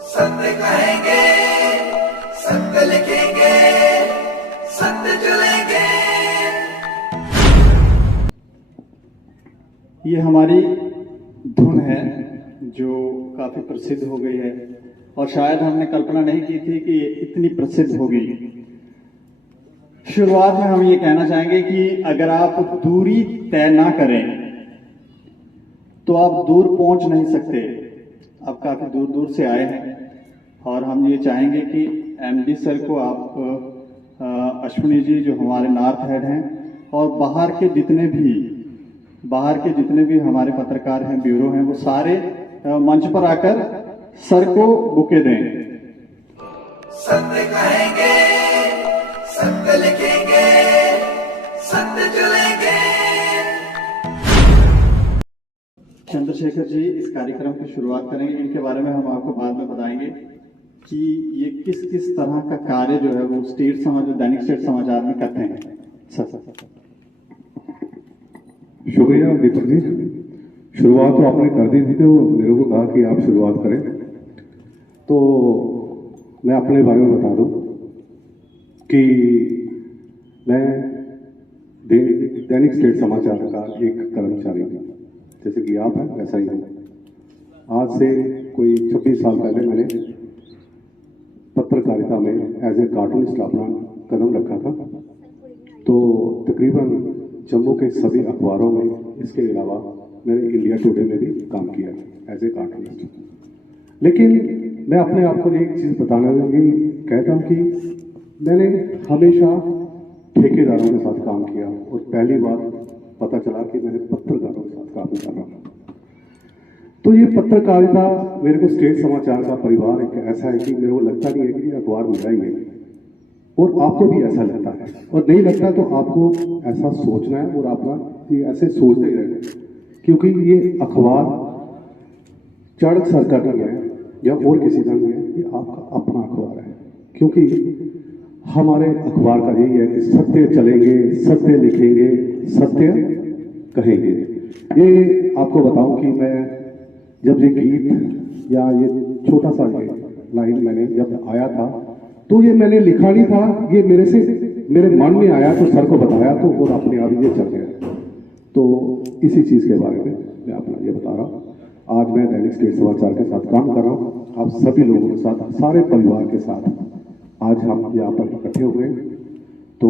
सत्य कहेंगे, सत्य लिखेंगे, सत्य चलेंगे। ये हमारी धुन है जो काफी प्रसिद्ध हो गई है और शायद हमने कल्पना नहीं की थी कि ये इतनी प्रसिद्ध होगी। शुरुआत में हम ये कहना चाहेंगे कि अगर आप दूरी तय ना करें तो आप दूर पहुंच नहीं सकते। आप काफी दूर दूर से आए हैं और हम ये चाहेंगे कि एमडी सर को आप अश्विनी जी जो हमारे नॉर्थ हेड हैं और बाहर के जितने भी हमारे पत्रकार हैं, ब्यूरो हैं, वो सारे मंच पर आकर सर को बुके दें। सत्य कहेंगे, सत्य लिखेंगे, सत्य चलेंगे। चंद्रशेखर जी इस कार्यक्रम की शुरुआत करेंगे। इनके बारे में हम आपको बाद में बताएंगे कि ये किस किस तरह का कार्य जो है वो दैनिक स्टेट समाचार में करते हैं। सर शुक्रिया दीपक जी। शुरुआत तो आपने कर दी थी, तो मेरे को कहा कि आप शुरुआत करें, तो मैं अपने बारे में बता दूं कि मैं दैनिक स्टेट समाचार का एक कर्मचारी हूँ, जैसे कि आप हैं वैसा ही हूँ। आज से कोई 26 साल पहले मैंने पत्रकारिता में एज ए कार्टूनिस्ट अपना कदम रखा था, तो तकरीबन जम्मू के सभी अखबारों में, इसके अलावा मैंने इंडिया टुडे में भी काम किया एज ए कार्टूनिस्ट। लेकिन मैं अपने आप को एक चीज़ बताना कहता हूँ कि मैंने हमेशा ठेकेदारों के साथ काम किया और पहली बार पता चला कि मैंने पत्रकारों के साथ काम कर रहा हूँ। तो ये पत्रकारिता मेरे को स्टेट समाचार का परिवार एक ऐसा है कि मेरे को लगता नहीं है कि ये अखबार मेरा ही है, और आपको भी ऐसा लगता है, और नहीं लगता तो आपको ऐसा सोचना है और आपका ये ऐसे सोचते ही रहना है, क्योंकि ये अखबार चढ़ सरकार नहीं है या और किसी का नहीं है, ये आपका अपना अखबार है। क्योंकि हमारे अखबार का यही है कि सत्य चलेंगे, सत्य लिखेंगे, सत्य कहेंगे। ये आपको बताऊं कि मैं जब ये गीत या ये छोटा सा ये लाइन मैंने जब आया था, तो ये मैंने लिखा नहीं था, ये मेरे मन में आया तो सर को बताया तो और अपने आप ही ये चल गया। तो इसी चीज़ के बारे में मैं अपना ये बता रहा हूँ। आज मैं दैनिक स्टेट समाचार के साथ काम कर रहा हूँ, आप सभी लोगों के साथ, सारे परिवार के साथ आज हम यहाँ पर इकट्ठे हुए। तो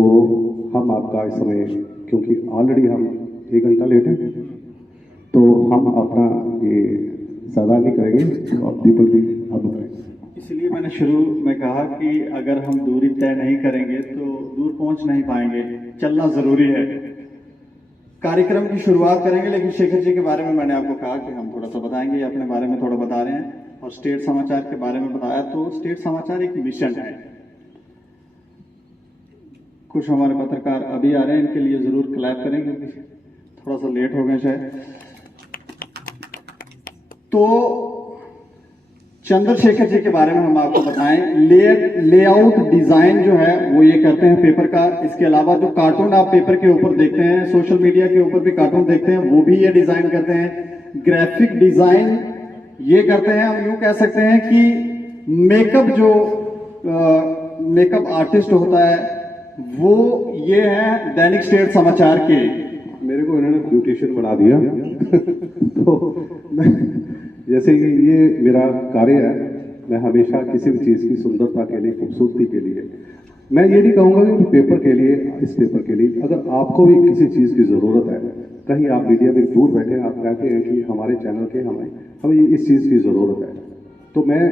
हम आपका इस समय, क्योंकि ऑलरेडी हम 1 घंटा लेट हैं, तो हम अपना ये सदा नहीं करेंगे, तो अब दीपक जी आप बताएंगे। इसलिए मैंने शुरू में कहा कि अगर हम दूरी तय नहीं करेंगे तो दूर पहुंच नहीं पाएंगे, चलना जरूरी है। कार्यक्रम की शुरुआत करेंगे, लेकिन शेखर जी के बारे में मैंने आपको कहा कि हम थोड़ा सा बताएंगे, अपने बारे में थोड़ा बता रहे हैं और स्टेट समाचार के बारे में बताया। तो स्टेट समाचार एक मिशन है। कुछ हमारे पत्रकार अभी आ रहे हैं, इनके लिए जरूर क्लैप करें क्योंकि थोड़ा सा लेट हो गए शायद। तो चंद्रशेखर जी के बारे में हम आपको बताएं। लेआउट डिजाइन जो है वो ये करते हैं पेपर का। इसके अलावा जो कार्टून आप पेपर के ऊपर देखते हैं, सोशल मीडिया के ऊपर भी कार्टून देखते हैं, वो भी ये डिजाइन करते हैं। ग्राफिक डिजाइन ये करते हैं। हम यूं कह सकते हैं कि मेकअप आर्टिस्ट होता है वो ये है दैनिक स्टेट समाचार के। मेरे को इन्होंने ब्यूटिशियन बना दिया तो जैसे कि ये मेरा कार्य है, मैं हमेशा किसी भी चीज़ की सुंदरता के लिए, खूबसूरती के लिए, मैं ये नहीं कहूँगा कि पेपर के लिए, इस पेपर के लिए, अगर आपको भी किसी चीज़ की ज़रूरत है, कहीं आप मीडिया में दूर बैठे हैं, आप कहते हैं कि हमारे चैनल के हमें इस चीज़ की ज़रूरत है, तो मैं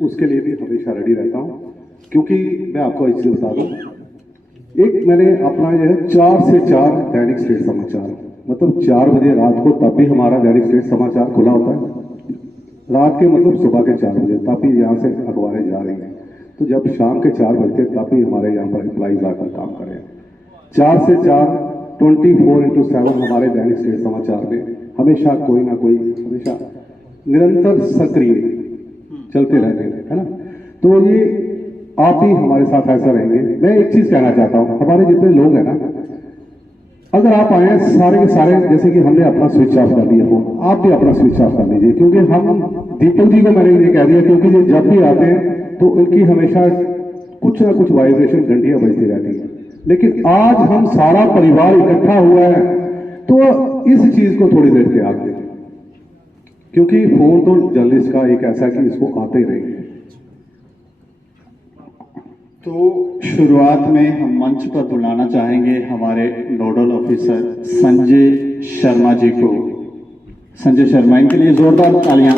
उसके लिए भी हमेशा रेडी रहता हूँ। क्योंकि मैं आपको एक चीज़ बता दूँ, एक मैंने अपना यह 4 से 4 दैनिक स्टेट समाचार, मतलब 4 बजे रात को तब भी हमारा दैनिक स्टेट समाचार खुला होता है, रात के मतलब सुबह के 4 बजे, तब भी यहाँ से अखबारें जा रही हैं। तो जब शाम के 4 बजते तब भी हमारे यहाँ पर एम्प्लॉइज आकर काम कर रहे हैं। 4 से 4 24x7 हमारे दैनिक स्टेट समाचार में हमेशा कोई ना कोई, हमेशा निरंतर सक्रिय चलते रहते हैं, है ना। तो ये आप ही हमारे साथ ऐसा रहेंगे। मैं एक चीज कहना चाहता हूँ, हमारे जितने लोग हैं ना, अगर आप आए सारे के सारे, जैसे कि हमने अपना स्विच ऑफ कर दिया फोन, आप भी अपना स्विच ऑफ कर लीजिए, क्योंकि हम दीपक जी को मैंने ये कह दिया, क्योंकि ये जब भी आते हैं तो उनकी हमेशा कुछ ना कुछ वाइब्रेशन घंटियां बजती रहती हैं। लेकिन आज हम सारा परिवार इकट्ठा हुआ है, तो इस चीज को थोड़ी देर त्याग दें, क्योंकि फोन तो जर्नलिस्ट का एक ऐसा कि इसको आते ही रहेंगे। तो शुरुआत में हम मंच पर बुलाना चाहेंगे हमारे नोडल ऑफिसर संजय शर्मा जी को। संजय शर्मा, इनके लिए जोरदार तालियां।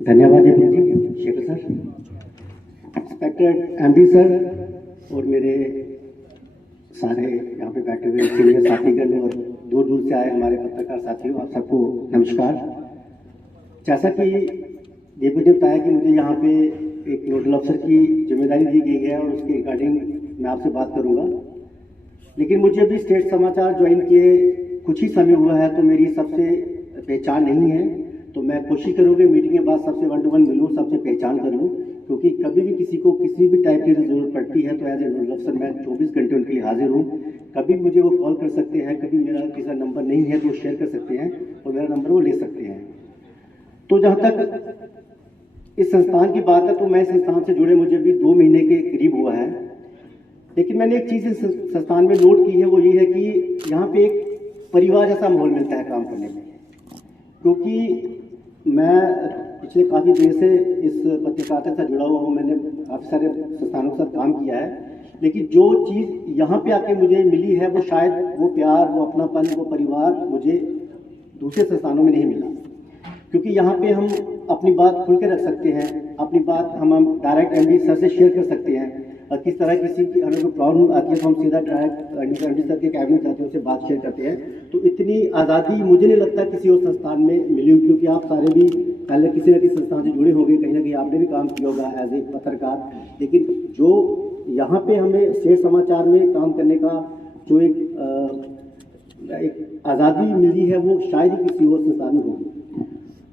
धन्यवाद जी, Shekhar sir, inspector MD sir और मेरे सारे यहाँ पे बैठे हुए सीनियर साथीगण और दूर दूर से आए हमारे पत्रकार साथियों, आप सबको नमस्कार। जैसा कि दीपक ने बताया कि मुझे यहाँ पे एक नोडल अफसर की जिम्मेदारी दी गई है और उसके रिगार्डिंग मैं आपसे बात करूँगा। लेकिन मुझे अभी स्टेट समाचार ज्वाइन किए कुछ ही समय हुआ है, तो मेरी सबसे पहचान नहीं है, तो मैं कोशिश करूँगी मीटिंग के बाद सबसे 1 to 1 मिलूँ, सबसे पहचान कर लूँ, क्योंकि कभी भी किसी को किसी भी टाइप की जरूरत पड़ती है तो एज ए नोडल अफसर मैं 24 घंटे उनके लिए हाजिर हूँ। कभी मुझे वो कॉल कर सकते हैं, कभी मेरा किसी का नंबर नहीं है तो वो शेयर कर सकते हैं और मेरा नंबर वो ले सकते हैं। तो जहाँ तक इस संस्थान की बात है, तो मैं इस संस्थान से जुड़े मुझे भी 2 महीने के करीब हुआ है। लेकिन मैंने एक चीज़ इस संस्थान में नोट की है, वो ये है कि यहाँ पे एक परिवार जैसा माहौल मिलता है काम करने में। क्योंकि मैं पिछले काफ़ी देर से इस पत्रकारिता से जुड़ा हुआ हूँ, मैंने काफ़ी सारे संस्थानों के साथ काम किया है, लेकिन जो चीज़ यहाँ पे आके मुझे मिली है वो शायद वो प्यार, वो अपनापन, वो परिवार मुझे दूसरे संस्थानों में नहीं मिला। क्योंकि यहाँ पे हम अपनी बात खुल के रख सकते हैं, अपनी बात हम डायरेक्ट एमडी सर से शेयर कर सकते हैं, और किस तरह किसी की हमें कोई प्रॉब्लम आती है तो हम सीधा डायरेक्ट एमडी सर के कैबिनेट जाते हैं, उससे बात शेयर करते हैं। तो इतनी आज़ादी मुझे नहीं लगता किसी और संस्थान में मिली हुई, क्योंकि आप सारे भी पहले किसी न किसी संस्थान से जुड़े होंगे, कहीं ना कहीं आपने भी काम किया होगा एज ए पत्रकार। लेकिन जो यहाँ पे हमें स्टेट समाचार में काम करने का जो एक आज़ादी मिली है वो शायद ही किसी और संस्थान में होगी।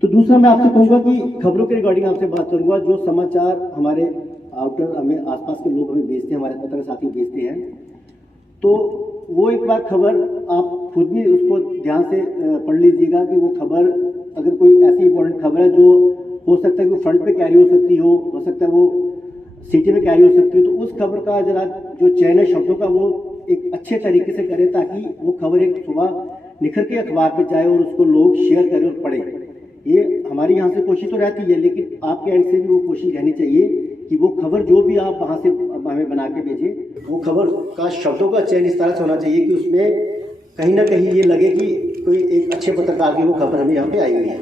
तो दूसरा मैं आपसे कहूँगा कि खबरों के रिगार्डिंग आपसे बात करूँगा। जो समाचार हमारे आउटर हमें आसपास के लोग हमें भेजते हैं, हमारे पत्रकार साथी भेजते हैं, तो वो एक बार खबर आप खुद भी उसको ध्यान से पढ़ लीजिएगा कि वो खबर अगर कोई ऐसी इंपॉर्टेंट खबर है जो हो सकता है कि फ्रंट पे कैरी हो सकती हो सकता है वो सिटी में कैरी हो सकती है, तो उस खबर का जरा जो चयन है शब्दों का वो एक अच्छे तरीके से करें, ताकि वो खबर एक सुबह निखर के अखबार पे जाए और उसको लोग शेयर करें और पढ़ें। ये हमारी यहाँ से कोशिश तो रहती है, लेकिन आपके एंड से भी वो कोशिश रहनी चाहिए कि वो खबर जो भी आप वहाँ से हमें बना के भेजें, वो खबर का शब्दों का चयन इस तरह से होना चाहिए कि उसमें कहीं ना कहीं ये लगे कि कोई एक अच्छे पत्रकार की वो खबर हमें यहाँ पे आई हुई है।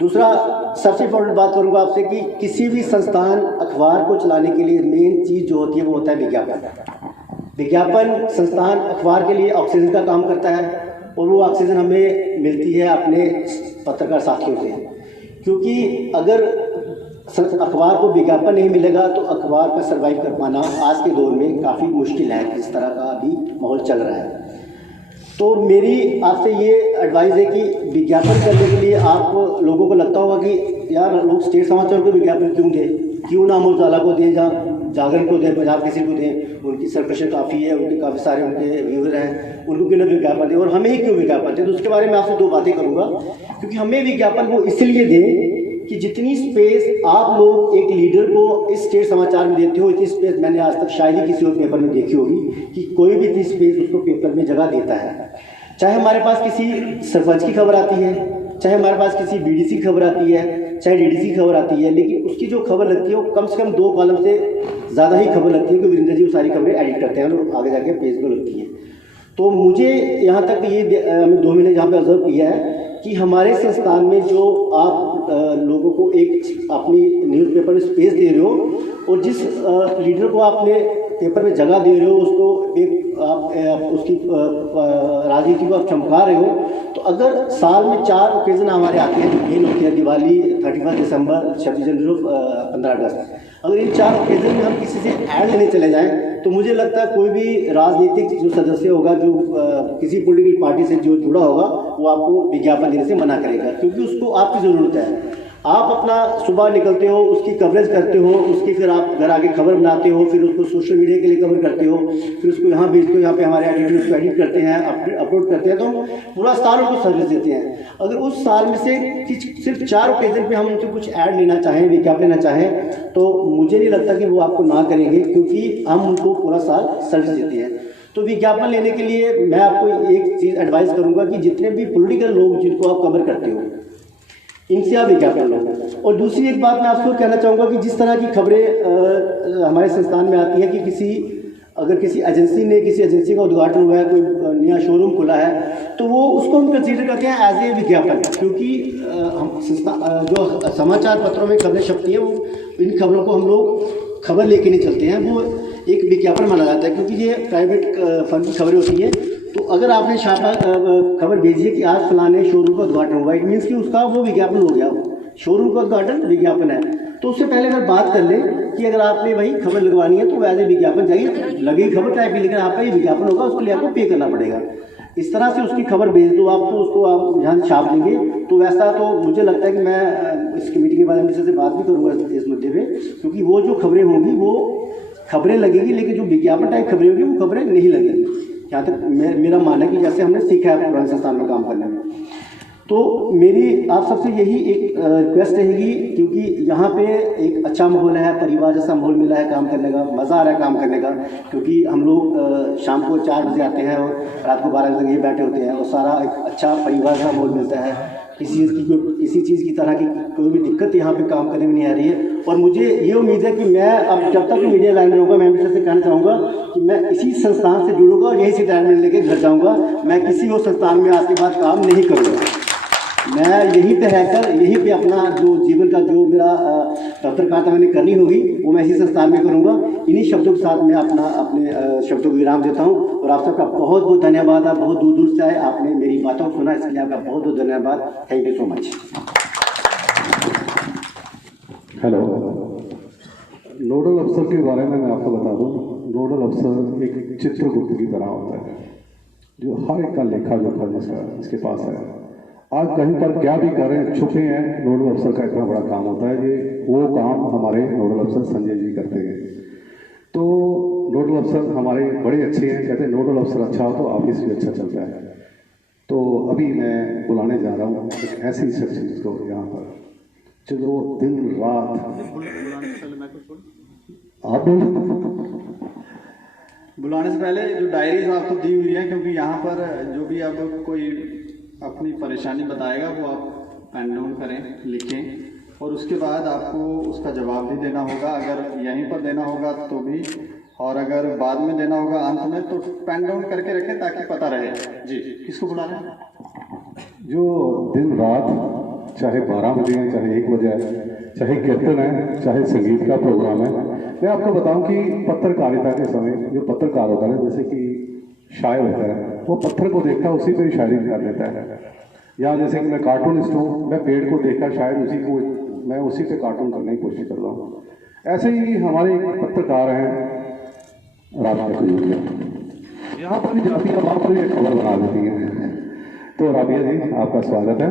दूसरा सबसे इम्पोर्टेंट बात करूँगा आपसे कि किसी भी संस्थान अखबार को चलाने के लिए मेन चीज़ जो होती है वो होता है विज्ञापन। विज्ञापन संस्थान अखबार के लिए ऑक्सीजन का काम करता है, और वो ऑक्सीजन हमें मिलती है अपने पत्रकार साथियों से। क्योंकि अगर अखबार को विज्ञापन नहीं मिलेगा तो अखबार का सर्वाइव कर पाना आज के दौर में काफ़ी मुश्किल है, जिस तरह का अभी माहौल चल रहा है। तो मेरी आपसे ये एडवाइस है कि विज्ञापन करने के लिए आप लोगों को लगता होगा कि यार लोग स्टेट समाचार को विज्ञापन क्यों दें, क्यों ना अमर उजाला को दें, जागरण को दें, पंजाब केसरी को दें, उनकी सर्कुलेशन काफ़ी है, उनके काफ़ी सारे उनके व्यूअर हैं, उनको क्यों ना विज्ञापन दें, और हमें ही क्यों विज्ञापन दें। तो उसके बारे में आपसे 2 बातें करूँगा। क्योंकि हमें विज्ञापन वो इसलिए दें कि जितनी स्पेस आप लोग एक लीडर को इस स्टेट समाचार में देते हो, इतनी स्पेस मैंने आज तक शायद ही किसी और पेपर में देखी होगी कि कोई भी इतनी स्पेस उसको पेपर में जगह देता है। चाहे हमारे पास किसी सरपंच की खबर आती है, चाहे हमारे पास किसी बीडीसी की खबर आती है, चाहे डीडीसी की खबर आती है, लेकिन उसकी जो खबर लगती है वो कम से कम 2 कॉलम से ज़्यादा ही खबर लगती है, क्योंकि वीरेंद्र जी वो सारी खबरें एडिट करते हैं और आगे जाके पेज पर लगती है। तो मुझे यहाँ तक ये 2 महीने जहाँ पे ऑब्जर्व किया है कि हमारे संस्थान में जो आप लोगों को एक अपनी न्यूज़पेपर में स्पेस दे रहे हो, और जिस लीडर को आपने पेपर में जगह दे रहे हो, उसको एक आप उसकी राजनीति को आप चमका रहे हो, तो अगर साल में 4 ओकेजन हमारे आते हैं जो मेन होते हैं, दिवाली, 31 दिसंबर, 26 जनवरी, 15 अगस्त, अगर इन 4 ओकेजन में हम किसी से ऐड लेने चले जाएँ तो मुझे लगता है कोई भी राजनीतिक जो सदस्य होगा, जो किसी पॉलिटिकल पार्टी से जो जुड़ा होगा, वो आपको विज्ञापन देने से मना करेगा, क्योंकि उसको आपकी ज़रूरत है। आप अपना सुबह निकलते हो, उसकी कवरेज करते हो, उसकी फिर आप घर आके खबर बनाते हो, फिर उसको सोशल मीडिया के लिए कवर करते हो, फिर उसको यहाँ भेजते हो, यहाँ पे हमारे एडिटर उसको एडिट करते हैं, अपलोड करते हैं, तो हम पूरा साल उनको सर्विस देते हैं। अगर उस साल में से सिर्फ 4 ओकेजन पे हम उनसे कुछ ऐड लेना चाहें, विज्ञापन लेना चाहें, तो मुझे नहीं लगता कि वो आपको ना करेंगे, क्योंकि हम उनको पूरा साल सर्विस देते हैं। तो विज्ञापन लेने के लिए मैं आपको एक चीज़ एडवाइस करूंगा कि जितने भी पॉलिटिकल लोग जिनको आप कवर करते हो, इनसे आप विज्ञापन लो। और दूसरी एक बात मैं आपको कहना चाहूँगा कि जिस तरह की खबरें हमारे संस्थान में आती हैं कि अगर किसी एजेंसी का उद्घाटन हुआ है, कोई नया शोरूम खुला है, तो वो उसको हम कंसीडर करते हैं एज ए विज्ञापन, क्योंकि हम जो समाचार पत्रों में खबरें छपती हैं, वो इन खबरों को हम लोग खबर लेके नहीं चलते हैं, वो एक विज्ञापन माना जाता है, क्योंकि ये प्राइवेट फर्म की खबरें होती हैं। तो अगर आपने छापा खबर भेजी है कि आज फलाने शोरूम का उद्घाटन हुआ, इट मीन्स कि उसका वो विज्ञापन हो गया, शोरूम का उद्घाटन विज्ञापन है। तो उससे पहले अगर बात कर ले कि अगर आपने वही खबर लगवानी है तो वैसे विज्ञापन चाहिए, लगी खबर टाइप की, लेकिन आपका ये विज्ञापन होगा, उसके लिए आपको पे करना पड़ेगा। इस तरह से उसकी खबर भेज दो आप, तो उसको आप यहाँ से छाप देंगे। तो वैसा तो मुझे लगता है कि मैं इस कमेटी के बारे में से बात भी करूँगा इस मुद्दे पे, क्योंकि वो जो खबरें होंगी वो खबरें लगेगी, लेकिन जो विज्ञापन टाइप खबरें होंगी वो खबरें नहीं लगेंगी, जहाँ तक मेरा मानना है कि जैसे हमने सीखा है पुराने संस्थान में काम करने में। तो मेरी आप सबसे यही एक रिक्वेस्ट रहेगी, क्योंकि यहाँ पे एक अच्छा माहौल है, परिवार जैसा माहौल मिला है काम करने का, मज़ा आ रहा है काम करने का, क्योंकि हम लोग शाम को 4 बजे आते हैं और रात को 12 बजे तक ये बैठे होते हैं, और सारा एक अच्छा परिवार का माहौल मिलता है। किसी चीज़ की तरह की कोई भी दिक्कत यहाँ पे काम करने में नहीं आ रही है। और मुझे ये उम्मीद है कि मैं अब जब तक मीडिया लाइन में रहूँगा, मैं हमेशा से कहना चाहूँगा कि मैं इसी संस्थान से जुड़ूंगा और यही से रिटायरमेंट लेके घर जाऊँगा। मैं किसी और संस्थान में आज के बाद काम नहीं करूँगा। मैं यहीं पे रहकर, यहीं पे अपना जो जीवन का जो मेरा पत्रकारिता मैंने करनी होगी वो मैं इसी संस्थान में करूँगा। इन्हीं शब्दों के साथ मैं अपने शब्दों को विराम देता हूँ, और आप सबका बहुत बहुत धन्यवाद। आप बहुत दूर दूर से आए, आपने मेरी बातों को सुना, इसके लिए आपका बहुत बहुत धन्यवाद। Thank you so much. Hello, nodal अफसर के बारे में मैं आपको बता दूं, नोडल अफसर एक चित्रगुप्त की तरह होता है, जो हर एक का लेखा जोखा जिसके पास है। आज कहीं पर क्या भी करें, छुपे हैं, नोडल अफसर का इतना बड़ा काम होता है। ये वो काम हमारे नोडल अफसर संजय जी करते हैं। तो नोडल अफसर हमारे बड़े अच्छे हैं, कहते हैं नोडल अफसर अच्छा हो तो ऑफिस भी अच्छा चलता है। तो अभी मैं बुलाने जा रहा हूँ एक ऐसी शख्सियत को यहाँ पर, जो दिन रात आप बुलाने से पहले जो डायरीज आपको दी हुई है, क्योंकि यहाँ पर जो भी अब कोई अपनी परेशानी बताएगा वो आप पेन डाउन करें, लिखें, और उसके बाद आपको उसका जवाब भी देना होगा। अगर यहीं पर देना होगा तो भी, और अगर बाद में देना होगा अंत में, तो पेन डाउन करके रखें ताकि पता रहे। जी, किसको बुला रहे हैं? जो दिन रात, चाहे 12 बजे है, चाहे 1 बजे है, चाहे कीर्तन है, चाहे संगीत का प्रोग्राम है। मैं आपको बताऊं कि पत्रकारिता के समय जो पत्रकार होता है, जैसे कि शायर होता है, वो पत्थर को देखता है उसी पे शायरी कर देता है। या जैसे कि मैं कार्टूनिस्ट हूँ, मैं पेड़ को देखकर शायद मैं उसी पे कार्टून करने की कोशिश कर रहा हूँ। ऐसे ही हमारे एक पत्रकार हैं राबिया, यहाँ पर भी जाती है, आपको एक खबर बना देती है। तो राबिया जी, आपका स्वागत है।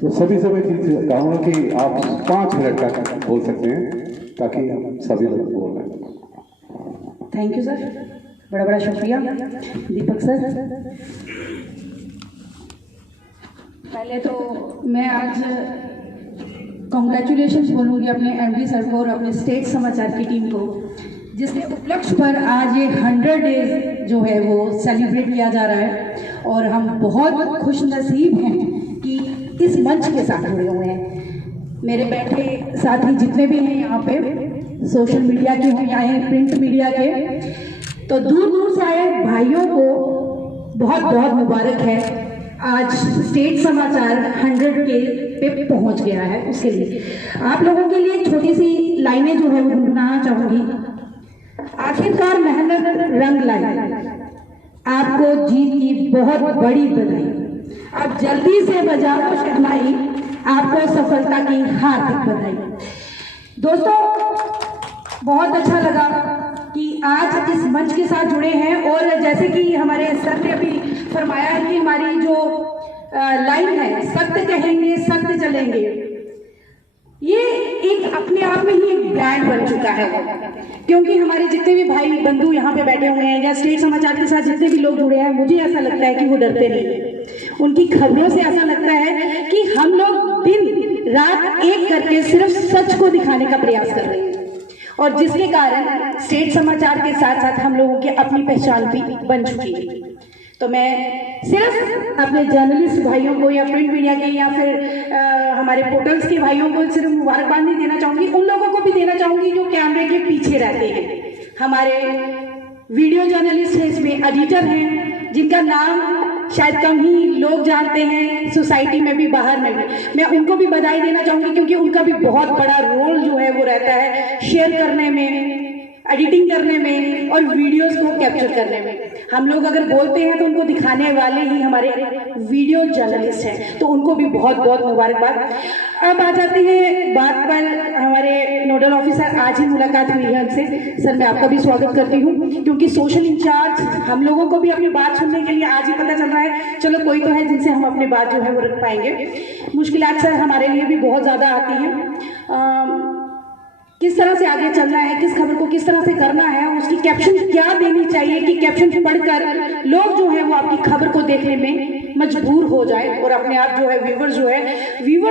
तो सभी से मैं चीज़ कहूँगा कि आप 5 मिनट तक बोल सकते हैं, ताकि हम सभी लोग बोल रहे हैं। थैंक यू सर, बड़ा बड़ा शुक्रिया दीपक सर। पहले तो मैं आज कॉन्ग्रेचुलेशंस बोलूँगी अपने एमडी सर को और अपने स्टेट समाचार की टीम को, जिसके उपलक्ष्य पर आज ये 100 डेज जो है वो सेलिब्रेट किया जा रहा है। और हम बहुत खुश नसीब हैं कि इस मंच के साथ जुड़े हुए हैं। मेरे बैठे साथी जितने भी हैं यहाँ पे, सोशल मीडिया के हों या प्रिंट मीडिया के, तो दूर दूर से आए भाइयों को बहुत बहुत मुबारक है। आज स्टेट समाचार 100 के पे पहुंच गया है। उसके लिए आप लोगों के लिए छोटी सी लाइनें जो है वो गुनगुनाना चाहूंगी। आखिरकार मेहनत रंग लाई, आपको जीत की बहुत बड़ी बधाई। अब जल्दी से बजाओ शहनाई, आपको सफलता की हार्दिक बधाई। दोस्तों, बहुत अच्छा लगा कि आज इस मंच के साथ जुड़े हैं। और जैसे कि हमारे सर ने अभी फरमाया है कि हमारी जो लाइन है, सत्य कहेंगे सत्य चलेंगे, अपने आप में ही एक ब्रांड बन चुका है, क्योंकि हमारे जितने भी भाई बंधु यहाँ पे बैठे हुए हैं या स्टेट समाचार के साथ जितने भी लोग जुड़े हैं, मुझे ऐसा लगता है कि वो डरते नहीं हैं। उनकी खबरों से ऐसा लगता है कि हम लोग दिन रात एक करके सिर्फ सच को दिखाने का प्रयास कर रहे हैं, और जिसके कारण स्टेट समाचार के साथ साथ हम लोगों की अपनी पहचान भी बन चुकी है। तो मैं सिर्फ अपने जर्नलिस्ट भाइयों को या प्रिंट मीडिया के या फिर हमारे पोर्टल्स के भाइयों को सिर्फ मुबारकबाद नहीं देना चाहूँगी, उन लोगों को भी देना चाहूँगी जो कैमरे के पीछे रहते हैं। हमारे वीडियो जर्नलिस्ट हैं, इसमें एडिटर हैं, जिनका नाम शायद कम ही लोग जानते हैं सोसाइटी में भी, बाहर में भी। मैं उनको भी बधाई देना चाहूँगी, क्योंकि उनका भी बहुत बड़ा रोल जो है वो रहता है शेयर करने में, एडिटिंग करने में और वीडियोस को कैप्चर करने में। हम लोग अगर बोलते हैं तो उनको दिखाने वाले ही हमारे वीडियो जर्नलिस्ट हैं, तो उनको भी बहुत बहुत मुबारकबाद। अब आ जाते हैं बात पर, हमारे नोडल ऑफिसर, आज ही मुलाकात हुई है उनसे। सर, मैं आपका भी स्वागत करती हूँ, क्योंकि सोशल इंचार्ज हम लोगों को भी अपनी बात सुनने के लिए आज ही पता चल रहा है, चलो कोई तो है जिनसे हम अपनी बात जो है वो रख पाएंगे। मुश्किलात सर हमारे लिए भी बहुत ज़्यादा आती हैं, किस तरह से आगे चलना है, किस खबर को किस तरह से करना है, उसकी कैप्शन क्या देनी चाहिए कि कैप्शन पढ़कर लोग जो है वो आपकी खबर को देखने में मजबूर हो जाए, और अपने आप जो है व्यूवर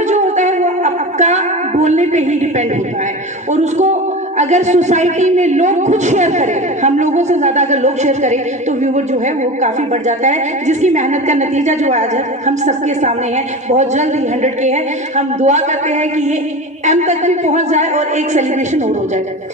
जो होता है वो आपका बोलने पे ही डिपेंड होता है, और उसको अगर सोसाइटी में लोग खुद शेयर करें, हम लोगों से ज़्यादा अगर लोग शेयर करें तो व्यूवर जो है वो काफ़ी बढ़ जाता है, जिसकी मेहनत का नतीजा जो आज हम सबके सामने है। बहुत जल्द ही 100K है, हम दुआ करते हैं कि ये M तक भी पहुंच जाए और एक सेलिब्रेशन और हो जाए।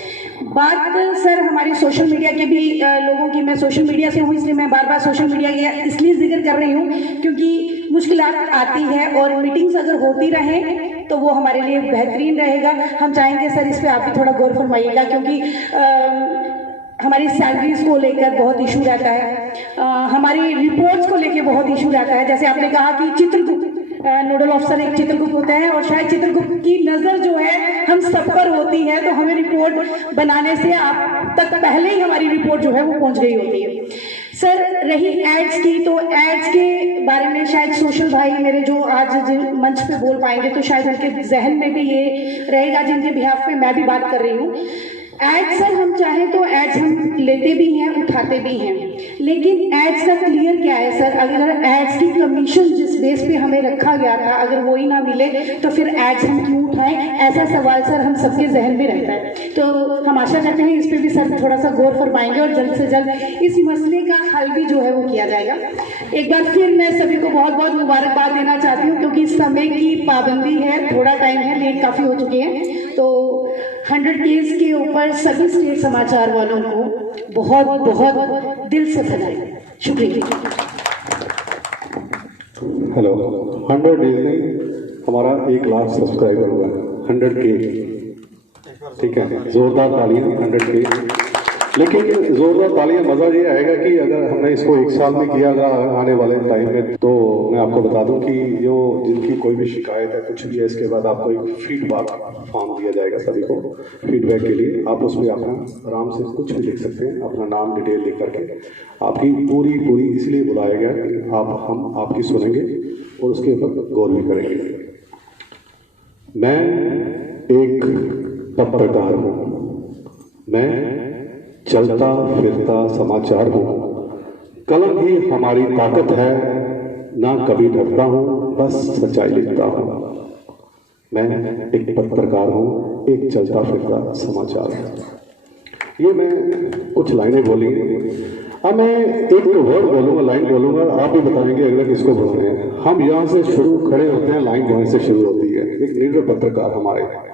बात सर हमारी सोशल मीडिया के भी लोगों की, मैं सोशल मीडिया से हूँ इसलिए मैं बार बार सोशल मीडिया का इसलिए जिक्र कर रही हूँ क्योंकि मुश्किलात आती है, और मीटिंग्स अगर होती रहें तो वो हमारे लिए बेहतरीन रहेगा। हम चाहेंगे सर इस पर आप भी थोड़ा गौर फरमाइएगा, क्योंकि हमारी सैलरीज को लेकर बहुत इशू रहता है, हमारी रिपोर्ट्स को लेकर बहुत इशू रहता है। जैसे आपने कहा कि चित्रगुप्त नोडल ऑफिसर एक चित्रगुप्त होता है, और शायद चित्रगुप्त की नज़र जो है हम सब पर होती है, तो हमें रिपोर्ट बनाने से आप तक पहले ही हमारी रिपोर्ट जो है वो पहुंच गई होती है। सर रही एड्स की, तो एड्स के बारे में शायद सोशल भाई मेरे जो आज मंच पे बोल पाएंगे तो शायद उनके जहन में भी ये रहेगा, जिनके बिहाफ पे मैं भी बात कर रही हूँ। एड्स सर हम चाहें तो एड्स हम लेते भी हैं, उठाते भी हैं, लेकिन एड्स का क्लियर क्या है सर? अगर एड्स की कमीशन जिस बेस पे हमें रखा गया था अगर वो ही ना मिले तो फिर एड्स हम क्यों उठाएं? ऐसा सवाल सर हम सबके जहन में रहता है। तो हम आशा करते हैं इस पर भी सर थोड़ा सा गौर फरमाएंगे और जल्द से जल्द इस मसले का हल भी जो है वो किया जाएगा। एक बार फिर मैं सभी को बहुत बहुत मुबारकबाद देना चाहती हूँ, क्योंकि समय की पाबंदी है, थोड़ा टाइम है, लेट काफ़ी हो चुके हैं। तो 100Ks के ऊपर सभी स्टेट समाचार वालों को बहुत बहुत दिल से बधाई, शुक्रिया। हेलो, 100 डेज में हमारा 1 लाख सब्सक्राइबर हुआ है, 100K, ठीक है, जोरदार तालियां 100K। लेकिन जोरदार तालियां, मजा ये आएगा कि अगर हमने इसको 1 साल में किया आने वाले टाइम में, तो मैं आपको बता दूं कि जो जिनकी कोई भी शिकायत है, कुछ भी है, इसके बाद आपको एक फीडबैक फॉर्म दिया जाएगा सभी को फीडबैक के लिए। आप उसमें अपना आराम से कुछ भी लिख सकते हैं, अपना नाम डिटेल लिख करके। आपकी पूरी इसलिए बुलाया गया कि हम आपकी सुनेंगे और उसके ऊपर गौर भी करेंगे। मैं एक पत्रकार हूँ, मैं चलता फिरता समाचार हूँ, कलम ही हमारी ताकत है, ना कभी डरता हूँ, बस सच्चाई लिखता हूँ। मैं एक पत्रकार हूँ, एक चलता फिरता समाचार हूँ। ये मैं कुछ लाइनें बोली, अब मैं एक वर्ड बोलूँगा, लाइन बोलूँगा, आप भी बताएंगे अगला किसको बोल रहे हैं। हम यहाँ से शुरू खड़े होते हैं, लाइन वहीं से शुरू होती है। एक निर्भय पत्रकार हमारे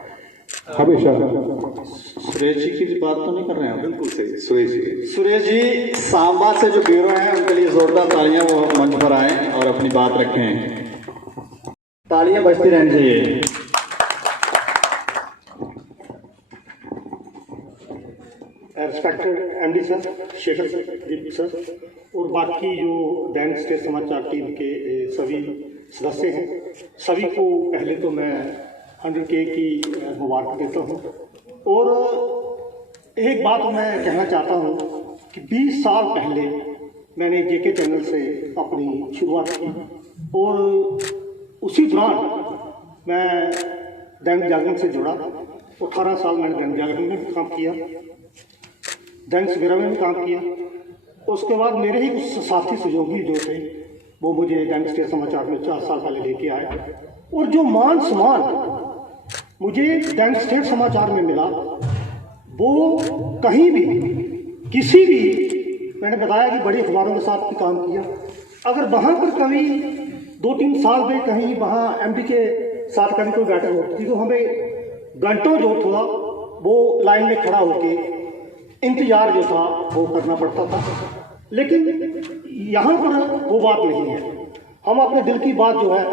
हमेशा। सुरेश जी की बात तो नहीं कर रहे हैं? बिल्कुल सही, सुरेश जी सांबा से जो ब्यूरो हैं उनके लिए जोरदार तालियां वो मंच पर आए और अपनी बात रखें। तालियां बजती रहनी चाहिए। रिस्पेक्टेड MD सर, शेखर दीप सर और बाकी जो दैनिक स्टेट समाचार टीम के सभी सदस्य हैं, सभी को पहले तो मैं 100K की मुबारक देता हूँ। और एक बात मैं कहना चाहता हूँ कि 20 साल पहले मैंने JK चैनल से अपनी शुरुआत की, और उसी दौरान मैं दैनिक जागरण से जुड़ा। 18 साल मैंने दैनिक जागरण में भी काम किया, दैनिक सवेरा में भी काम किया। उसके बाद मेरे ही कुछ साथी सहयोगी जो थे वो मुझे दैनिक स्टेट समाचार में 4 साल पहले लेके आए, और जो मान सम्मान मुझे दैनिक स्टेट समाचार में मिला वो कहीं भी किसी भी, मैंने बताया कि बड़ी अखबारों के साथ भी काम किया, अगर वहाँ पर कभी 2-3 साल में कहीं वहाँ एमडी के साथ कभी कोई बैठक होती तो हमें घंटों जो था वो लाइन में खड़ा होके इंतजार जो था वो करना पड़ता था। लेकिन यहाँ पर वो बात नहीं है। हम अपने दिल की बात जो है,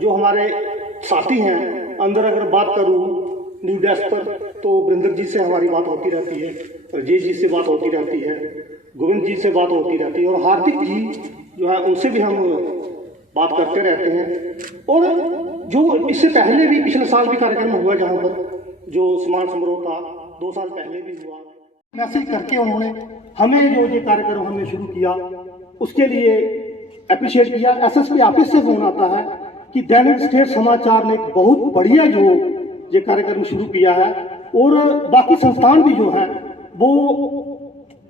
जो हमारे साथी हैं अंदर, अगर बात करूँ न्यू डेस्क पर तो वरिंदर जी से हमारी बात होती रहती है, राजेश जी से बात होती रहती है, गोविंद जी से बात होती रहती है, और हार्दिक जी जो है उनसे भी हम बात करते रहते हैं। और जो इससे पहले भी पिछले साल भी कार्यक्रम हुआ जहाँ पर जो सम्मान समारोह था 2 साल पहले भी हुआ, मैसेज करके उन्होंने हमें जो ये कार्यक्रम हमने शुरू किया उसके लिए अप्रिशिएट किया। एसएसपी ऑफिस से फोन आता है कि दैनिक स्टेट समाचार ने एक बहुत बढ़िया जो ये कार्यक्रम शुरू किया है, और बाकी संस्थान भी जो है वो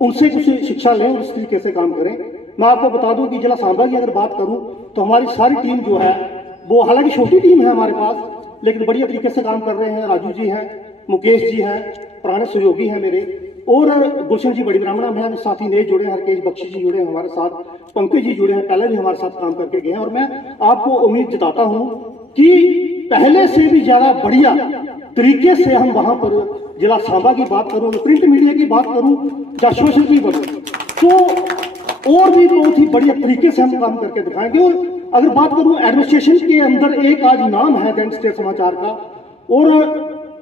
उनसे कुछ शिक्षा लें और इस तरीके से काम करें। मैं आपको बता दूं कि जिला सांबा की अगर बात करूं तो हमारी सारी टीम जो है वो, हालांकि छोटी टीम है हमारे पास, लेकिन बढ़िया तरीके से काम कर रहे हैं। राजू जी हैं, मुकेश जी हैं, पुराने सहयोगी हैं मेरे, और गुलशन जी बड़ी ब्राह्मणा में हमें साथी नए जुड़े हैं, हरकेश बख्शी जी जुड़े हैं हमारे साथ, पंकज जी जुड़े हैं, पहले भी हमारे साथ काम करके गए हैं। और मैं आपको उम्मीद जताता हूँ कि पहले से भी ज्यादा बढ़िया तरीके से हम वहां पर जिला सांबा की बात करूं, प्रिंट मीडिया की बात करूं या सोशल की बात तो और भी बहुत ही बढ़िया तरीके से हम काम करके दिखाएंगे। और अगर बात करूं एडमिनिस्ट्रेशन के अंदर एक आज नाम है दैनिक स्टेट समाचार का, और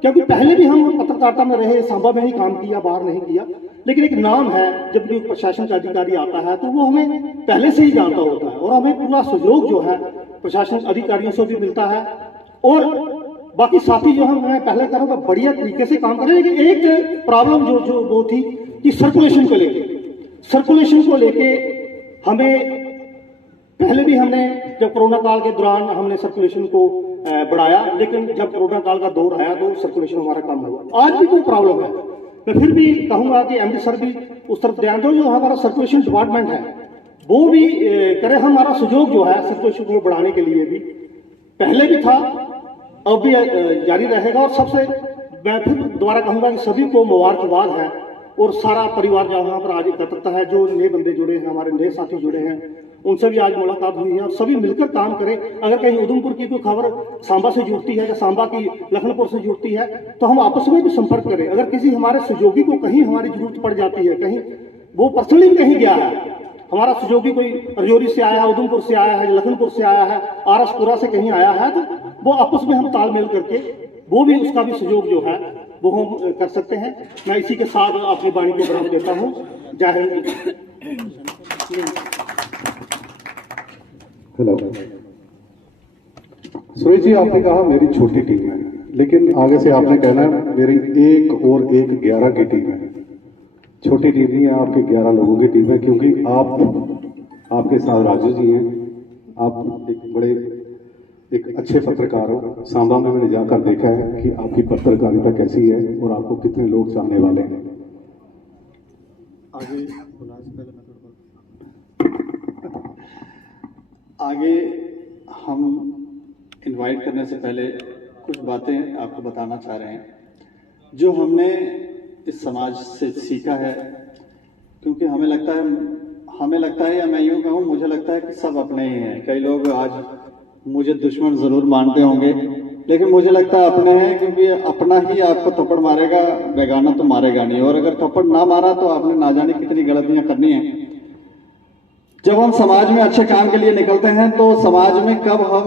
क्योंकि पहले भी हम पत्रकारिता में रहे, सांबा में ही काम किया, बाहर नहीं किया, लेकिन एक नाम है जब भी प्रशासन का अधिकारी आता है तो वो हमें पहले से ही जानता होता है, और हमें पूरा सहयोग जो है प्रशासन अधिकारियों से भी मिलता है। और बाकी साथी जो हम, मैं पहले कह रहा हूँ बढ़िया तरीके से काम करें। लेकिन एक प्रॉब्लम जो वो थी कि सर्कुलेशन को लेके हमें पहले भी हमने जब कोरोना काल के दौरान हमने सर्कुलेशन को बढ़ाया, लेकिन जब कोरोना काल का दौर आया तो सर्कुलेशन हमारा कम हुआ। आज भी कोई प्रॉब्लम है, मैं फिर भी कहूंगा कि एमडी सर भी उस तरफ ध्यान दो, जो हमारा सर्कुलेशन डिपार्टमेंट है वो भी करे। हमारा सहयोग जो है सर्कुलेशन को बढ़ाने के लिए भी पहले भी था, अब भी जारी रहेगा। और सबसे मैं फिर दोबारा कहूंगा कि सभी को मुबारकबाद है, और सारा परिवार जहाँ पर आज एकत्रित है, जो नए बंदे जुड़े हैं, हमारे नए साथी जुड़े हैं, उनसे भी आज मुलाकात हुई है, और सभी मिलकर काम करें। अगर कहीं उधमपुर की कोई खबर सांबा से जुड़ती है या सांबा की लखनपुर से जुड़ती है तो हम आपस में भी संपर्क करें। अगर किसी हमारे सहयोगी को कहीं हमारी जरूरत पड़ जाती है, कहीं वो पर्सनली कहीं गया है, हमारा सहयोगी कोई रजौरी से आया है, उधमपुर से आया है, लखनपुर से आया है, आरसपुरा से कहीं आया है, तो वो आपस में हम तालमेल करके वो भी, उसका भी सहयोग जो है वो हम कर सकते हैं। मैं इसी के साथ अपनी वाणी को विराम देता हूँ। जय हिंद। हेलो सुरेश जी, आपने कहा मेरी छोटी टीम है, लेकिन आगे से आपने कहना है मेरी 1 और 1 11 की टीम है। छोटी टीम नहीं है, आपकी 11 लोगों की टीम है, क्योंकि आपके साथ राजू जी हैं, आप एक अच्छे पत्रकार हो। सांबा में मैंने जाकर देखा है कि आपकी पत्रकारिता कैसी है और आपको कितने लोग चाहने वाले हैं। आगे हम इनवाइट करने से पहले कुछ बातें आपको बताना चाह रहे हैं जो हमने इस समाज से सीखा है, क्योंकि हमें लगता है या मैं यूँ कहूँ, मुझे लगता है कि सब अपने ही हैं। कई लोग आज मुझे दुश्मन जरूर मानते होंगे, लेकिन मुझे लगता है अपने हैं, क्योंकि अपना ही आपको थप्पड़ मारेगा, बेगाना तो मारेगा नहीं। और अगर थप्पड़ ना मारा तो आपने ना जाने कितनी गलतियां करनी है। जब हम समाज में अच्छे काम के लिए निकलते हैं तो समाज में कब हम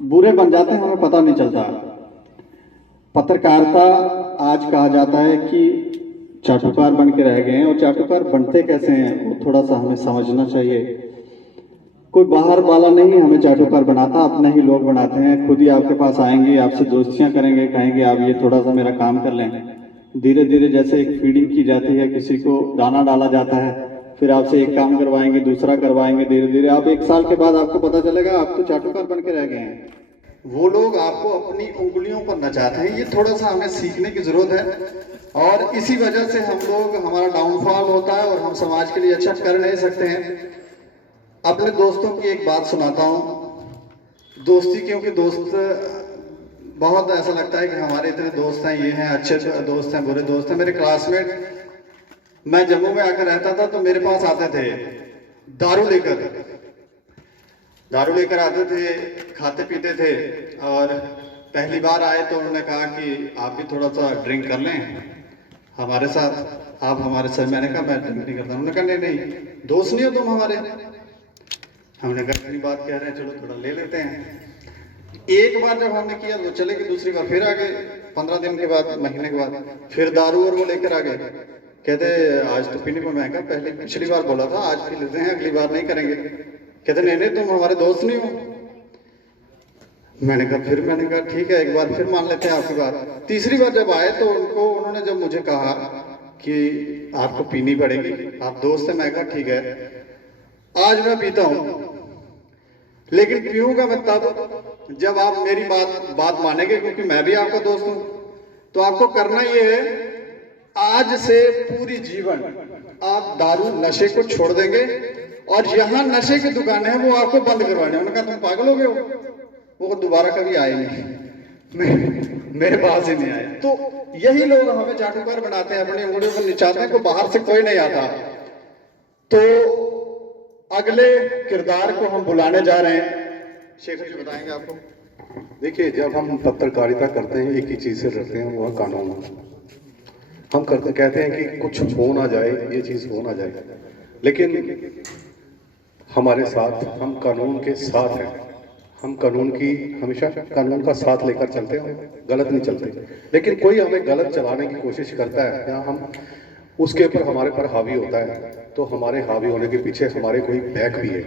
बुरे बन जाते हैं हमें पता नहीं चलता। पत्रकारिता आज कहा जाता है कि चाटुकार बन के रह गए हैं, और चाटुकार बनते कैसे हैं वो थोड़ा सा हमें समझना चाहिए। कोई बाहर वाला नहीं हमें चाटुकार बनाता, अपने ही लोग बनाते हैं। खुद ही आपके पास आएंगे, आपसे दोस्तियां करेंगे, कहेंगे आप ये थोड़ा सा मेरा काम कर लें। धीरे धीरे जैसे एक फीडिंग की जाती है, किसी को दाना डाला जाता है, फिर आपसे एक काम करवाएंगे, दूसरा करवाएंगे, धीरे धीरे आप 1 साल के बाद आपको पता चलेगा आप तो चाटुकार बन के रह गए हैं। वो लोग आपको अपनी उंगलियों पर नचाते हैं। ये थोड़ा सा हमें सीखने की जरूरत है और इसी वजह से हम लोग, हमारा डाउनफॉल होता है और हम समाज के लिए अच्छा कर नहीं सकते हैं। अपने दोस्तों की एक बात सुनाता हूँ। दोस्ती, क्योंकि दोस्त बहुत ऐसा लगता है कि हमारे इतने दोस्त हैं, ये हैं, अच्छे दोस्त हैं, बुरे दोस्त हैं। मेरे क्लासमेट, मैं जम्मू में आकर रहता था तो मेरे पास आते थे दारू लेकर आते थे, खाते पीते थे। और पहली बार आए तो उन्होंने कहा कि आप भी थोड़ा सा ड्रिंक कर लें हमारे साथ, आप हमारे साथ। मैंने कहा मैं ड्रिंक नहीं करता। उन्होंने कहा नहीं, दोस्त नहीं हो तुम हमारे। हमने कहा इतनी बात कह रहे हैं, चलो थोड़ा ले लेते हैं। एक बार जब हमने किया तो चले गए, दूसरी बार फिर आ गए। 15 दिन के बाद, महीने के बाद फिर दारू और वो लेकर आ गए। कहते आज तो पीने को। मैं कहा पहले पिछली बार बोला था, आज पी लेते हैं, अगली बार नहीं करेंगे। कहते नहीं तुम हमारे दोस्त नहीं हो। मैंने कहा ठीक है, एक बार फिर मान लेते हैं आपकी बात। तीसरी बार जब आए तो उन्होंने जब मुझे कहा कि आपको पीनी पड़ेगी, आप दोस्त हैं, मैं कहा ठीक है, आज मैं पीता हूं, लेकिन पीऊंगा मैं तब जब आप मेरी बात मानेंगे, क्योंकि मैं भी आपका दोस्त हूं। तो आपको करना ये है, आज से पूरी जीवन आप दारू नशे को छोड़ देंगे और यहाँ नशे की दुकानें हैं वो आपको बंद करवाने। उन्होंने कहा तुम पागल हो गए हो। वो दोबारा कभी आए नहीं, मेरे पास ही नहीं आए। तो यही लोग हमें चाटुकार बनाते हैं, अपनी उंगलियों को निचाते हैं, को बाहर से कोई नहीं आता। तो अगले किरदार को हम बुलाने जा रहे हैं। शेखर जी बताएंगे आपको। देखिए, जब हम पत्रकारिता करते हैं एक ही चीज़ से डरते हैं, वह कानून। हम कहते हैं कि कुछ हो ना जाए, ये चीज़ हो ना जाए, लेकिन हमारे साथ, हम कानून के साथ हैं। हम हमेशा कानून का साथ लेकर चलते हैं, गलत नहीं चलते। लेकिन कोई हमें गलत चलाने की कोशिश करता है या हम उसके ऊपर हमारे पर हावी होता है, तो हमारे हावी होने के पीछे हमारे कोई बैक भी है।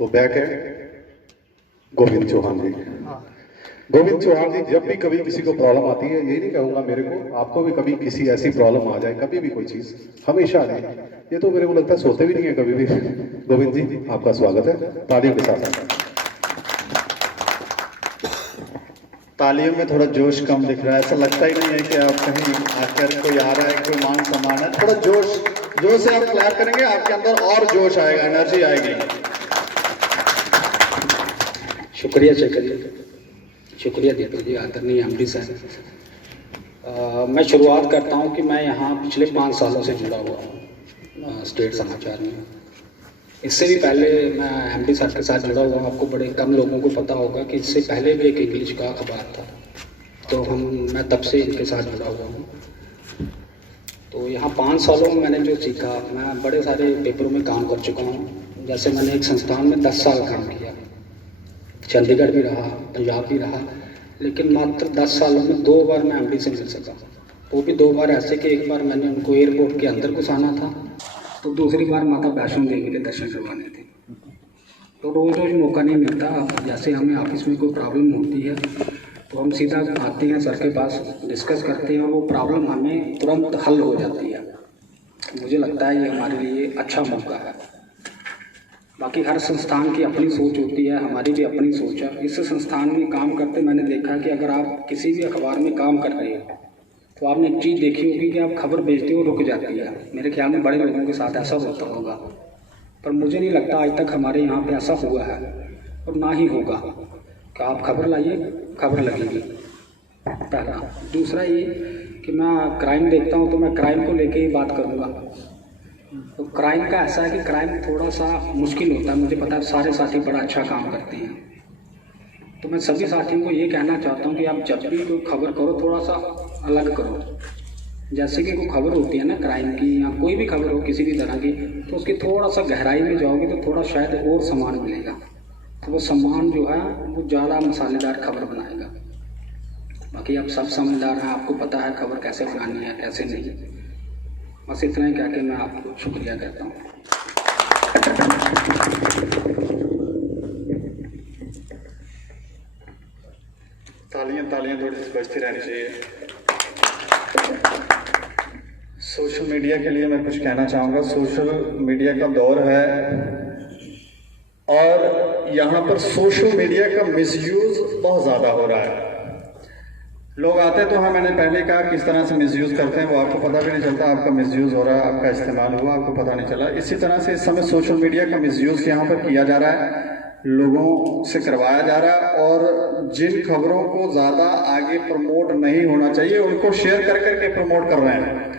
वो बैक है गोविंद चौहान जी। गोविंद चौहान जी, जब भी कभी किसी को प्रॉब्लम आती है, यही नहीं कहूँगा मेरे को, आपको भी कभी किसी ऐसी प्रॉब्लम आ जाए, कभी भी कोई चीज़, हमेशा नहीं, ये तो मेरे को लगता है सोते भी नहीं है कभी भी। गोविंद जी, आपका स्वागत है तालियों के साथ। तालियों में थोड़ा जोश कम दिख रहा है, ऐसा लगता ही नहीं है कि आप कहीं आकर कोई आ रहा है, कोई मान सम्मान है। थोड़ा जोश से आप क्लैप करेंगे, आपके अंदर और जोश आएगा, एनर्जी आएगी। शुक्रिया शेखर जी, शुक्रिया दीपक जी, आदरणीय एमडी साहब। मैं शुरुआत करता हूं कि मैं यहाँ पिछले 5 सालों से जुड़ा हुआ हूँ स्टेट समाचार में। इससे भी पहले मैं एमडी साहब के साथ जुड़ा हुआ हूँ। आपको बड़े कम लोगों को पता होगा कि इससे पहले भी एक इंग्लिश का अखबार था, तो मैं तब से इनके साथ जुड़ा हुआ हूँ। तो यहाँ 5 सालों में मैंने जो सीखा, मैं बड़े सारे पेपरों में काम कर चुका हूँ। जैसे मैंने एक संस्थान में 10 साल काम किया, चंडीगढ़ भी रहा, पंजाब भी रहा, लेकिन मात्र 10 सालों में 2 बार मैं एमडी से मिल सका। वो भी 2 बार ऐसे कि एक बार मैंने उनको एयरपोर्ट के अंदर घुसाना था, तो दूसरी बार माता वैष्णो देवी के दर्शन करवाने थे। तो रोज़ मौका नहीं मिलता। जैसे हमें ऑफिस में कोई प्रॉब्लम होती है तो हम सीधा आते हैं सर के पास, डिस्कस करते हैं और वो प्रॉब्लम हमें तुरंत हल हो जाती है। मुझे लगता है ये हमारे लिए अच्छा मौका है। बाकी हर संस्थान की अपनी सोच होती है, हमारी भी अपनी सोच है। इस संस्थान में काम करते मैंने देखा कि अगर आप किसी भी अखबार में काम कर रहे हो तो आपने एक चीज़ देखी होगी कि आप खबर भेजते हो रुक जाती है। मेरे ख्याल में बड़े लोगों के साथ ऐसा होता होगा, पर मुझे नहीं लगता आज तक हमारे यहाँ पे ऐसा हुआ है और ना ही होगा कि आप खबर लाइए, खबर लगेगी। पहला। दूसरा ये कि मैं क्राइम देखता हूँ तो मैं क्राइम को लेके ही बात करूँगा। तो क्राइम का ऐसा है कि क्राइम थोड़ा सा मुश्किल होता है। मुझे पता है सारे साथी बड़ा अच्छा काम करते हैं, तो मैं सभी साथियों को ये कहना चाहता हूँ कि आप जब भी कोई खबर करो थोड़ा सा अलग करो। जैसे कि कोई खबर होती है ना क्राइम की या कोई भी खबर हो किसी भी तरह की, तो उसकी थोड़ा सा गहराई में जाओगे तो थोड़ा शायद और सामान मिलेगा। तो वो सामान जो है वो ज़्यादा मसालेदार खबर बनाएगा। बाकी आप सब समझदार हैं, आपको पता है खबर कैसे बनानी है कैसे नहीं। बस इतना ही कह के मैं आपको शुक्रिया कहता हूँ। तालियां थोड़ी सी बजती रहनी चाहिए। सोशल मीडिया के लिए मैं कुछ कहना चाहूँगा। सोशल मीडिया का दौर है और यहाँ पर सोशल मीडिया का मिसयूज बहुत ज़्यादा हो रहा है। लोग आते तो हाँ, मैंने पहले कहा किस तरह से मिसयूज़ करते हैं, वो आपको पता भी नहीं चलता आपका मिसयूज़ हो रहा है, आपका इस्तेमाल हुआ, आपको पता नहीं चला। इसी तरह से इस समय सोशल मीडिया का मिसयूज़ यहाँ पर किया जा रहा है, लोगों से करवाया जा रहा है, और जिन खबरों को ज़्यादा आगे प्रमोट नहीं होना चाहिए उनको शेयर कर करके प्रमोट कर रहे हैं।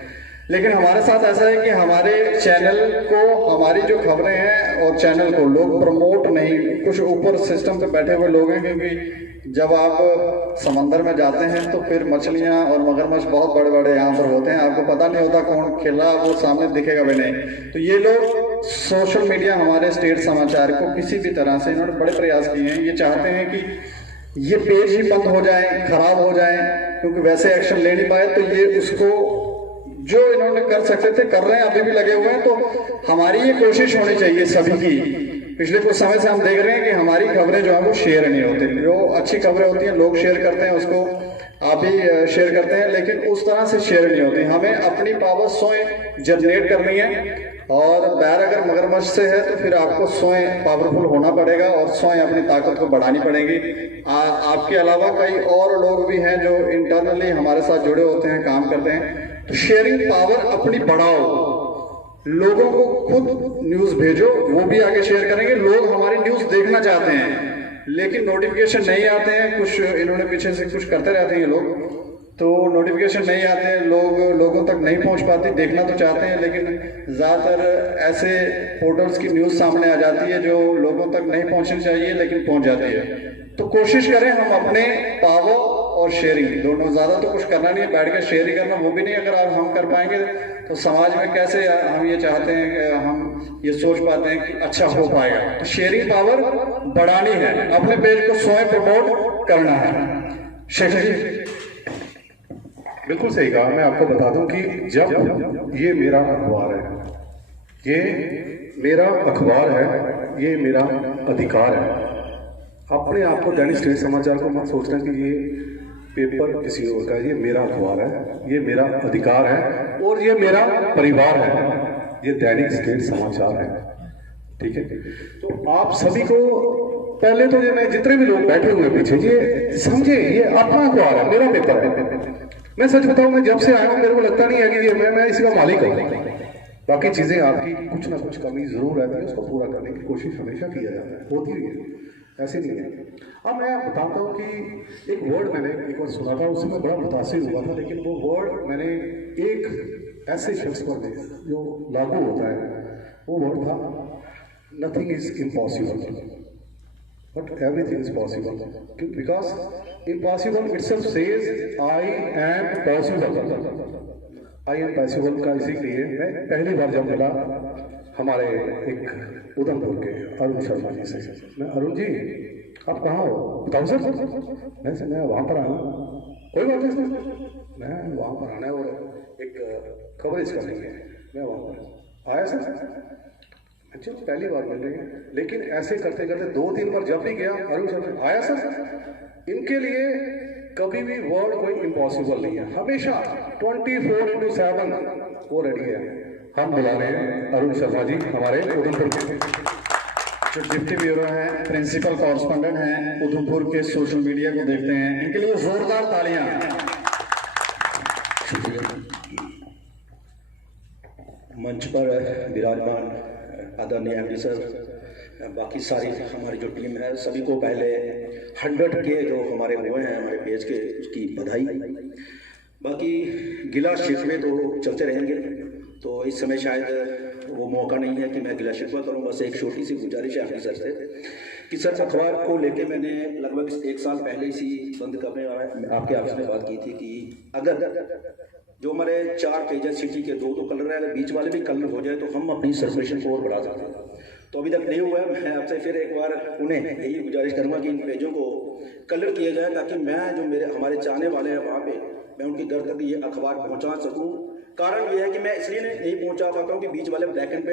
लेकिन हमारे साथ ऐसा है कि हमारे चैनल को, हमारी जो खबरें हैं और चैनल को लोग प्रमोट नहीं, कुछ ऊपर सिस्टम पे बैठे हुए लोग हैं, क्योंकि जब आप समंदर में जाते हैं तो फिर मछलियां और मगरमच्छ बहुत बड़े बड़े यहाँ पर होते हैं, आपको पता नहीं होता कौन खिला, वो सामने दिखेगा भी नहीं। तो ये लोग सोशल मीडिया हमारे स्टेट समाचार को किसी भी तरह से इन्होंने बड़े प्रयास किए हैं। ये चाहते हैं कि ये पेज ही बंद हो जाए, खराब हो जाए, क्योंकि वैसे एक्शन ले नहीं पाए, तो ये उसको जो इन्होंने कर सकते थे कर रहे हैं, अभी भी लगे हुए हैं। तो हमारी ये कोशिश होनी चाहिए सभी की। पिछले कुछ समय से हम देख रहे हैं कि हमारी खबरें जो है वो शेयर नहीं होती। जो अच्छी खबरें होती हैं लोग शेयर करते हैं, उसको आप भी शेयर करते हैं, लेकिन उस तरह से शेयर नहीं होती। हमें अपनी पावर स्वयं जनरेट करनी है, और पैर अगर मगरमच्छ से है तो फिर आपको स्वयं पावरफुल होना पड़ेगा और स्वयं अपनी ताकत को बढ़ानी पड़ेगी। आपके अलावा कई और लोग भी हैं जो इंटरनली हमारे साथ जुड़े होते हैं, काम करते हैं। तो शेयरिंग पावर अपनी बढ़ाओ, लोगों को खुद न्यूज़ भेजो, वो भी आगे शेयर करेंगे। लोग हमारी न्यूज़ देखना चाहते हैं लेकिन नोटिफिकेशन नहीं आते हैं, कुछ इन्होंने पीछे से कुछ करते रहते हैं लोग, तो नोटिफिकेशन नहीं आते हैं, लोगों तक नहीं पहुंच पाती। देखना तो चाहते हैं लेकिन ज़्यादातर ऐसे पोर्टल्स की न्यूज़ सामने आ जाती है जो लोगों तक नहीं पहुंचनी चाहिए लेकिन पहुंच जाती है। तो कोशिश करें हम अपने पावर और शेयरिंग दोनों, ज़्यादा तो कुछ करना नहीं है, बैठ कर शेयर ही करना, वो भी नहीं अगर आप हम कर पाएंगे तो समाज में कैसे हम ये चाहते हैं कि हम ये सोच पाते हैं कि अच्छा हो पाएगा। तो शेयरिंग पावर बढ़ानी है, अपने पेज को स्वयं प्रमोट करना है। शेखर जी बिल्कुल सही कहा। मैं आपको बता दूं कि जब ये मेरा अखबार है, ये मेरा अखबार है, ये मेरा अधिकार है। अपने आप को दैनिक स्टेट समाचार को मत सोचना कि ये पेपर किसी और का है, ये मेरा अखबार है, ये मेरा अधिकार है और ये मेरा परिवार है, ये दैनिक स्टेट समाचार है। ठीक है, तो आप सभी को पहले तो ये, मैं जितने भी लोग बैठे हुए पीछे, ये समझे ये अपना अखबार है, मेरा पेपर है। मैं सच बताऊं, मैं जब से आया हूं मेरे को लगता नहीं है कि ये मैं इसका मालिक हूं। बाकी चीजें आपकी कुछ ना कुछ कमी जरूर रहती है, उसको पूरा करने की कोशिश हमेशा किया जाता है, होती है, ऐसे नहीं है। अब मैं बताता हूँ कि एक वर्ड मैंने एक बार सुना था, उससे मैं बड़ा मुतासिर हुआ था, लेकिन वो वर्ड मैंने एक ऐसे शख्स पर देखा जो लागू होता है। वो वर्ड था nothing is impossible but everything is possible, because impossible itself says I am possible. I am possible का इसीलिए मैं पहली बार जब मिला हमारे एक उधमपुर के अरुण शर्मा जी से, मैं अरुण जी आप कहाँ हो, बताओ सर। मैं वहाँ पर आया, कोई बात नहीं सर, मैं वहाँ पर आना है और एक कवरेज करनी है, मैं वहाँ पर आया सर। अच्छा पहली बार मिल रही है, लेकिन ऐसे करते करते 2-3 बार जब भी गया अरुण शर्मा आया सर। इनके लिए कभी भी वर्ड कोई इम्पॉसिबल नहीं है, हमेशा 24/7 वो रेडी है। हम बुला रहे हैं अरुण शर्मा जी, हमारे उधमपुर के जो डिप्टी ब्यूरो हैं, प्रिंसिपल कॉरेस्पॉन्डेंट हैं, उधमपुर के सोशल मीडिया को देखते हैं, इनके लिए जोरदार तालियां। मंच पर विराजमान आदरणीय एमडी सर, बाकी सारी हमारी जो टीम है, सभी को पहले 100 के जो हमारे हुए हैं हमारे पेज के, उसकी बधाई। बाकी गिला शिकवे तो चलते रहेंगे, तो इस समय शायद वो मौका नहीं है कि मैं गिला शिकवा करूँ। बस एक छोटी सी गुजारिश है आपकी सर से कि सर अखबार को लेके मैंने लगभग 1 साल पहले इसी बंद करने वाला आपके आपसे में बात की थी कि अगर जो हमारे 4 पेजेस सिटी के 2 कलर है, अगर बीच वाले भी कलर हो जाए तो हम अपनी सर्कुलेशन को और बढ़ा सकते हैं। तो अभी तक नहीं हुआ है। मैं आपसे फिर एक बार उन्हें यही गुजारिश करूँगा कि इन पेजों को कलर किया जाए, ताकि मैं जो हमारे चाहने वाले हैं वहाँ पे मैं उनकी घर तक ये अखबार पहुँचा सकूँ। कारण ये है कि मैं इसलिए नहीं पहुँचा पाता हूँ कि बीच वाले ब्लैक एंड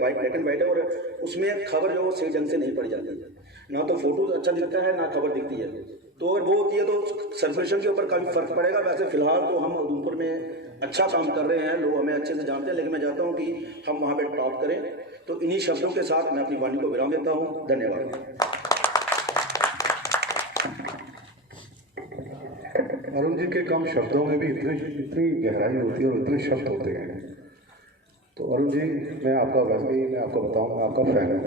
वाइट है और उसमें खबर जो सही ढंग से नहीं पढ़ी जाती है, ना तो फोटो अच्छा दिखता है ना खबर दिखती है। तो अगर वो होती है तो सर्कुलेशन के ऊपर काफ़ी फर्क पड़ेगा। वैसे फिलहाल तो हम उधमपुर में अच्छा काम कर रहे हैं, लोग हमें अच्छे से जानते हैं, लेकिन मैं चाहता हूँ कि हम वहाँ पे टॉप करें। तो इन्हीं शब्दों के साथ मैं अपनी वाणी को विराम देता हूँ। धन्यवाद। अरुण जी के कम शब्दों में भी इतनी गहराई होती है और इतने शब्द होते हैं। तो अरुण जी, मैं आपका वैसे ही मैं आपको बताऊं, मैं आपका फैन हूँ।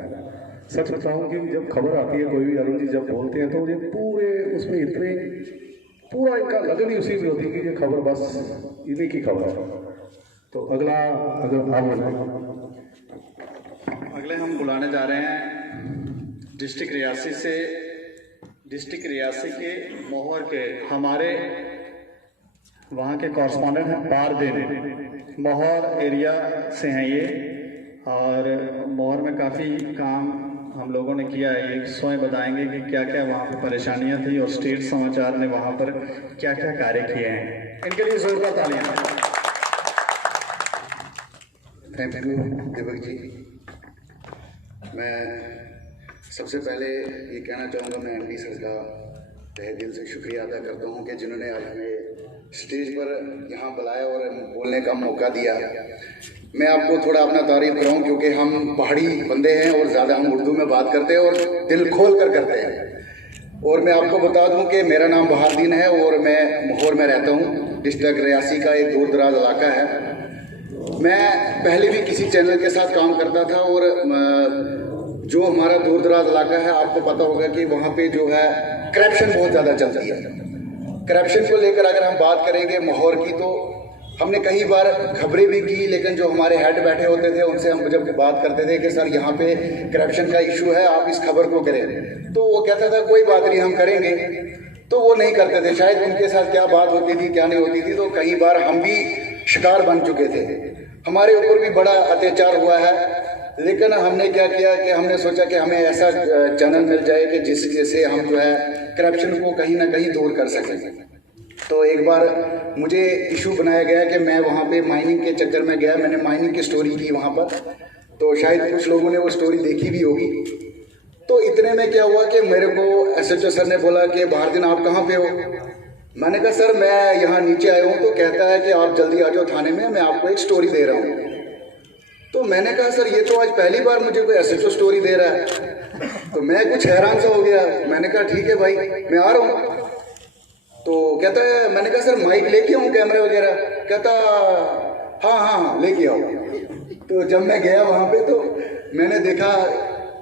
सच बताऊं कि जब खबर आती है कोई भी, अरुण जी जब बोलते हैं तो ये पूरे उसमें इतने पूरा इनका लगन ही उसी में होती है कि ये खबर बस इन्हीं की खबर है। तो अगला अगर आप अगले हम बुलाने जा रहे हैं डिस्ट्रिक्ट रियासी के मोहर के हमारे वहाँ के कॉरस्पॉन्डेंट हैं पार दिन, मोहर एरिया से हैं ये, और मोहर में काफ़ी काम हम लोगों ने किया है। ये स्वयं बताएंगे कि क्या क्या वहाँ पर परेशानियाँ थी और स्टेट समाचार ने वहाँ पर क्या क्या कार्य किए हैं। इनके लिए जोरदार तालियां। थैंक यू दीपक जी। मैं सबसे पहले ये कहना चाहूँगा, मैं एमडी सर का तहे दिल से शुक्रिया अदा करता हूँ कि जिन्होंने आज हमें स्टेज पर यहाँ बुलाया और बोलने का मौका दिया। मैं आपको थोड़ा अपना तारीफ कराऊँ क्योंकि हम पहाड़ी बंदे हैं और ज़्यादा हम उर्दू में बात करते हैं और दिल खोल कर करते हैं। और मैं आपको बता दूं कि मेरा नाम बहारदीन है और मैं मोहर में रहता हूं। डिस्ट्रिक्ट रियासी का एक दूर दराज इलाका है। मैं पहले भी किसी चैनल के साथ काम करता था और जो हमारा दूर दराज इलाका है, आपको पता होगा कि वहाँ पे जो है करप्शन बहुत ज़्यादा चलती है। करप्शन को लेकर अगर हम बात करेंगे मोहर की, तो हमने कई बार खबरें भी की, लेकिन जो हमारे हेड बैठे होते थे उनसे हम जब बात करते थे कि सर यहाँ पे करप्शन का इशू है, आप इस खबर को करें, तो वो कहता था कोई बात नहीं हम करेंगे। तो वो नहीं करते थे। शायद उनके साथ क्या बात होती थी क्या नहीं होती थी, तो कई बार हम भी शिकार बन चुके थे। हमारे ऊपर भी बड़ा अत्याचार हुआ है, लेकिन हमने क्या किया कि हमने सोचा कि हमें ऐसा चैनल मिल जाए कि जिससे हम जो है करप्शन को कहीं ना कहीं दूर कर सकें। तो एक बार मुझे इशू बनाया गया कि मैं वहाँ पे माइनिंग के चक्कर में गया, मैंने माइनिंग की स्टोरी की वहाँ पर, तो शायद कुछ लोगों ने वो स्टोरी देखी भी होगी। तो इतने में क्या हुआ कि मेरे को एसएचओ सर ने बोला कि बहारदीन आप कहाँ पे हो? मैंने कहा सर मैं यहाँ नीचे आया हूँ। तो कहता है कि आप जल्दी आ जाओ थाने में, मैं आपको एक स्टोरी दे रहा हूँ। तो मैंने कहा सर ये तो आज पहली बार मुझे कोई एसएचओ स्टोरी दे रहा है। तो मैं कुछ हैरान सा हो गया। मैंने कहा ठीक है भाई मैं आ रहा हूँ। तो कहता है, मैंने कहा सर माइक लेके आऊँ कैमरा वगैरह? कहता हाँ लेके आओ। तो जब मैं गया वहाँ पे तो मैंने देखा,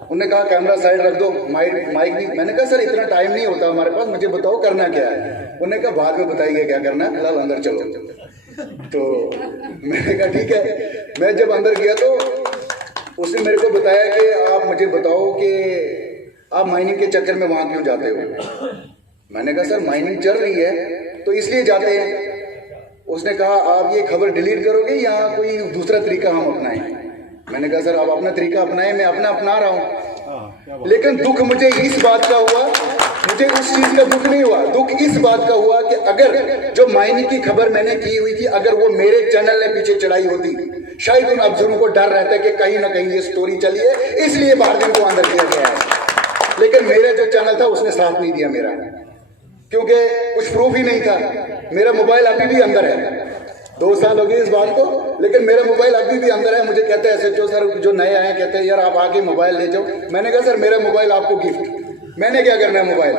उन्होंने कहा कैमरा साइड रख दो, माइक भी। मैंने कहा सर इतना टाइम नहीं होता हमारे पास, मुझे बताओ करना क्या है? उन्होंने कहा बाद में बताइए क्या करना है, फिलहाल अंदर चलो। तो मैंने कहा ठीक है। मैं जब अंदर गया तो उसने मेरे को बताया कि आप मुझे बताओ कि आप माइनिंग के चक्कर में वहाँ क्यों जाते हो? मैंने कहा सर माइनिंग चल रही है तो इसलिए जाते हैं। उसने कहा आप ये खबर डिलीट करोगे या कोई दूसरा तरीका हम अपनाएं? मैंने कहा सर आप अपना तरीका अपनाएं, मैं अपना अपना रहा हूँ। लेकिन दुख मुझे इस बात का हुआ, मुझे उस चीज का दुख नहीं हुआ, दुख इस बात का हुआ कि अगर जो माइनिंग की खबर मैंने की हुई थी, अगर वो मेरे चैनल ने पीछे चढ़ाई होती, शायद उन अफसरों को डर रहता है कि कहीं ना कहीं ये स्टोरी चली है, इसलिए बहारदीन को अंदर किया गया है। लेकिन मेरा जो चैनल था उसने साथ नहीं दिया मेरा, क्योंकि कुछ प्रूफ ही नहीं था। मेरा मोबाइल अभी भी अंदर है, 2 साल हो गए इस बात को, लेकिन मेरा मोबाइल अभी भी अंदर है। मुझे कहते हैं एसएचओ सर जो नए आए कहते हैं यार आप आके मोबाइल ले जाओ। मैंने कहा सर मेरा मोबाइल आपको गिफ्ट, मैंने क्या करना है मोबाइल।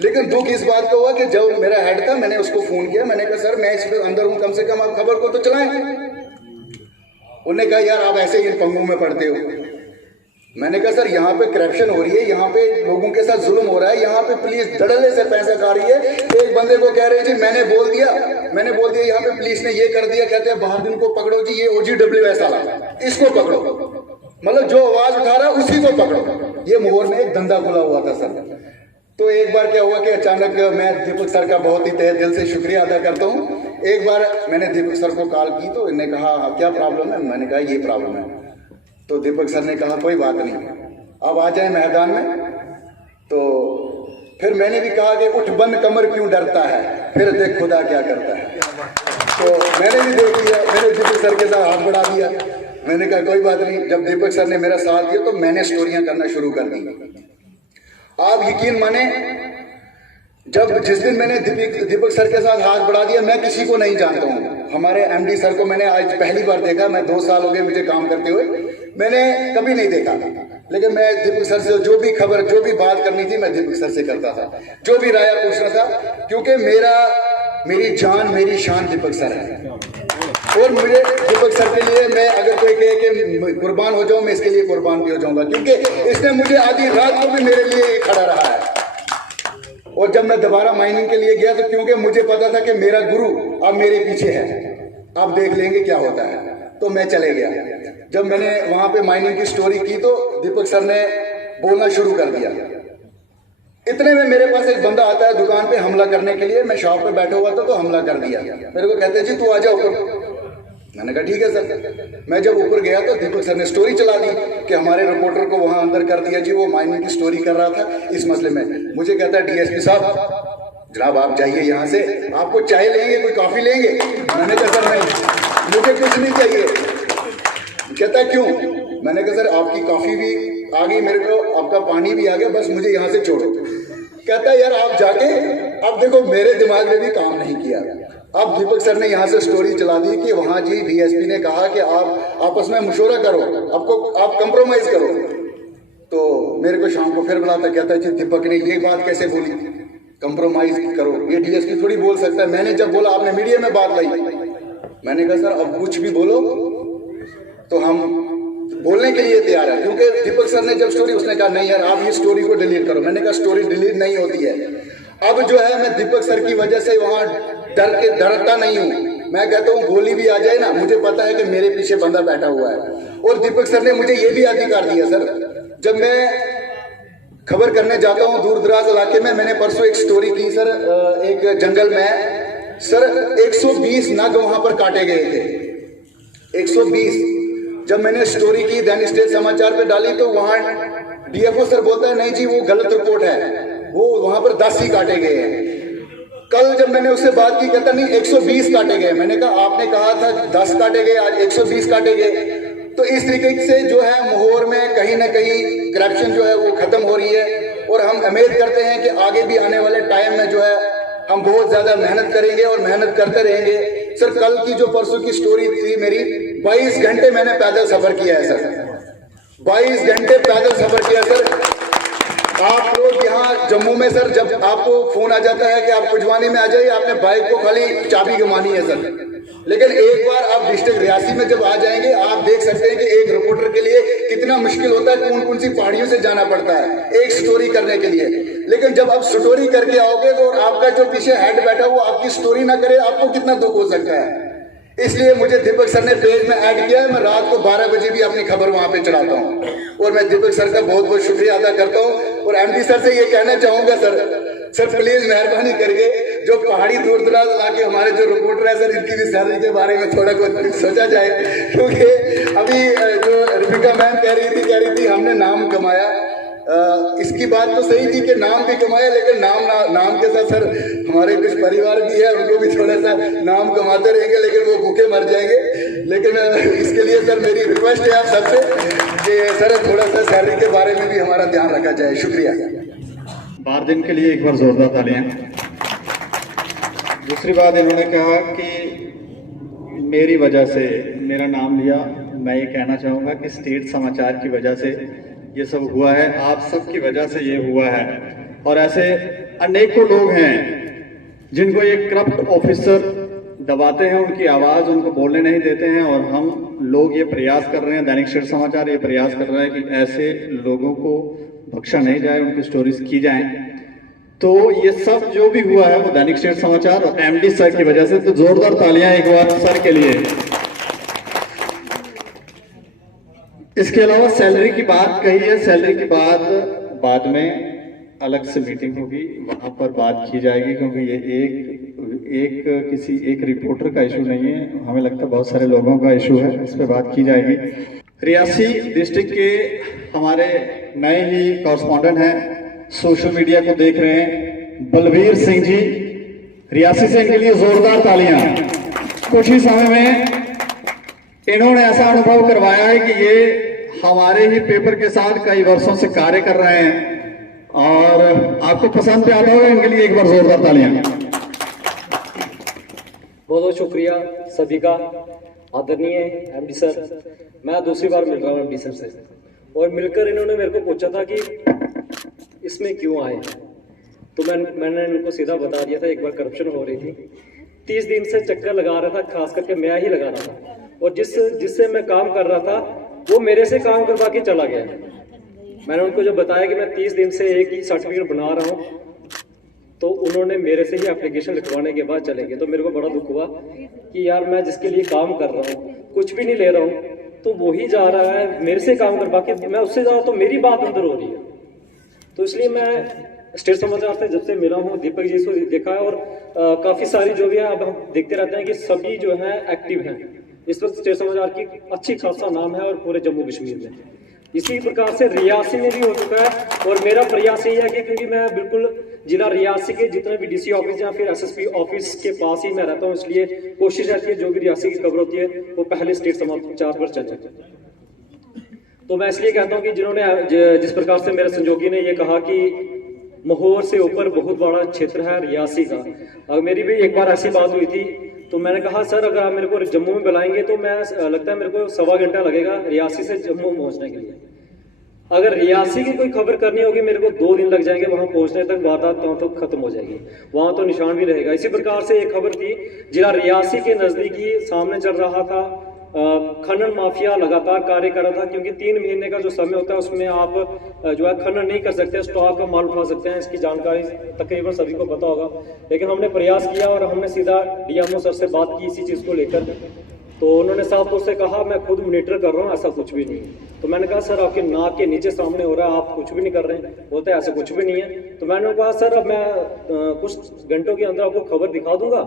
लेकिन दुख इस बात का हुआ कि जब मेरा हेड था मैंने उसको फोन किया, मैंने कहा सर मैं इस पर अंदर हूँ, कम से कम आप खबर को तो चलाएं। उन्होंने कहा यार आप ऐसे ही इन पंगों में पड़ते हो। मैंने कहा सर यहाँ पे करप्शन हो रही है, यहाँ पे लोगों के साथ जुल्म हो रहा है, यहाँ पे पुलिस धड़ल्ले से पैसा खा रही है। एक बंदे को कह रहे जी मैंने बोल दिया यहाँ पे पुलिस ने ये कर दिया, कहते हैं बहारदीन को पकड़ो जी, ये OGWS वाला, इसको पकड़ो, मतलब जो आवाज उठा रहा है उसी को पकड़ो। ये मोहर में एक धंधा खुला हुआ था सर। तो एक बार क्या हुआ कि अचानक मैं दीपक सर का बहुत ही तहे दिल से शुक्रिया अदा करता हूँ। एक बार मैंने दीपक सर को कॉल की तो इन्होंने कहा क्या प्रॉब्लम है? मैंने कहा ये प्रॉब्लम है। तो दीपक सर ने कहा कोई बात नहीं, अब आ जाए मैदान में। तो फिर मैंने भी कहा कि उठ बंद कमर क्यों डरता है, फिर देख खुदा क्या करता है। तो मैंने भी देख लिया, मैंने दीपक सर के साथ हाथ बढ़ा दिया। मैंने कहा कोई बात नहीं। जब दीपक सर ने मेरा साथ दिया तो मैंने स्टोरियां करना शुरू कर दी। आप यकीन माने, जब जिस दिन मैंने दीपक सर के साथ हाथ बढ़ा दिया, मैं किसी को नहीं जानता हूँ। हमारे MD सर को मैंने आज पहली बार देखा, मैं 2 साल हो गए मुझे काम करते हुए, मैंने कभी नहीं देखा। लेकिन मैं दीपक सर से जो भी खबर, जो भी बात करनी थी, मैं दीपक सर से करता था, जो भी राय पूछना था, क्योंकि मेरी जान, मेरी शान दीपक सर है। और मुझे दीपक सर के लिए मैं अगर कोई कहे कि कुर्बान हो जाऊं, मैं इसके लिए कुर्बान भी हो जाऊंगा, क्योंकि इसने मुझे आधी रात को भी मेरे लिए खड़ा रहा है। और जब मैं दोबारा माइनिंग के लिए गया तो क्योंकि मुझे पता था कि मेरा गुरु अब मेरे पीछे है, अब देख लेंगे क्या होता है, तो मैं चले गया। जब मैंने वहां पे माइनिंग की स्टोरी की तो दीपक सर ने बोलना शुरू कर दिया। इतने में मेरे पास एक बंदा आता है दुकान पे हमला करने के लिए। मैं शॉप पे बैठा हुआ था तो हमला कर दिया। मेरे को कहते जी तू आ जा ऊपर। मैंने कहा ठीक है सर। मैं जब ऊपर गया तो दीपक सर ने स्टोरी चला दी कि हमारे रिपोर्टर को वहां अंदर कर दिया जी, वो माइनिंग की स्टोरी कर रहा था इस मसले में। मुझे कहता है डीएसपी साहब जनाब आप जाइए यहाँ से, आपको चाय लेंगे, कोई कॉफी लेंगे? मैंने कहा सर नहीं, मुझे कुछ नहीं चाहिए। कहता है क्यों? मैंने कहा सर आपकी कॉफी भी आ गई मेरे को, आपका पानी भी आ गया, बस मुझे यहाँ से छोड़ो। कहता है यार आप जाके, अब देखो मेरे दिमाग में भी काम नहीं किया। अब दीपक सर ने यहाँ से स्टोरी चला दी कि वहाँ जी डीएसपी ने कहा कि आप आपस में मशवरा करो, आप कंप्रोमाइज करो। तो मेरे को शाम को फिर बुलाता, कहता है जी दीपक ने ये बात कैसे बोली, कंप्रोमाइज करो, ये डीएसपी थोड़ी बोल सकता है। मैंने जब बोला आपने मीडिया में बात लाई, मैंने कहा सर अब कुछ भी बोलो तो हम बोलने के लिए तैयार है। क्योंकि दीपक सर ने जब स्टोरी, उसने कहा नहीं यार आप ये स्टोरी को डिलीट करो। मैंने कहा स्टोरी डिलीट नहीं होती है। अब जो है मैं दीपक सर की वजह से वहां डरता नहीं हूं। मैं कहता हूं गोली भी आ जाए ना, मुझे पता है कि मेरे पीछे बंदा बैठा हुआ है। और दीपक सर ने मुझे ये भी अधिकार दिया सर, जब मैं खबर करने जाता हूं दूर दराज इलाके में। मैंने परसों एक स्टोरी की सर, एक जंगल में सर 120 नग वहां पर काटे गए थे, 120। जब मैंने स्टोरी की दैनिक स्टेट समाचार पे डाली तो वहां डीएफओ सर बोलता है नहीं जी वो गलत रिपोर्ट है, वो वहां पर 10 ही काटे गए हैं। कल जब मैंने उससे बात की कहता नहीं 120 काटे गए। मैंने कहा आपने कहा था 10 काटे गए, आज 120 काटे गए। तो इस तरीके से जो है माहौल में कहीं ना कहीं करप्शन जो है वो खत्म हो रही है। और हम उम्मीद करते हैं कि आगे भी आने वाले टाइम में जो है हम बहुत ज्यादा मेहनत करेंगे और मेहनत करते रहेंगे। सर कल की जो परसों की स्टोरी थी मेरी, 22 घंटे मैंने पैदल सफर किया है सर, 22 घंटे पैदल सफर किया सर। आप लोग यहाँ जम्मू में सर जब आपको फोन आ जाता है कि आप कुजवानी में आ जाइए, आपने बाइक को खाली चाबी घुमानी है सर। लेकिन एक बार आप डिस्ट्रिक्ट रियासी में जब आ जाएंगे आप देख सकते हैं कि एक रिपोर्टर के लिए कितना मुश्किल होता है, कौन कौन सी पहाड़ियों से जाना पड़ता है एक स्टोरी करने के लिए। लेकिन जब आप स्टोरी करके आओगे तो आपका जो पीछे हेड बैठा वो आपकी स्टोरी ना करे, आपको कितना दुख हो सकता है। इसलिए मुझे दीपक सर ने पेज में ऐड किया है। मैं रात को 12 बजे भी अपनी खबर वहां पे चलाता हूं और मैं दीपक सर का बहुत बहुत शुक्रिया अदा करता हूं। और एमडी सर से ये कहना चाहूंगा सर प्लीज मेहरबानी करके जो पहाड़ी दूर दराज इलाके हमारे जो रिपोर्टर है सर, इनकी भी सैलरी के बारे में थोड़ा कुछ सोचा जाए। क्योंकि अभी जो रिपिका मैम कह रही थी हमने नाम कमाया, इसकी बात तो सही थी कि नाम भी कमाया, लेकिन नाम के साथ सर हमारे कुछ परिवार भी है, उनको भी थोड़ा सा नाम कमाते रहेंगे, लेकिन वो भूखे मर जाएंगे। लेकिन इसके लिए सर मेरी रिक्वेस्ट है आप सबसे कि सर थोड़ा सा सैलरी के बारे में भी हमारा ध्यान रखा जाए। शुक्रिया। बारदिन के लिए एक बार जोरदार तालियां। दूसरी बात इन्होंने कहा कि मेरी वजह से मेरा नाम लिया। मैं ये कहना चाहूँगा कि स्टेट समाचार की वजह से ये सब हुआ है, आप सब की वजह से ये हुआ है। और ऐसे अनेकों लोग हैं जिनको ये करप्ट ऑफिसर दबाते हैं, उनकी आवाज़ उनको बोलने नहीं देते हैं। और हम लोग ये प्रयास कर रहे हैं, दैनिक स्टेट समाचार ये प्रयास कर रहा है कि ऐसे लोगों को बख्शा नहीं जाए, उनकी स्टोरीज की जाएं। तो ये सब जो भी हुआ है वो दैनिक स्टेट समाचार और एमडी सर की वजह से। तो जोरदार तालियां एक बार सर के लिए। इसके अलावा सैलरी की बात कही है, सैलरी की बात बाद में अलग से मीटिंग होगी, वहां पर बात की जाएगी। क्योंकि ये एक रिपोर्टर का इशू नहीं है, हमें लगता है बहुत सारे लोगों का इशू है, इस पर बात की जाएगी। रियासी डिस्ट्रिक्ट के हमारे नए ही कॉरेस्पॉन्डेंट हैं, सोशल मीडिया को देख रहे हैं, बलवीर सिंह जी रियासी से, इनके लिए जोरदार तालियां। कुछ ही समय में इन्होंने ऐसा अनुभव करवाया है कि ये हमारे ही पेपर के साथ कई वर्षों से कार्य कर रहे हैं और आपको पसंद पे आता होगा। इनके लिए एक बार जोरदार तालियां। बहुत बहुत शुक्रिया सभी का, आदरणीय एमडी सर। मैं दूसरी बार मिल रहा हूँ एमडी सर से और मिलकर इन्होंने मेरे को पूछा था कि इसमें क्यों आए। तो मैंने इनको सीधा बता दिया था, एक बार करप्शन हो रही थी, 30 दिन से चक्कर लगा रहा था, खास करके मैं ही लगा रहा था, और जिससे मैं काम कर रहा था वो मेरे से काम करवा के चला गया। मैंने उनको जो बताया कि मैं 30 दिन से एक ही सर्टिफिकेट बना रहा हूँ, तो उन्होंने मेरे से ही एप्लीकेशन लिखवाने के बाद चले गए। तो मेरे को बड़ा दुख हुआ कि यार मैं जिसके लिए काम कर रहा हूँ, कुछ भी नहीं ले रहा हूँ, तो वो ही जा रहा है मेरे से काम करवा के, मैं उससे ज़्यादा तो मेरी बात अंदर हो रही है। तो इसलिए मैं स्टेट समाचार से जब से मिला हूँ, दीपक जी को देखा है, और काफ़ी सारी जो भी है अब हम देखते रहते हैं कि सभी जो है एक्टिव हैं। इस वक्त स्टेट समाचार की अच्छी खासा नाम है और पूरे जम्मू कश्मीर में। इसी प्रकार से रियासी में भी हो चुका है, और मेरा प्रयास यही है कि क्योंकि मैं बिल्कुल जिला रियासी के जितने भी डीसी ऑफिस या फिर एसएसपी ऑफिस के पास ही मैं रहता हूँ, इसलिए कोशिश रहती है जो भी रियासी की खबर होती है वो पहले स्टेट समाचार पर चल जाए। तो मैं इसलिए कहता हूँ कि जिन्होंने जिस प्रकार से मेरे संजोगी ने ये कहा कि महोर से ऊपर बहुत बड़ा क्षेत्र है रियासी का, अगर मेरी भी एक बार ऐसी बात हुई थी, तो मैंने कहा सर अगर आप मेरे को जम्मू में बुलाएंगे तो मैं लगता है मेरे को 1.25 घंटा लगेगा रियासी से जम्मू पहुंचने के लिए। अगर रियासी की कोई खबर करनी होगी मेरे को 2 दिन लग जाएंगे वहां पहुंचने तक, वारदात तो खत्म हो जाएगी, वहां तो निशान भी रहेगा। इसी प्रकार से एक खबर थी, जिला रियासी के नजदीकी सामने चल रहा था खनन माफिया लगातार कार्य कर रहा था, क्योंकि 3 महीने का जो समय होता है उसमें आप जो है खनन नहीं कर सकते, स्टॉक का माल उठा सकते हैं। इसकी जानकारी तकरीबन सभी को पता होगा, लेकिन हमने प्रयास किया और हमने सीधा डीएमओ सर से बात की इसी चीज़ को लेकर। तो उन्होंने साफ तौर से कहा मैं खुद मॉनिटर कर रहा हूँ, ऐसा कुछ भी नहीं है। तो मैंने कहा सर आपके नाक के नीचे सामने हो रहा है, आप कुछ भी नहीं कर रहे हैं। बोलते हैं ऐसा कुछ भी नहीं है। तो मैंने कहा सर अब मैं कुछ घंटों के अंदर आपको खबर दिखा दूंगा,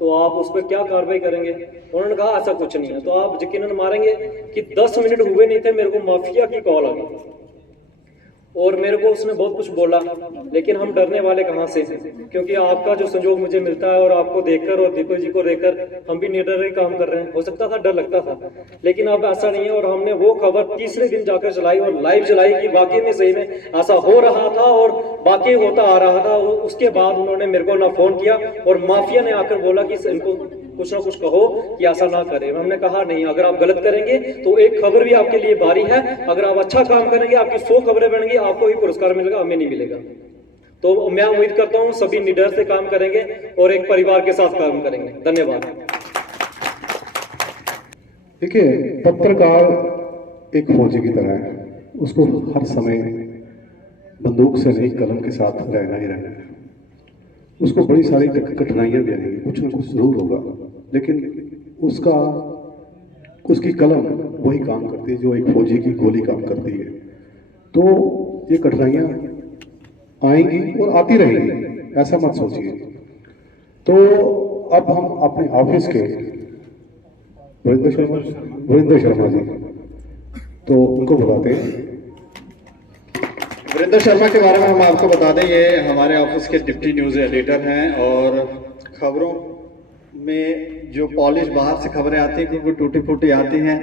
तो आप उस पर क्या कार्रवाई करेंगे। उन्होंने कहा ऐसा कुछ नहीं है। तो आप यकीनन मारेंगे कि 10 मिनट हुए नहीं थे मेरे को माफिया की कॉल आ गई, और मेरे को उसने बहुत कुछ बोला, लेकिन हम डरने वाले कहाँ से हैं, क्योंकि आपका जो संजोग मुझे मिलता है और आपको देखकर और दीपक जी को देखकर हम भी निडर ही काम कर रहे हैं। हो सकता था डर लगता था, लेकिन अब ऐसा नहीं है। और हमने वो खबर तीसरे दिन जाकर चलाई और लाइव चलाई कि वाकई में सही में ऐसा हो रहा था और वाकई होता आ रहा था। उसके बाद उन्होंने मेरे को ना फोन किया और माफिया ने आकर बोला कि इनको कुछ ना कुछ कहो कि ऐसा ना करें। हमने कहा नहीं, अगर आप गलत करेंगे तो एक खबर भी आपके लिए भारी है, अगर आप अच्छा काम करेंगे आपकी 100 खबरें बनेंगी, आपको ही पुरस्कार मिलेगा, हमें नहीं मिलेगा। तो मैं उम्मीद करता हूं सभी निडर से काम करेंगे और एक परिवार के साथ काम करेंगे। धन्यवाद। देखिए, पत्रकार एक फौजी की तरह है, उसको हर समय बंदूक से नहीं कलम के साथ रहना ही रहना है। उसको बड़ी सारी कठिनाइयां भी आएंगी, कुछ ना कुछ जरूर होगा, लेकिन उसकी कलम वही काम करती है जो एक फौजी की गोली काम करती है। तो ये कठिनाइयां आएंगी और आती रहेंगी, ऐसा मत सोचिए। तो अब हम अपने ऑफिस के वीरेंद्र शर्मा जी, तो उनको बुलाते हैं। वीरेंद्र शर्मा के बारे में हम आपको बता दें, ये हमारे ऑफिस के डिप्टी न्यूज़ एडिटर हैं, और खबरों में जो पॉलिश बाहर से खबरें आती हैं क्योंकि टूटी फूटी आती हैं,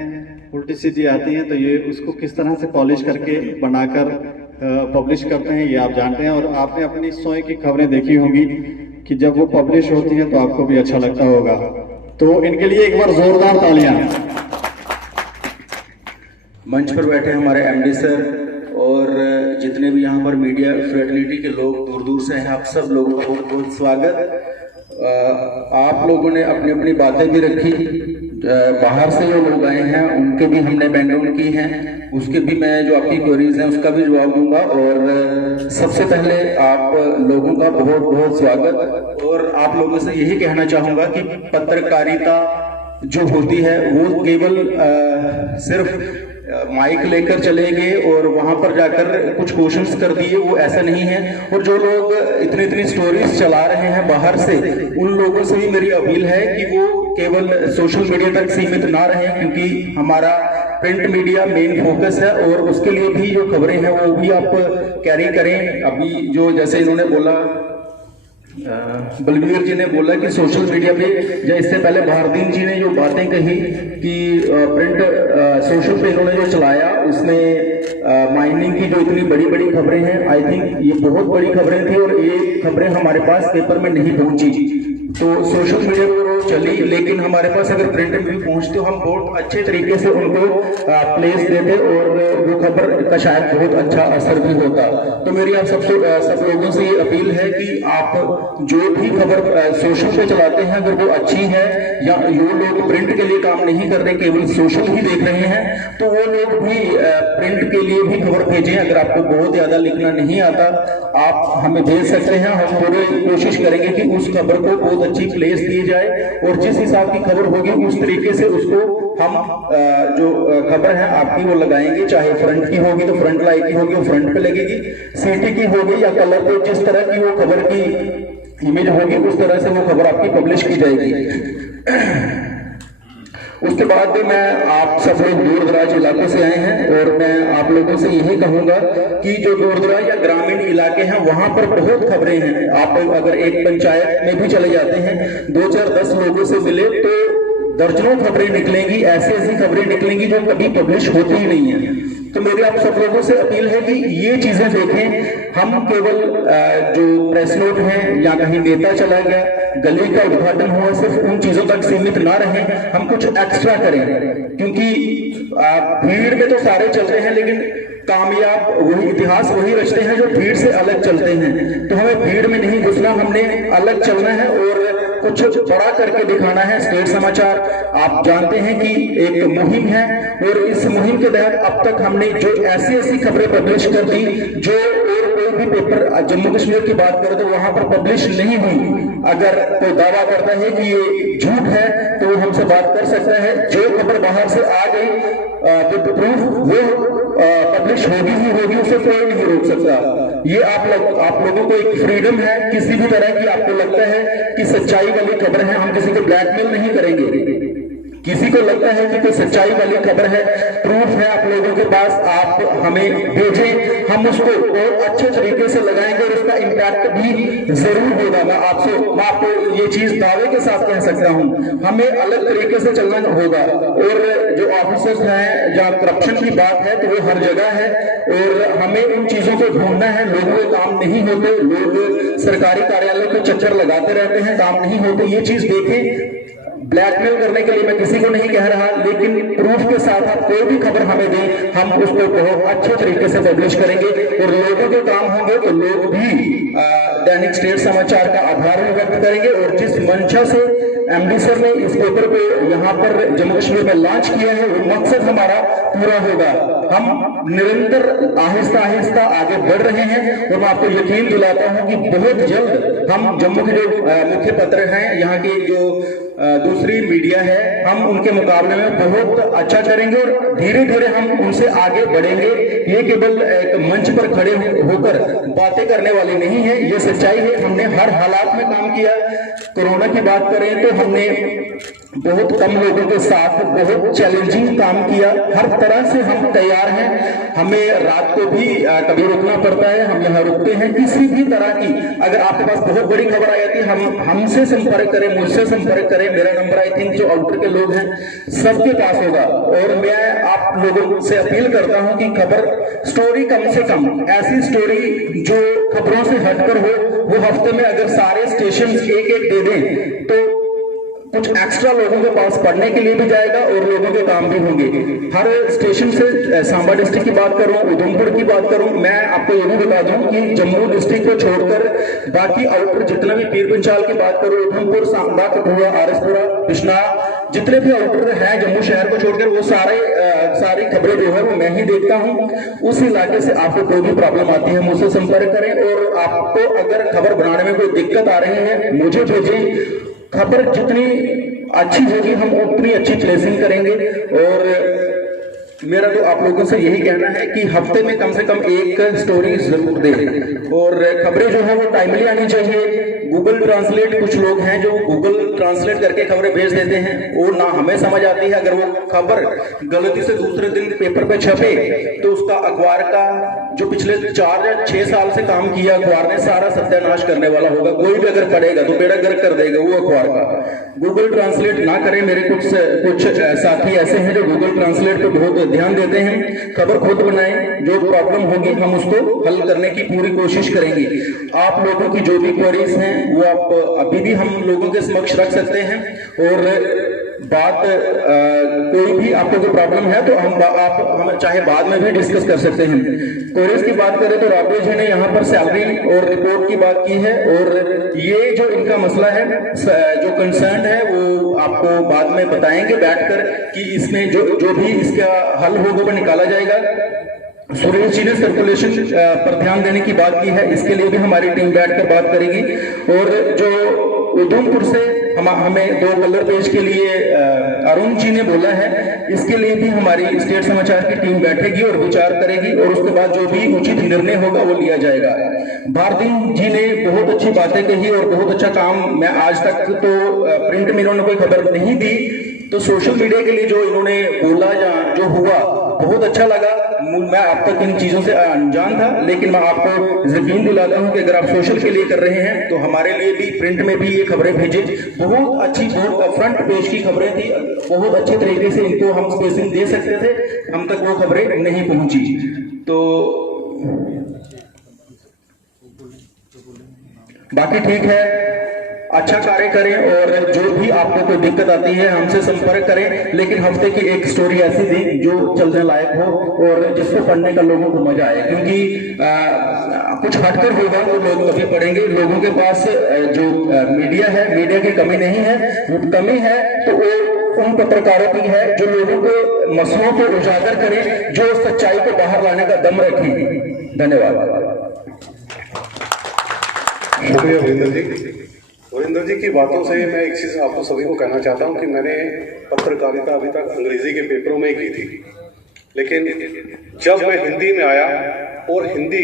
उल्टी सीधी आती हैं, तो ये उसको किस तरह से पॉलिश करके बनाकर पब्लिश करते हैं ये आप जानते हैं। और आपने अपनी स्वयं की खबरें देखी होंगी कि जब वो पब्लिश होती हैं तो आपको भी अच्छा लगता होगा। तो इनके लिए एक बार जोरदार तालियां। मंच पर बैठे हमारे एमडी सर और जितने भी यहाँ पर मीडिया फ्रेटर्निटी के लोग दूर दूर से हैं, आप सब लोगों का बहुत बहुत स्वागत। आप लोगों ने अपनी अपनी बातें भी रखी, बाहर से जो लोग आए हैं उनके भी हमने बैंड ऑन की हैं, उसके भी मैं जो आपकी क्वेरीज हैं उसका भी जवाब दूंगा। और सबसे पहले आप लोगों का बहुत बहुत स्वागत। और आप लोगों से यही कहना चाहूँगा कि पत्रकारिता जो होती है वो केवल सिर्फ माइक लेकर चले गए और वहां पर जाकर कुछ क्वेश्चंस कर दिए, वो ऐसा नहीं है। और जो लोग इतनी स्टोरीज चला रहे हैं बाहर से, उन लोगों से भी मेरी अपील है कि वो केवल सोशल मीडिया तक सीमित ना रहें, क्योंकि हमारा प्रिंट मीडिया मेन फोकस है और उसके लिए भी जो खबरें हैं वो भी आप कैरी करें। अभी जो जैसे इन्होंने बोला, बलबीर जी ने बोला कि सोशल मीडिया पे, या इससे पहले भारदीन जी ने जो बातें कही कि प्रिंट सोशल पे इन्होंने जो चलाया उसमें माइनिंग की जो इतनी बड़ी बड़ी खबरें हैं, आई थिंक ये बहुत बड़ी खबरें थी और ये खबरें हमारे पास पेपर में नहीं पहुंची। तो सोशल मीडिया पर वो चली, लेकिन हमारे पास अगर प्रिंट में भी पहुंचते हम बहुत अच्छे तरीके से उनको प्लेस देते और वो खबर का शायद बहुत अच्छा असर भी होता। तो मेरी आप सब लोगों से ये अपील है कि आप जो भी खबर सोशल पे चलाते हैं अगर वो अच्छी है, या जो लोग प्रिंट के लिए काम नहीं कर रहे केवल सोशल ही देख रहे हैं, तो वो लोग भी प्रिंट के लिए भी खबर भेजें। अगर आपको बहुत ज्यादा लिखना नहीं आता आप हमें भेज सकते हैं, हम पूरी कोशिश करेंगे कि उस खबर को बहुत अच्छी प्लेस दी जाए और जिस हिसाब की खबर होगी उस तरीके से उसको हम जो खबर है आपकी वो लगाएंगे। चाहे फ्रंट की होगी तो फ्रंट लाइट की होगी वो फ्रंट पे लगेगी, सिटी की होगी या कलर पे, जिस तरह की वो खबर की इमेज होगी उस तरह से वो खबर आपकी पब्लिश की जाएगी। उसके बाद भी मैं आप सब लोग दूर दराज इलाकों से आए हैं और मैं आप लोगों से यही कहूंगा कि जो दूर दराज या ग्रामीण इलाके हैं वहां पर बहुत खबरें हैं। आप अगर एक पंचायत में भी चले जाते हैं, 2-4-10 लोगों से मिले तो दर्जनों खबरें निकलेंगी, ऐसी खबरें निकलेंगी जो कभी पब्लिश होती ही नहीं है। तो मेरी आप सब लोगों से अपील है कि ये चीजें देखें। हम केवल जो प्रेस नोट है या कहीं नेता चला गया, गली का उद्घाटन हुआ, सिर्फ उन चीजों तक सीमित ना रहें, हम कुछ एक्स्ट्रा करें। क्योंकि भीड़ में तो सारे चलते हैं लेकिन कामयाब वही, इतिहास वही रचते हैं जो भीड़ से अलग चलते हैं। तो हमें भीड़ में नहीं घुसना, हमने अलग चलना है और कुछ बड़ा करके दिखाना है। स्टेट समाचार आप जानते हैं कि एक मुहिम है और इस मुहिम के तहत अब तक हमने जो ऐसी खबरें पब्लिश कर दी जो और कोई भी पेपर जम्मू कश्मीर की बात करें तो वहां पर पब्लिश नहीं हुई। अगर कोई दावा करता है कि ये झूठ है तो वो हमसे बात कर सकता है। जो खबर बाहर से आ गई विद प्रूफ वो पब्लिश होगी ही होगी, उसे कोई नहीं रोक सकता। ये आप लोगों को एक फ्रीडम है। किसी भी तरह की आपको लगता है कि सच्चाई वाली खबर है, हम किसी को ब्लैकमेल नहीं करेंगे। किसी को लगता है कि कोई सच्चाई वाली खबर है, प्रूफ है आप लोगों के पास, आप हमें भेजें, हम उसको बहुत अच्छे तरीके से लगाएंगे और उसका इम्पैक्ट भी जरूर होगा। मैं आपको ये चीज दावे के साथ कह सकता हूं, हमें अलग तरीके से चलना होगा। और जो ऑफिसर्स हैं, जहाँ करप्शन की बात है तो वो हर जगह है और हमें उन चीजों को ढूंढना है। लोगों के काम नहीं होते, लोग सरकारी कार्यालयों के चक्कर लगाते रहते हैं, काम नहीं होते। ये चीज देखें, ब्लैकमेल करने के लिए मैं किसी को नहीं कह रहा, लेकिन प्रूफ के साथ आप कोई भी खबर हमें दें, हम उसको बहुत अच्छे तरीके से पब्लिश करेंगे और लोगों के काम होंगे तो लोग भी दैनिक स्टेट समाचार का आभार व्यक्त करेंगे। और जिस मंशा से एमडी सर ने इस पेपर को यहाँ पर जम्मू कश्मीर में लॉन्च किया है वो मकसद हमारा पूरा होगा। हम निरंतर आहिस्ता आहिस्ता आगे बढ़ रहे हैं और मैं आपको यकीन दिलाता हूँ कि बहुत जल्द हम जम्मू के जो मुख्य पत्र हैं, यहाँ की जो दूसरी मीडिया है, हम उनके मुकाबले में बहुत अच्छा करेंगे और धीरे धीरे हम उनसे आगे बढ़ेंगे। ये केवल एक मंच पर खड़े होकर बातें करने वाली नहीं है, ये सच्चाई है। हमने हर हालात में काम किया। कोरोना की बात करें तो हमने बहुत कम लोगों के साथ बहुत चैलेंजिंग काम किया। हर तरह से हम तैयार हैं। हमें रात को भी कभी रुकना पड़ता है, हम यहाँ रुकते हैं। किसी भी तरह की अगर आपके पास बहुत बड़ी खबर आ जाती है, हमसे संपर्क करें, मुझसे संपर्क करें। मेरा नंबर आई थिंक जो आउटर के लोग हैं सबके पास होगा। और मैं आप लोगों से अपील करता हूं कि खबर स्टोरी कम से कम, ऐसी स्टोरी जो खबरों से हटकर हो, वो हफ्ते में अगर सारे स्टेशन एक दे दें तो कुछ एक्स्ट्रा लोगों के पास पढ़ने के लिए भी जाएगा और लोगों के काम भी होंगे। हर स्टेशन से सांबा डिस्ट्रिक्ट की बात करूं, उधमपुर की बात करूं, मैं आपको ये भी बता दूं कि जम्मू डिस्ट्रिक्ट को छोड़कर बाकी आउटर जितना भी पीर पंचाल की बात करूं, उधमपुर, सांबा, कठुआ, आरसपुरा, बिश्नाह, जितने भी आउटर हैं जम्मू शहर को छोड़कर, वो सारी खबरें जो है वो मैं ही देखता हूं। उस इलाके से आपको कोई भी प्रॉब्लम आती है मुझसे संपर्क करें। और आपको अगर खबर बनाने में कोई दिक्कत आ रही है मुझे भेजें। खबर जितनी अच्छी होगी हम उतनी अच्छी प्लेसिंग करेंगे। और मेरा तो आप लोगों से यही कहना है कि हफ्ते में कम से कम एक स्टोरी जरूर दें और खबरें जो है वो टाइमली आनी चाहिए। गूगल ट्रांसलेट, कुछ लोग हैं जो गूगल ट्रांसलेट करके खबरें भेज देते हैं, वो ना हमें समझ आती है। अगर वो खबर गलती से दूसरे दिन पेपर पे छपे तो उसका अखबार का जो पिछले 4 या 6 साल से काम किया अखबार ने सारा सत्यानाश करने वाला होगा। कोई भी अगर पढ़ेगा तो बेड़ा गर्क कर देगा वो अखबार का। गूगल ट्रांसलेट ना करें। मेरे कुछ साथी ऐसे हैं जो गूगल ट्रांसलेट पे बहुत ध्यान देते हैं। खबर खुद बनाएं, जो प्रॉब्लम होगी हम उसको हल करने की पूरी कोशिश करेंगे। आप लोगों की जो भी क्वेरीज हैं वो आप अभी भी हम लोगों के समक्ष रख सकते हैं, और बात कोई भी आपको कोई प्रॉब्लम है तो हम चाहे बाद में भी डिस्कस कर सकते हैं। क्वेरीज की बात करें तो राकेश जी ने यहाँ पर सैलरी और रिपोर्ट की बात की है, और ये जो इनका मसला है जो कंसर्न है वो आपको बाद में बताएंगे बैठकर कि इसमें जो भी इसका हल होगा वो निकाला जाएगा। सुरेश जी ने सर्कुलेशन पर ध्यान देने की बात की है, इसके लिए भी हमारी टीम बैठकर बात करेगी। और जो उधमपुर से हमें 2 कलर पेज के लिए अरुण जी ने बोला है, इसके लिए भी हमारी स्टेट समाचार की टीम बैठेगी और विचार करेगी, और उसके बाद जो भी उचित निर्णय होगा वो लिया जाएगा। भारती जी ने बहुत अच्छी बातें कही और बहुत अच्छा काम, मैं आज तक तो प्रिंट में इन्होंने कोई खबर नहीं दी, तो सोशल मीडिया के लिए जो इन्होंने बोला या जो हुआ बहुत अच्छा लगा। मैं अब तक इन चीजों से अनजान था, लेकिन मैं आपको यकीन दिलाता हूं कि अगर आप सोशल के लिए कर रहे हैं तो हमारे लिए भी प्रिंट में भी ये खबरें भेजें। बहुत अच्छी, बहुत फ्रंट पेज की खबरें थी, बहुत अच्छे तरीके से इनको हम स्पेसिंग दे सकते थे, हम तक वो खबरें नहीं पहुंची। तो बाकी ठीक है, अच्छा कार्य करें, और जो भी आपको कोई दिक्कत आती है हमसे संपर्क करें, लेकिन हफ्ते की एक स्टोरी ऐसी दी जो चलने लायक हो और जिसको पढ़ने का लोगों को मजा आए, क्योंकि कुछ हटकर होगा तो लोग कभी पढ़ेंगे। लोगों के पास जो मीडिया है, मीडिया की कमी नहीं है, वो कमी है तो वो उन पत्रकारों की है जो लोगों को मसलों को उजागर करें, जो सच्चाई को बाहर लाने का दम रखें। धन्यवाद। शुक्रिया वरिंदर जी। वरिंदर जी की बातों से मैं एक चीज़ आपको सभी को कहना चाहता हूं कि मैंने पत्रकारिता अभी तक अंग्रेजी के पेपरों में ही की थी, लेकिन जब मैं हिंदी में आया और हिंदी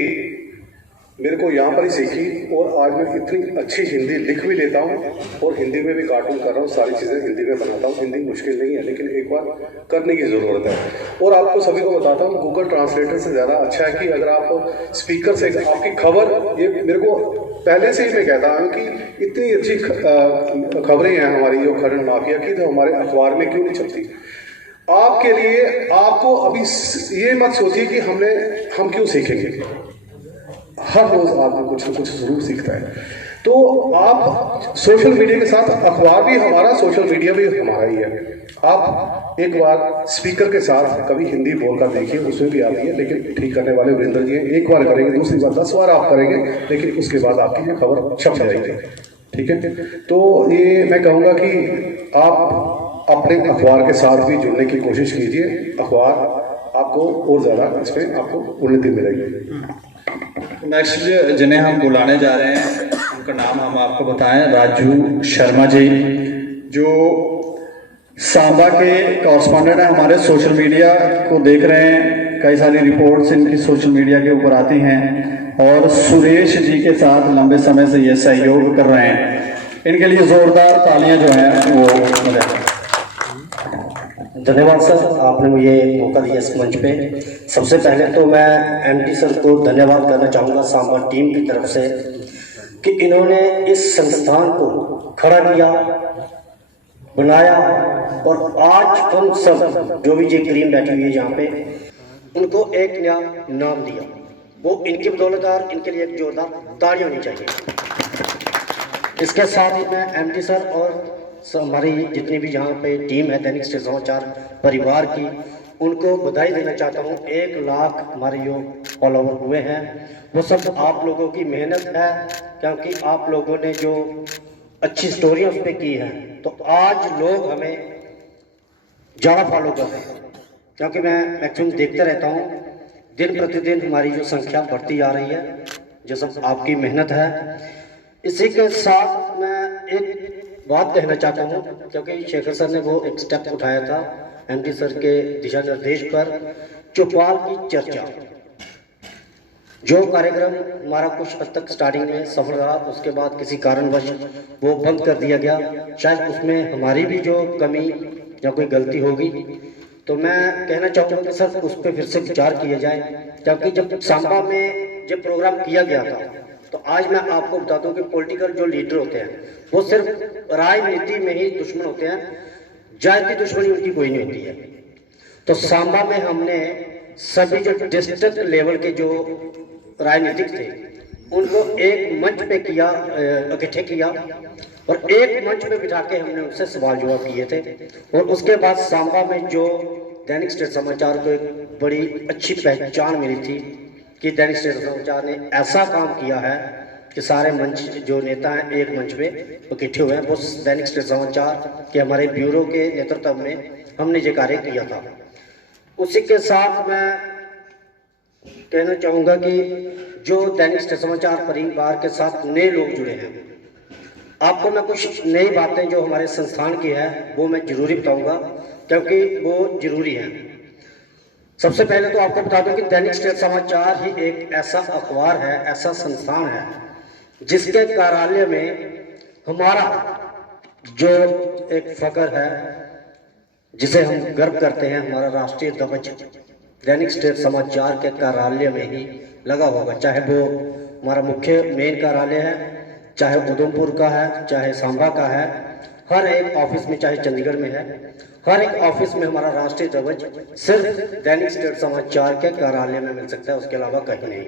मेरे को यहाँ पर ही सीखी, और आज मैं इतनी अच्छी हिंदी लिख भी लेता हूँ और हिंदी में भी कार्टून कर रहा हूँ, सारी चीज़ें हिंदी में बनाता हूँ। हिंदी मुश्किल नहीं है, लेकिन एक बार करने की ज़रूरत है। और आपको सभी को बताता हूँ, गूगल ट्रांसलेटर से ज़्यादा अच्छा है कि अगर आप स्पीकर से आपकी खबर, ये मेरे को पहले से ही मैं कहता हूँ कि इतनी अच्छी खबरें हैं हमारी जो खनन माफिया की, तो हमारे अखबार में क्यों नहीं छपती। आपके लिए आपको अभी ये मत सोचिए कि हम क्यों सीखेंगे, हर रोज आदमी कुछ न कुछ जरूर सीखता है। तो आप सोशल मीडिया के साथ, अखबार भी हमारा, सोशल मीडिया भी हमारा ही है। आप एक बार स्पीकर के साथ कभी हिंदी बोलकर देखिए, उसमें भी आती है, लेकिन ठीक करने वाले वरिंदर जी हैं। एक बार करेंगे, दूसरी बार 10 बार आप करेंगे, लेकिन उसके बाद आपकी ये खबर छप जाएगी। ठीक है, तो ये मैं कहूँगा कि आप अपने अखबार के साथ भी जुड़ने की कोशिश कीजिए। अखबार आपको और ज़्यादा इसमें आपको उन्नति मिलेगी। नेक्स्ट जिन्हें हम बुलाने जा रहे हैं उनका नाम हम आपको बताएं, राजू शर्मा जी, जो सांबा के कॉरेस्पॉन्डेंट हैं, हमारे सोशल मीडिया को देख रहे हैं, कई सारी रिपोर्ट्स इनकी सोशल मीडिया के ऊपर आती हैं, और सुरेश जी के साथ लंबे समय से ये सहयोग कर रहे हैं। इनके लिए जोरदार तालियां जो हैं वो बजाएं। धन्यवाद सर, आपने मुझे मौका दिया इस मंच पे। सबसे पहले तो मैं एमडी सर को धन्यवाद करना चाहूँगा सांबा टीम की तरफ से कि इन्होंने इस संस्थान को खड़ा किया, बनाया, और आज हम सब जो भी ये टीम बैठी हुई है यहाँ पे, उनको एक नया नाम दिया। वो इनकी बदौलत, इनके लिए एक जोरदार ताली होनी चाहिए। इसके साथ ही मैं एमडी सर और हमारी जितनी भी यहाँ पे टीम है दैनिक स्टेट समाचार परिवार की, उनको बधाई देना चाहता हूँ। 1 लाख हमारे जो फॉलोवर हुए हैं वो सब आप लोगों की मेहनत है, क्योंकि आप लोगों ने जो अच्छी स्टोरी उस पर की है, तो आज लोग हमें ज़्यादा फॉलो कर रहे हैं। क्योंकि मैं मैक्सिमम देखते रहता हूँ, दिन प्रतिदिन हमारी जो संख्या बढ़ती जा रही है, जो सब आपकी मेहनत है। इसी के साथ मैं एक बात कहना चाहता हूँ, क्योंकि शेखर सर ने वो एक स्टेप उठाया था एमडी सर के दिशा निर्देश पर, चौपाल की चर्चा, जो कार्यक्रम हमारा कुछ हद तक स्टार्टिंग में सफल रहा, उसके बाद किसी कारणवश वो बंद कर दिया गया। शायद उसमें हमारी भी जो कमी या कोई गलती होगी, तो मैं कहना चाहूँगा कि सर उस पर फिर से विचार किया जाए। क्योंकि जब सांबा में जब प्रोग्राम किया गया था, तो आज मैं आपको बता दूं कि पॉलिटिकल जो लीडर होते हैं वो सिर्फ राजनीति में ही दुश्मन होते हैं, जाति दुश्मनी उनकी कोई नहीं होती है। तो सांबा में हमने सभी जो डिस्ट्रिक्ट लेवल के जो राजनीतिक थे उनको एक मंच पे किया, इकट्ठे किया और एक मंच पे बिठा के हमने उनसे सवाल जवाब किए थे। और उसके बाद सांबा में जो दैनिक स्टेट समाचार को एक बड़ी अच्छी पहचान मिली थी कि दैनिक स्टेट समाचार ने ऐसा काम किया है कि सारे मंच जो नेता हैं एक मंच पे इकट्ठे हुए हैं। वो दैनिक स्टेट समाचार के हमारे ब्यूरो के नेतृत्व में हमने ये कार्य किया था। उसी के साथ मैं कहना चाहूँगा कि जो दैनिक स्टेट समाचार परिवार के साथ नए लोग जुड़े हैं, आपको मैं कुछ नई बातें जो हमारे संस्थान की है वो मैं जरूरी बताऊँगा, क्योंकि वो जरूरी है। सबसे पहले तो आपको बता दूं कि दैनिक स्टेट समाचार ही एक ऐसा अखबार है, ऐसा संस्थान है जिसके कार्यालय में हमारा जो एक फख्र है, जिसे हम गर्व करते हैं, हमारा राष्ट्रीय ध्वज दैनिक स्टेट समाचार के कार्यालय में ही लगा होगा। चाहे वो हमारा मुख्य मेन कार्यालय है, चाहे उधमपुर का है, चाहे सांबा का है, हर एक ऑफिस में, चाहे चंडीगढ़ में है, हर एक ऑफिस में हमारा राष्ट्रीय ध्वज सिर्फ दैनिक स्टेट समाचार के कार्यालय में मिल सकता है, उसके अलावा कहीं नहीं।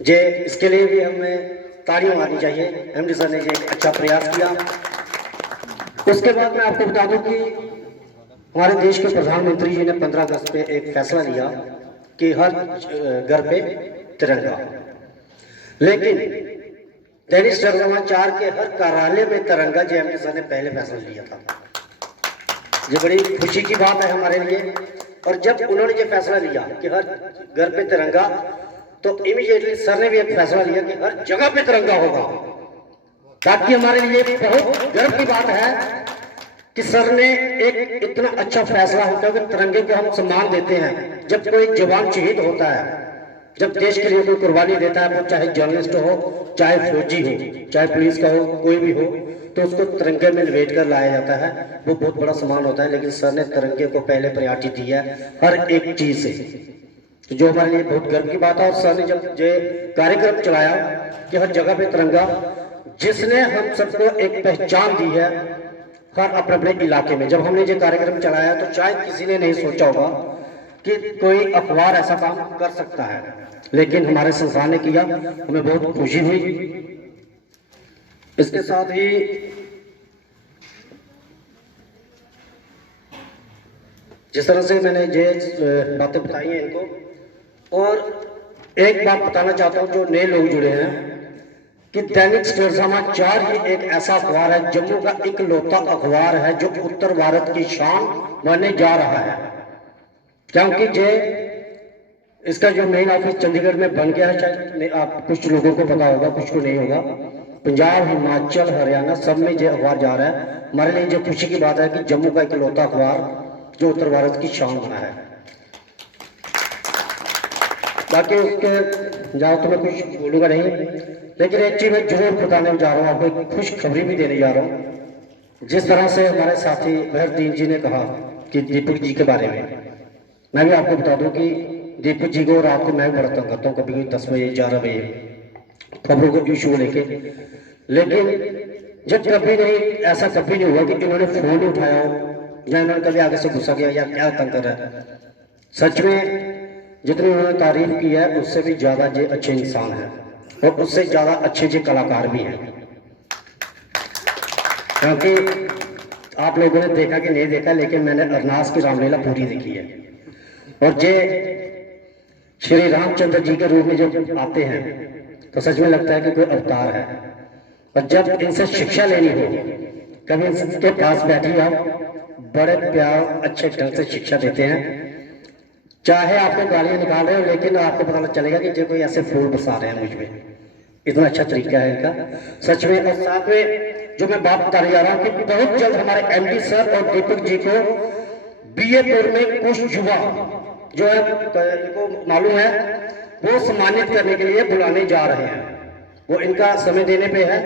जे इसके लिए भी हमें तालियां मारनी चाहिए। एमडी सर ने ये एक अच्छा प्रयास किया। उसके बाद मैं आपको बता दूं कि हमारे देश के प्रधानमंत्री जी ने 15 अगस्त पे एक फैसला लिया कि हर घर पे तिरंगा, लेकिन दैनिक स्टेट समाचार के हर कार्यालय में तिरंगा जो एमडी सर ने पहले फैसला लिया था। ये बड़ी खुशी की बात है हमारे लिए। और जब उन्होंने ये फैसला लिया कि हर घर पे तिरंगा, तो इमीडिएटली सर ने भी एक फैसला लिया कि हर जगह पे तिरंगा होगा, ताकि हमारे लिए बहुत गर्व की बात है कि सर ने एक इतना अच्छा फैसला होता है कि तिरंगे को हम सम्मान देते हैं। जब कोई जवान शहीद होता है, जब देश के लिए कोई कुर्बानी देता है, वो चाहे जर्नलिस्ट हो, चाहे फौजी हो, चाहे पुलिस का हो, कोई भी हो, तो उसको तिरंगे में लपेट कर लाया जाता है। वो बहुत बड़ा सम्मान होता है। लेकिन सर ने तिरंगे को पहले प्रायोरिटी दी है हर एक चीज से, तो जो हमारे लिए बहुत गर्व की बात है। और सर ने जब ये कार्यक्रम चलाया कि हर जगह पे तिरंगा, जिसने हम सबको एक पहचान दी है हर अपने अपने इलाके में। जब हमने ये कार्यक्रम चलाया तो शायद किसी ने नहीं सोचा होगा कि कोई अखबार ऐसा काम कर सकता है, लेकिन हमारे संस्थान ने किया, हमें बहुत खुशी हुई। इसके साथ ही जिस तरह से मैंने ये बातें बताई हैं इनको, और एक बात बताना चाहता हूं जो नए लोग जुड़े हैं कि दैनिक स्टेट समाचार ही एक ऐसा अखबार है, जम्मू का इकलौता अखबार है जो उत्तर भारत की शान बनने जा रहा है। क्योंकि जे इसका जो मेन ऑफिस चंडीगढ़ में बन गया है, शायद आप कुछ लोगों को पता होगा, कुछ को नहीं होगा। पंजाब, हिमाचल, हरियाणा सब में ये अखबार जा रहा है। हमारे लिए ये खुशी की बात है कि जम्मू का इकलौता अखबार जो उत्तर भारत की शान बना है। बाकी उसके जाओ तो मैं कुछ बोलूंगा नहीं, लेकिन एक चीज मैं जरूर बताने जा रहा हूँ, आपको एक खुशखबरी भी देने जा रहा हूँ। जिस तरह से हमारे साथी बहरदीन जी ने कहा कि दीपक जी के बारे में, मैं भी आपको बता दूं कि दीपक जी को रात को मैं भी बड़ा तंग करता हूँ, कभी 10 बजे 11 बजे खबरों को इशू लेके। लेकिन जब कभी नहीं, ऐसा कभी नहीं हुआ कि इन्होंने फोन नहीं उठाया हो या इन्होंने कभी आगे से गुस्सा किया या क्या तंग कर रहा है। सच में जितनी उन्होंने तारीफ की है उससे भी ज्यादा ये अच्छे इंसान है और उससे ज्यादा अच्छे ये कलाकार भी हैं। क्योंकि आप लोगों ने देखा कि नहीं देखा, लेकिन मैंने अरनास की रामलीला पूरी देखी है। और ये श्री रामचंद्र जी के रूप में जब आते हैं तो सच में लगता है कि कोई अवतार है। और जब इनसे शिक्षा लेनी हो, कभी इनके पास बैठी आओ, बड़े प्यार अच्छे ढंग से शिक्षा देते हैं। चाहे आपको गालियां निकाल रहे हो, लेकिन आपको पता चलेगा कि जो कोई ऐसे फूल बसा रहे हैं मुझ में। इतना अच्छा तरीका है इनका सच में। और साथ में जो मैं बात बताने जा रहा हूँ कि बहुत जल्द हमारे एमडी सर और दीपक जी को बीएपुर में कुछ युवा जो है, इनको मालूम है, वो सम्मानित करने के लिए बुलाने जा रहे हैं। वो इनका समय देने पे है।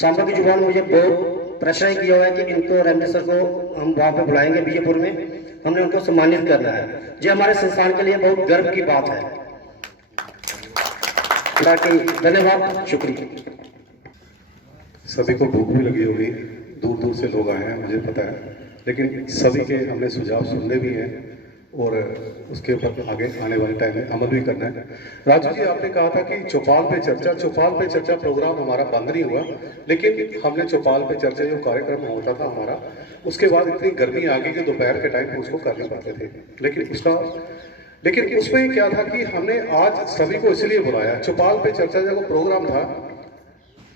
सांबा की जुबान मुझे बहुत प्रेशर किया हुआ है कि इनको और एमडी सर को हम वहाँ पे बुलाएंगे बीएपुर में, हमने उनको सम्मानित करना है। ये हमारे संस्थान के लिए बहुत गर्व की बात है। धन्यवाद, शुक्रिया। सभी को भूख भी लगी होगी, दूर दूर से लोग आए हैं मुझे पता है, लेकिन सभी के हमने सुझाव सुनने भी हैं और उसके ऊपर आगे आने वाले टाइम में अमल भी करना है। राजू जी, आपने कहा था कि चौपाल पे चर्चा प्रोग्राम हमारा बंद नहीं हुआ, लेकिन हमने चौपाल पे चर्चा जो कार्यक्रम होता था हमारा, उसके बाद इतनी गर्मी आ गई कि दोपहर के टाइम उसको कर नहीं पाते थे। लेकिन उसमें क्या था कि हमने आज सभी को इसलिए बुलाया। चौपाल पे चर्चा जो प्रोग्राम था,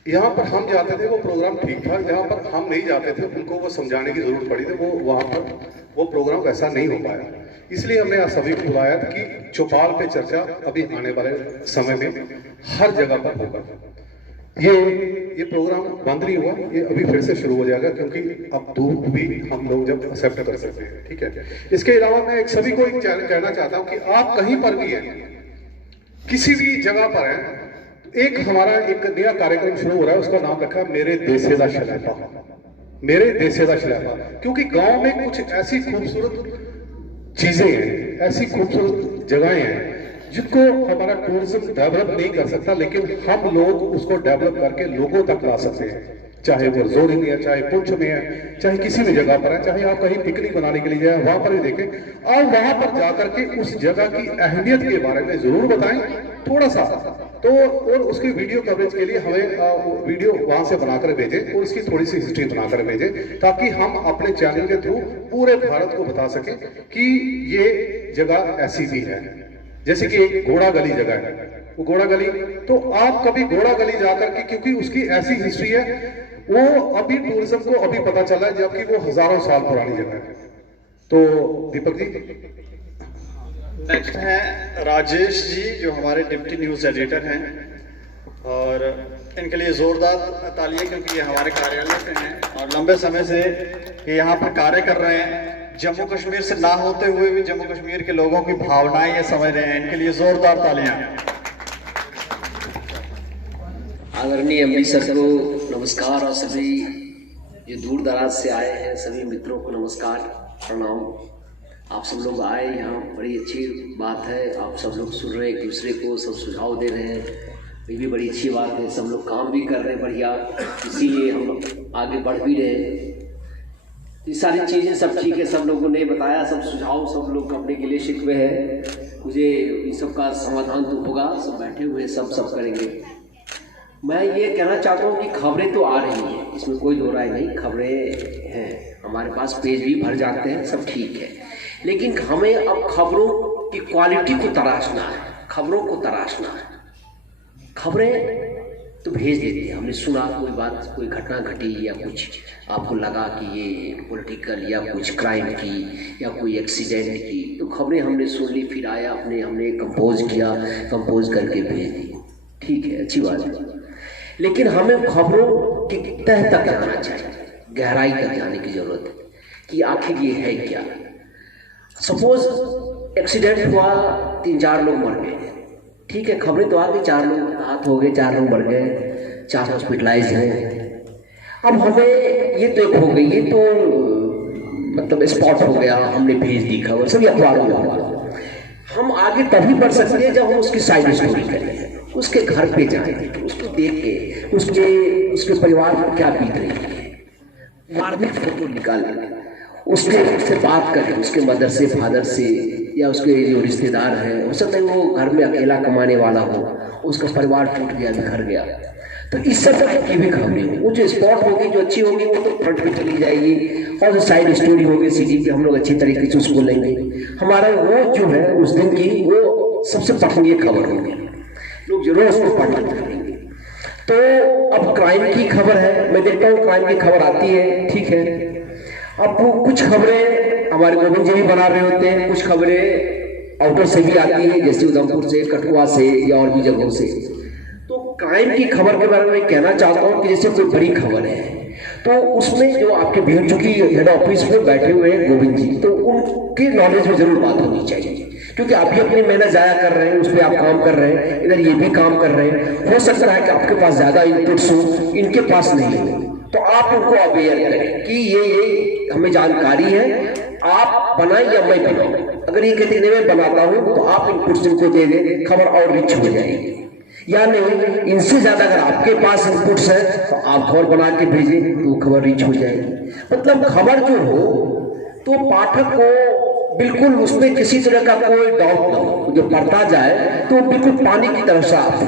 यहाँ पर हम जाते थे वो प्रोग्राम ठीक था, जहाँ पर हम नहीं जाते थे उनको वो समझाने की जरूरत पड़ी थी, वो वहाँ पर वो प्रोग्राम वैसा नहीं हो पाया। इसलिए हमने आज सभी को बुलाया था कि चौपाल पे चर्चा अभी आने वाले समय में हर जगह पर होगा। ये प्रोग्राम बंद नहीं हुआ, ये अभी फिर से शुरू हो जाएगा, क्योंकि अब धूप भी हम लोग जब एक्सेप्ट कर सकते हैं। ठीक है, इसके अलावा मैं सभी को एक कहना चाहता हूँ कि आप कहीं पर भी हैं, किसी भी जगह पर हैं, एक हमारा एक नया कार्यक्रम शुरू हो रहा है, उसका नाम रखा है मेरे देशे दा शलैपा। मेरे देशे दा शलैपा, क्योंकि गांव में कुछ ऐसी खूबसूरत चीजें हैं, ऐसी खूबसूरत जगहें हैं जिनको हमारा टूरिज्म डेवलप नहीं कर सकता, लेकिन हम लोग उसको डेवलप करके लोगों तक ला सकते हैं। चाहे वो जोड़ी में है, चाहे पुंछ में है, चाहे किसी भी जगह पर है, चाहे आप कहीं पिकनिक मनाने के लिए जाए, वहां पर भी देखें और वहां पर जाकर के उस जगह की अहमियत के बारे में जरूर बताएं थोड़ा सा। तो और उसकी वीडियो कवरेज के लिए हमें वीडियो वहां से बनाकर भेजें और उसकी थोड़ी सी हिस्ट्री बनाकर भेजें, ताकि हम अपने चैनल के थ्रू पूरे भारत को बता सकें कि ये जगह ऐसी भी है। जैसे कि एक घोड़ा गली जगह है, वो घोड़ा गली, तो आप कभी घोड़ा गली जाकर के, क्योंकि उसकी ऐसी हिस्ट्री है, वो अभी टूरिज्म को अभी पता चला है, जबकि वो हजारों साल पुरानी जगह है। तो दीपक जी, नेक्स्ट है राजेश जी, जो हमारे डिप्टी न्यूज़ एडिटर हैं, और इनके लिए जोरदार तालियां, क्योंकि ये हमारे कार्यालय से हैं और लंबे समय से ये यहाँ पर कार्य कर रहे हैं। जम्मू कश्मीर से ना होते हुए भी जम्मू कश्मीर के लोगों की भावनाएं ये समझ रहे हैं, इनके लिए जोरदार तालियां। आदरणीय एमडी सर को नमस्कार, और सभी जो दूर दराज से आए हैं सभी मित्रों को नमस्कार, प्रणाम। आप सब लोग आए यहाँ, बड़ी अच्छी बात है, आप सब लोग सुन रहे हैं, एक दूसरे को सब सुझाव दे रहे हैं, ये भी बड़ी अच्छी बात है। सब लोग काम भी कर रहे हैं बढ़िया, इसीलिए हम लोग आगे बढ़ भी रहे हैं। ये सारी चीज़ें सब ठीक है, सब लोगों ने बताया, सब सुझाव सब लोग अपने गिले शिकवे हैं, मुझे इन सब का समाधान तो होगा, सब बैठे हुए सब करेंगे। मैं ये कहना चाहता हूँ कि खबरें तो आ रही हैं, इसमें कोई दो राय नहीं, खबरें हैं, हमारे पास पेज भी भर जाते हैं, सब ठीक है, लेकिन हमें अब खबरों की क्वालिटी को तराशना है, खबरों को तराशना है। खबरें तो भेज देते हैं, हमने सुना कोई बात, कोई घटना घटी या कुछ आपको लगा कि ये पॉलिटिकल या कुछ क्राइम की या कोई एक्सीडेंट की, तो खबरें हमने सुन ली, फिर आया हमने कंपोज किया, कंपोज करके भेज दी, ठीक है, अच्छी बात है। लेकिन हमें खबरों की तह तक जाना चाहिए, गहराई तक जाने की जरूरत है कि आखिर ये है क्या। सपोज एक्सीडेंट हुआ, 3-4 लोग मर गए, ठीक है, खबरें तो आ गई, 4 लोग हाथ हो गए, 4 लोग मर गए, 4 हॉस्पिटलाइज हैं। अब हमें ये तो एक हो गई, ये तो मतलब स्पॉट हो गया, हमने भेज दी खबर, सभी अखबारों में होगा। हम आगे तभी बढ़ सकते हैं जब हम उसकी साइड स्टोरी करें, उसके घर पे जाएं, उसको देख के उसके परिवार को क्या बीत रही है, मार्मिक फोटो निकालें, उससे बात करें, उसके मदर से, फादर से, या उसके जो रिश्तेदार हैं, हो सकता है वो घर में अकेला कमाने वाला हो, उसका परिवार टूट गया, बिखर गया, तो इस सब तरह की भी खबरें हो। वो जो स्पॉट होगी, जो अच्छी होगी, वो तो फ्रंट पे चली जाएगी, और जो साइड स्टोरी होगी सीडी पे, हम लोग अच्छी तरीके से उसको लेंगे। हमारा वो जो है उस दिन की, वो सबसे पसंदीदा खबर होगी, लोग जरूर उसको पसंद करेंगे। तो अब क्राइम की खबर है, मैं देखता हूँ क्राइम की खबर आती है, ठीक है। अब कुछ खबरें हमारे गोविंद जी भी बना रहे होते हैं, कुछ खबरें आउटर से भी आती है, जैसे उधमपुर से, कठुआ से, या और भी जगहों से। तो क्राइम की खबर के बारे में कहना चाहता हूँ कि जैसे कोई बड़ी खबर है, तो उसमें जो आपके भीड़, चूंकि हेड ऑफिस में बैठे हुए हैं गोविंद जी, तो उनकी नॉलेज में जरूर बात होनी चाहिए, क्योंकि आप भी अपनी मेहनत जाया कर रहे हैं, उस पर आप काम कर रहे हैं, इधर ये भी काम कर रहे हैं, हो सकता है कि आपके पास ज्यादा इनपुट्स हो, इनके पास नहीं हो, तो आप उनको अवेयर करें कि ये हमें जानकारी है, आप बनाएं या मैं बनाऊं। अगर ये कहते हैं मैं बनाता हूं, तो आप इनपुट्स इनको दे दें, खबर और रिच हो जाएगी। या नहीं, इनसे ज्यादा अगर आपके पास इनपुट्स है, तो आप खबर बना के भेजें, तो खबर रिच हो जाएगी। मतलब खबर जो हो, तो पाठक को बिल्कुल उसमें किसी तरह का कोई डाउट ना हो, जो पढ़ता जाए तो बिल्कुल पानी की तरह साफ।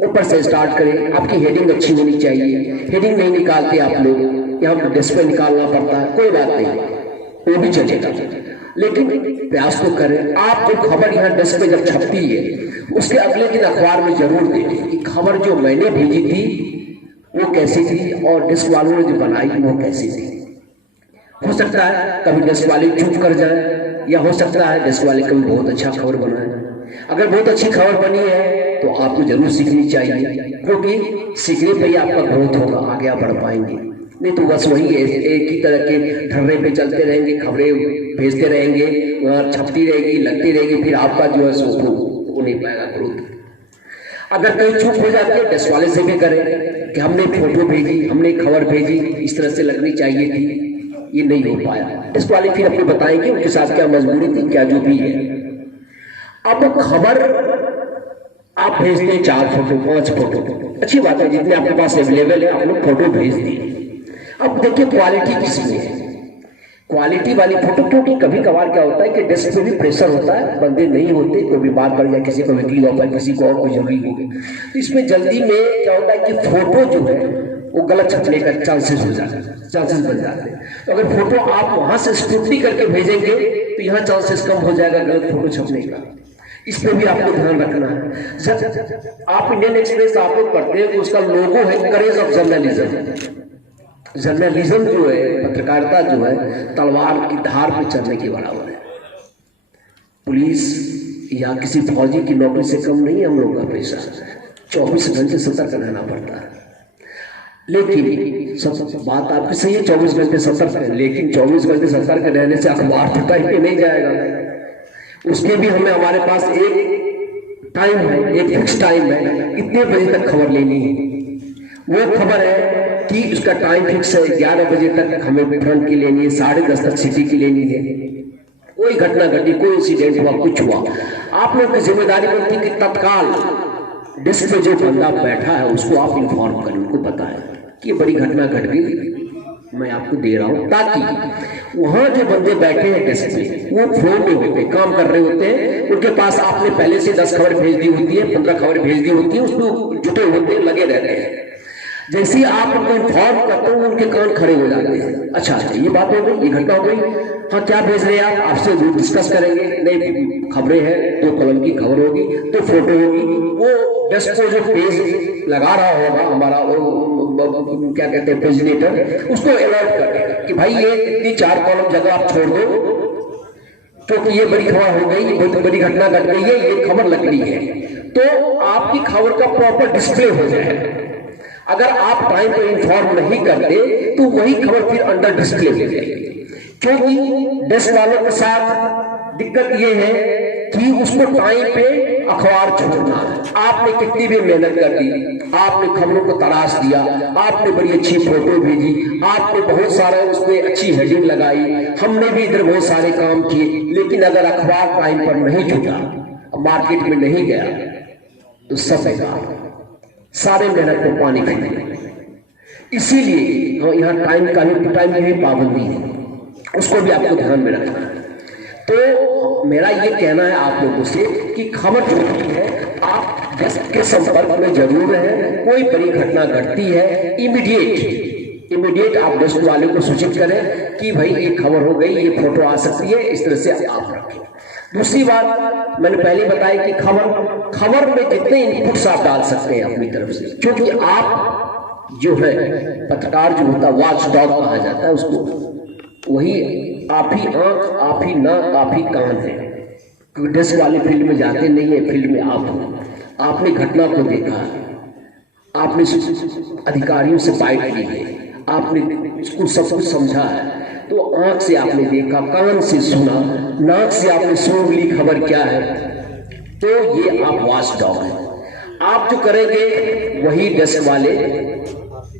ऊपर से स्टार्ट करें, आपकी हेडिंग अच्छी होनी चाहिए। हेडिंग नहीं निकालते आप लोग, यहाँ डेस्क पे निकालना पड़ता है, कोई बात नहीं, वो भी चलेगा, लेकिन प्रयास तो करें। आप जो खबर यहाँ डेस्क पे जब छपती है उसके अगले दिन अखबार में जरूर देखें कि खबर जो मैंने भेजी थी वो कैसी थी और डेस्क वालों ने जो बनाई वो कैसी थी। हो सकता है कभी डेस्क वाले चूक कर जाए, या हो सकता है डेस्क वाले कभी बहुत अच्छा खबर बनाए। अगर बहुत अच्छी खबर बनी है तो आपको जरूर सीखनी चाहिए, क्योंकि सीखने पे ही आपका ग्रोथ होगा, आगे आप बढ़ पाएंगे। नहीं तो बस वही एक ही तरह के ढर्रे पे चलते रहेंगे, खबरें भेजते रहेंगे, छपती रहेगी, लगती रहेगी, फिर आपका जो है सो वो नहीं पाएगा ग्रोथ। अगर कोई चूक हो जाती है डेस्क वाले से भी करें कि हमने फोटो भेजी, हमने खबर भेजी, इस तरह से लगनी चाहिए थी, ये नहीं हो पाया। डेस्क वाले फिर अपने बताएंगे उनके साथ क्या मजबूरी थी, क्या जो भी है। अब खबर आप भेजते हैं 4 फोटो 5 फोटो, अच्छी बात है, जितने आपके पास अवेलेबल है आप लोग फोटो भेज दिए। अब देखिए क्वालिटी किसमें है, क्वालिटी वाली फोटो, क्योंकि कभी कभार क्या होता है कि डेस्क पे भी प्रेशर होता है, बंदे नहीं होते, कोई बीमार पड़ जाए, किसी को वीकली ऑफ है, किसी को और कोई जरूरी हो गई, तो इसमें जल्दी में क्या होता है कि फोटो जो है वो गलत छपने का चांसेस हो जाते हैं, चांसेस बन जाते हैं। तो अगर फोटो आप वहां से स्क्रूटनी करके भेजेंगे तो यहाँ चांसेस कम हो जाएगा गलत फोटो छपने का। इस पे भी आपको ध्यान रखना है। आप इंडियन एक्सप्रेस आप लोग पढ़ते हैं, उसका लोगो है करेज ऑफ जर्नलिज्म। जर्नलिज्म जो है, पत्रकारिता जो है, तलवार की धार पे चलने के बराबर है। पुलिस या किसी फौजी की नौकरी से कम नहीं है हम लोग का पेशा। 24 घंटे सतर्क रहना पड़ता है, लेकिन सब बात आपकी सही है, 24 घंटे सतर्क है, लेकिन 24 घंटे सतर्क रहने से अखबार तो टाइम पे नहीं जाएगा। उसके भी हमें हमारे पास एक टाइम है, एक फिक्स टाइम है, इतने बजे तक खबर लेनी है। वो खबर है कि उसका टाइम फिक्स है, 11 बजे तक हमें फ्रंट की लेनी है, 10:30 तक सिटी की लेनी है। कोई घटना घटी, कोई इंसिडेंट हुआ, कुछ हुआ, आप लोग की जिम्मेदारी बनती है कि तत्काल डेस्क पे जो बंदा बैठा है उसको आप इन्फॉर्म करें, उनको बताएं कि बड़ी घटना घट गई, मैं आपको दे रहा हूं, ताकि वहां जो बंदे बैठे हैं डेस्क पे वो फ्लो में होते, काम कर रहे होते हैं, उनके पास आपने पहले से 10 खबर भेज दी होती है, 15 खबर भेज दी होती है, उसमें जुटे होते हैं, लगे रहते हैं। जैसे ही आप उनको इन्फॉर्म करते हो उनके कान खड़े हो जाते हैं। अच्छा ये बात हो गई, ये घटना हो गई, हाँ क्या भेज रहे हैं आप, आपसे डिस्कस करेंगे। नहीं खबरें हैं, 2 कॉलम की खबर होगी, 2 फोटो होगी, वो डेस्क को जो पेज लगा रहा होगा हमारा क्या कहते हैं प्रेजेंटेटर, उसको अलर्ट करेगा कि भाई ये इतनी 4 कॉलम जगह आप छोड़ दो, क्योंकि ये बड़ी खबर हो गई, बहुत बड़ी घटना घट गई है, ये खबर लग रही है, तो आपकी खबर का प्रॉपर डिस्प्ले हो जाए। अगर आप टाइम पे इन्फॉर्म नहीं करते तो वही खबर फिर अंडर डिस्प्ले हो जाएगी, क्योंकि डेस्क वालों के साथ दिक्कत ये है कि उसको टाइम पे अखबार छोड़ना है। आपने कितनी भी मेहनत कर दी, आपने खबरों को तराश दिया, आपने बड़ी अच्छी फोटो भेजी, आपने बहुत सारा उसमें अच्छी हेडिंग लगाई, हमने भी इधर बहुत सारे काम किए, लेकिन अगर अखबार टाइम पर नहीं छूटा, मार्केट में नहीं गया, तो सब बेकार, सारे मेहनत को पानी फेंक दिया। इसीलिए यहाँ टाइम की भी पाबंदी है, उसको भी आपको ध्यान में रखना है। तो मेरा ये कहना है आप लोगों से कि खबर जो है आप डेस्क के संपर्क में जरूर रहें। कोई बड़ी घटना घटती है इमीडिएट आप डेस्क वाले को सूचित करें कि भाई ये खबर हो गई, ये फोटो आ सकती है, इस तरह से आप रखें। दूसरी बात मैंने पहले बताई कि खबर में जितने इनपुट्स आप डाल सकते हैं अपनी तरफ से, क्योंकि आप जो है पत्रकार जो होता है वॉच डॉग कहा जाता है उसको, वही आप ही आंख, आप ही नाक, आप ही कान है, क्योंकि डेस्क वाले फील्ड में जाते नहीं है, फील्ड में आप हो, आपने घटना को देखा, आपने अधिकारियों से बाइट ली है, आपने उसको सब कुछ समझा है, तो आंख से आपने देखा, कान से सुना, नाक से आपने सूंघ ली खबर क्या है, तो ये आप वॉच डॉग है। आप जो करेंगे वही डेस्क वाले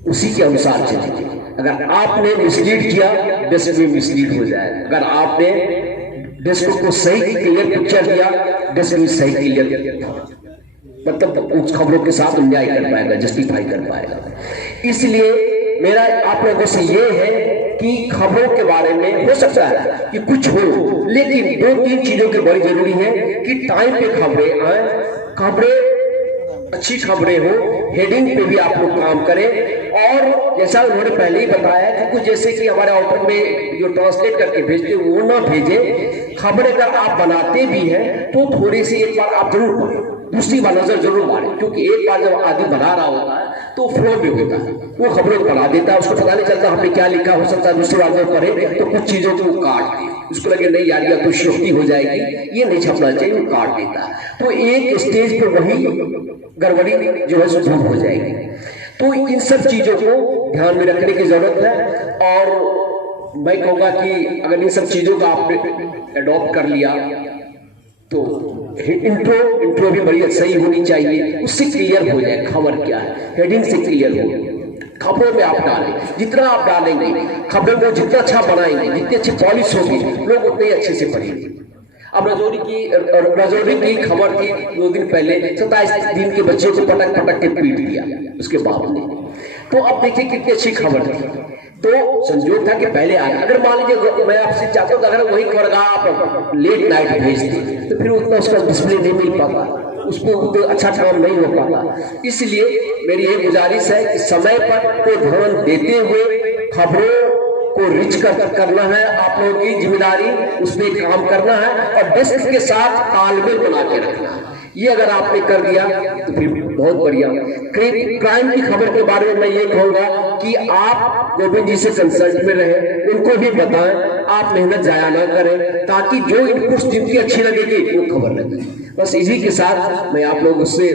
उसी के अनुसार चलेंगे। अगर आपने मिसलीड किया, डेस्क में मिसलीड हो जाए। अगर आपने डेस्क को सही क्लियर पिक्चर दिया, डेस्क में सही क्लियर, मतलब उस खबरों के साथ न्याय कर पाएगा, जस्टिफाई कर पाएगा। इसलिए मेरा आप लोगों से ये है कि खबरों के बारे में हो सकता है कि कुछ हो, लेकिन 2-3 चीजों की बड़ी जरूरी है कि टाइम पे खबरें आए, खबरें अच्छी खबरें हो, हेडिंग पे भी आप लोग काम करें। और जैसा उन्होंने पहले ही बताया कि कुछ जैसे कि हमारे आउटर में जो ट्रांसलेट करके भेजते वो ना भेजे। खबरें अगर आप बनाते भी हैं तो थोड़ी सी एक बार आप जरूर पढ़ें, दूसरी बार नजर जरूर मारें, क्योंकि एक बार जब आदमी बना रहा होता है तो फ्लो में होता है, वो खबरों को बना देता है, उसको पता नहीं चलता हमने क्या लिखा। हो सकता है दूसरी बार जब पढ़े तो कुछ चीजों को वो काट दे, उसको लगे नहीं यार तो शोखी हो जाएगी, ये नहीं छपना चाहिए, वो काट देता है। तो एक स्टेज पर वही गड़बड़ी जो है सो दूर हो जाएगी। तो इन सब चीजों को ध्यान में रखने की जरूरत है। और मैं कहूँगा कि अगर इन सब चीजों का आपने अडॉप्ट कर लिया तो इंट्रो भी बड़ी सही होनी चाहिए, उससे क्लियर हो जाए खबर क्या है, हेडिंग से क्लियर हो। खबरों में आप डालें, जितना आप डालेंगे खबरों को जितना अच्छा बनाएंगे, जितनी अच्छी पॉलिश होगी, लोग उतने ही अच्छे से पढ़ेंगे। अब राजौरी की खबर थी 2 दिन पहले, 27 दिन के बच्चे को पटक के पीट दिया उसके बाप ने। तो अब देखिए कितनी अच्छी खबर थी। तो संजोग था कि पहले आया, अगर मान लीजिए मैं आपसे चाहता हूँ अगर वही खबर आप लेट नाइट भेजते तो फिर उतना उसका डिस्प्ले नहीं मिल पाता, उसको उतना अच्छा काम नहीं हो पाता। इसलिए मेरी यही गुजारिश है कि समय पर को ध्यान देते हुए खबरों को रिच करना है, आप लोगों की जिम्मेदारी, उस पर काम करना है और डेस्क के साथ तालमेल बना के रखना है। ये अगर आपने कर दिया तो फिर बहुत बढ़िया। क्राइम की खबर के बारे में मैं ये कहूंगा कि आप गोविंद जी से कंसल्ट में रहें, उनको भी बताएं, आप मेहनत जाया ना करें, ताकि जो इनपुट्स जिनकी अच्छी लगेगी वो खबर लगे। बस इसी के साथ मैं आप लोगों से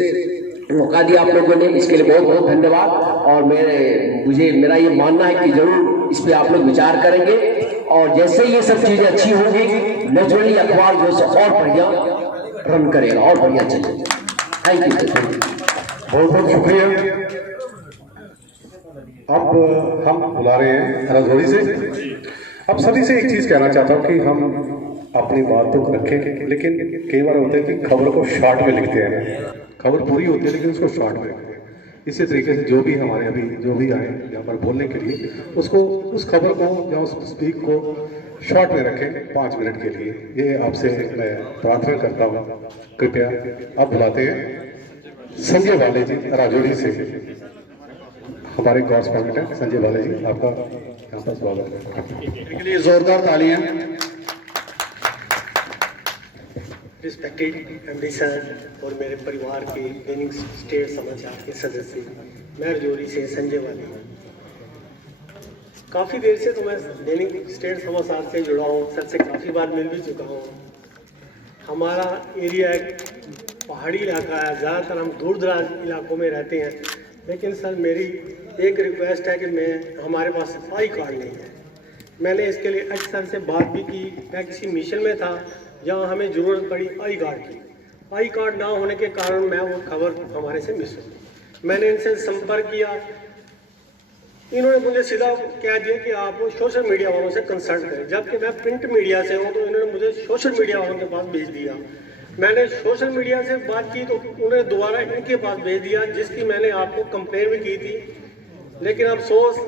मौका दिया आप लोगों ने, इसके लिए बहुत बहुत धन्यवाद। और मेरा ये मानना है कि जरूर इस पे आप लोग विचार करेंगे और जैसे ये सब चीजें अच्छी होंगी नेचुरली अखबार जो है और बढ़िया रन करेगा और बढ़िया चलेगा। थैंक यू, बहुत बहुत शुक्रिया। अब हम बुला रहे हैं राजौरी से। अब सभी से एक चीज कहना चाहता हूँ कि हम अपनी बात तो रखें, लेकिन कई बार होता है कि खबर को शॉर्ट में लिखते हैं, खबर पूरी होती है लेकिन उसको शॉर्ट में लिखते हैं। इसी तरीके से जो भी हमारे अभी जो भी आए यहाँ पर बोलने के लिए, उसको उस खबर को या उस स्पीक को शॉर्ट में रखें 5 मिनट के लिए। ये आपसे मैं प्रार्थना करता हूँ। कृपया आप बुलाते हैं संजय वाले जी राजौरी से, हमारे कॉरेस्पॉन्डेंट हैं संजय वाले जी, आपका यहाँ पर स्वागत है। के लिए जोरदार तालियां। रिस्पेक्टेड एमडी सर और मेरे परिवार के दैनिक स्टेट समाचार के सदस्य, मैं राजौरी से संजय वाले। काफ़ी देर से तो मैं दैनिक स्टेट समाचार से जुड़ा हूँ, सर से काफ़ी बार मिल भी चुका हूँ। हमारा एरिया एक पहाड़ी इलाका है, ज़्यादातर हम दूर दराज इलाकों में रहते हैं, लेकिन सर मेरी एक रिक्वेस्ट है कि हमारे पास आई कार्ड नहीं है। मैंने इसके लिए एच सर से बात भी की, मैं किसी मिशन में था जहाँ हमें ज़रूरत पड़ी आई कार्ड की। आई कार्ड ना होने के कारण मैं वो खबर हमारे से मिस हुई। मैंने इनसे संपर्क किया, इन्होंने मुझे सीधा कह दिया कि आप सोशल मीडिया वालों से कंसल्ट करें, जबकि मैं प्रिंट मीडिया से हूँ, तो इन्होंने मुझे सोशल मीडिया वालों के पास भेज दिया। मैंने सोशल मीडिया से बात की तो उन्होंने दोबारा इनके पास भेज दिया, जिसकी मैंने आपको कंप्लेन भी की थी। लेकिन अफसोस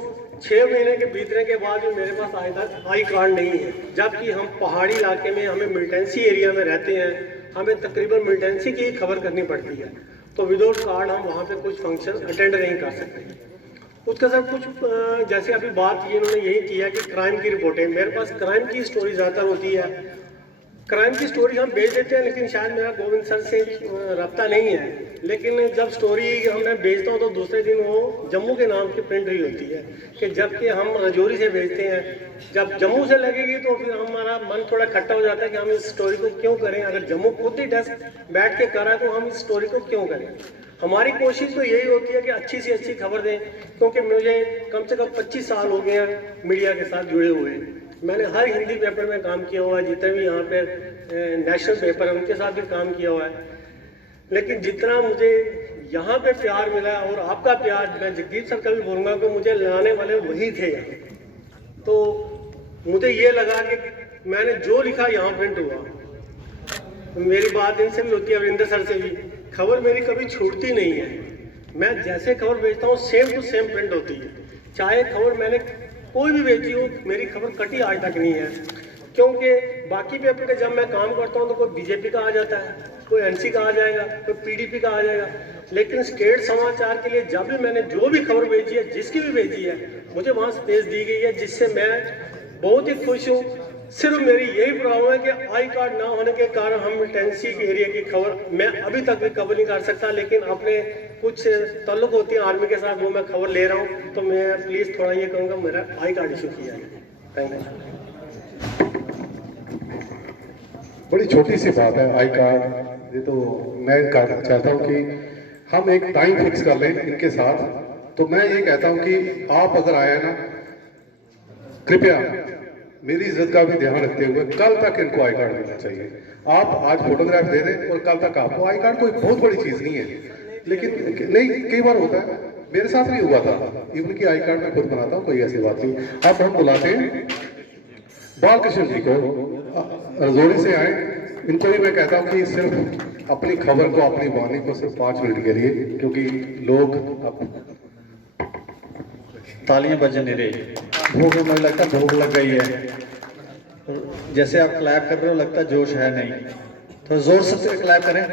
6 महीने के बीतने के बाद भी मेरे पास आज तक आई कार्ड नहीं है, जबकि हम पहाड़ी इलाके में, हमें मिलिटेंसी एरिया में रहते हैं, हमें तकरीबन मिलिटेंसी की खबर करनी पड़ती है, तो विदाउट कार्ड हम वहाँ पे कुछ फंक्शन अटेंड नहीं कर सकते। उसके साथ कुछ जैसे अभी बात की इन्होंने यही किया कि क्राइम की रिपोर्टें, मेरे पास क्राइम की स्टोरी ज़्यादातर होती है, क्राइम की स्टोरी हम भेज देते हैं, लेकिन शायद मेरा गोविंद सर से रब्ता नहीं है। लेकिन जब स्टोरी मैं भेजता हूँ तो दूसरे दिन वो जम्मू के नाम की प्रिंट हुई होती है, कि जबकि हम राजौरी से भेजते हैं, जब जम्मू से लगेगी तो फिर हमारा मन थोड़ा खट्टा हो जाता है कि हम इस स्टोरी को क्यों करें। अगर जम्मू खुद ही डेस्क बैठ के करा है तो हम इस स्टोरी को क्यों करें। हमारी कोशिश तो यही होती है कि अच्छी से अच्छी खबर दें, क्योंकि मुझे कम से कम 25 साल हो गए हैं मीडिया के साथ जुड़े हुए। मैंने हर हिंदी पेपर में काम किया हुआ है, जितने भी यहाँ पे नेशनल पेपर है उनके साथ भी काम किया हुआ है। लेकिन जितना मुझे यहाँ पे प्यार मिला और आपका प्यार, मैं जगदीप सर का भी बोलूँगा कि मुझे लाने वाले वही थे। तो मुझे ये लगा कि मैंने जो लिखा यहाँ प्रिंट हुआ। तो मेरी बात इनसे भी होती है, अविंदर सर से भी, खबर मेरी कभी छूटती नहीं है। मैं जैसे खबर भेजता हूँ सेम टू सेम प्रिंट होती है, चाहे खबर मैंने कोई भी बेची हो, मेरी खबर कटी आज तक नहीं है। क्योंकि बाकी पेपर पे जब मैं काम करता हूँ तो कोई बीजेपी का आ जाता है, कोई एनसी का आ जाएगा, कोई पीडीपी का आ जाएगा, लेकिन स्टेट समाचार के लिए जब भी मैंने जो भी खबर भेजी है, जिसकी भी भेजी है, मुझे वहाँ स्पेस दी गई है, जिससे मैं बहुत ही खुश हूँ। सिर्फ मेरी यही प्रॉब्लम है कि आई कार्ड ना होने के कारण हम इंटेंसिव एरिया की खबर मैं अभी तक भी कवर नहीं कर सकता, लेकिन अपने कुछ ताल्लुक होती है आर्मी के साथ, वो मैं खबर ले रहा हूँ। तो मैं प्लीज़ थोड़ा ये कहूँगा मेरा आई कार्ड इशू किया है। Thank you. बड़ी छोटी सी बात है आई कार्ड। ये तो मैं चाहता हूँ कि हम एक टाइम फिक्स कर लें इनके साथ। तो मैं ये कहता हूँ कि आप अगर आए ना, कृपया मेरी इज्जत का भी ध्यान रखते हुए कल तक इनको आई कार्ड मिलना चाहिए। आप आज फोटोग्राफ दे दें और कल तक आपको आई कार्ड कोई बहुत बड़ी चीज़ नहीं है, लेकिन नहीं कई बार होता है, मेरे साथ भी हुआ था। इवन की आई कार्ड मैं खुद बनाता हूँ, कोई ऐसी बात नहीं। अब हम बुलाते हैं बालकृष्ण जी को, रजौरी से आए। इनको भी मैं कहता हूँ कि सिर्फ अपनी खबर को, अपनी वाणी को सिर्फ 5 मिनट के लिए, क्योंकि लोग तालियां बज नहीं रही, भूख, मुझे लगता है भूख लग गई है। जैसे आप क्लैप कर रहे हो लगता है जोश है नहीं, तो जोर से क्लैप करें।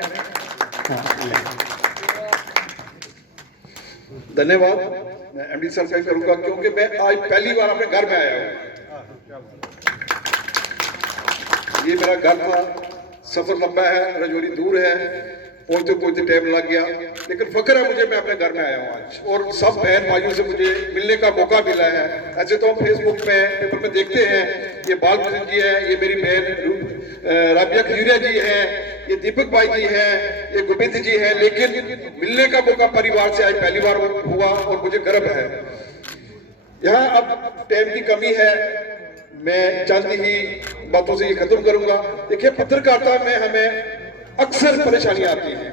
धन्यवाद। मैं एमडी सर का करूंगा क्योंकि मैं आज पहली बार अपने घर में आया हूँ। ये मेरा घर था, सफर लंबा है, रजौरी दूर है, पहुंचते पहुंचते टाइम लग गया, लेकिन फख्र है मुझे, मैं अपने घर में आया हूँ आज और सब बहन भाइयों से मुझे मिलने का मौका मिला है। ऐसे तो हम फेसबुक में, पेपर में देखते हैं, ये बालकृष्ण जी है, ये मेरी बहन राबिया खजूरिया जी है, ये दीपक भाई जी हैं, ये गोविंद जी हैं, लेकिन मिलने का मौका परिवार से आज पहली बार हुआ और मुझे गर्व है। यहाँ अब टाइम की कमी है, मैं चंद ही बातों से ये खत्म करूंगा। देखिए, पत्रकारिता में हमें अक्सर परेशानियां आती हैं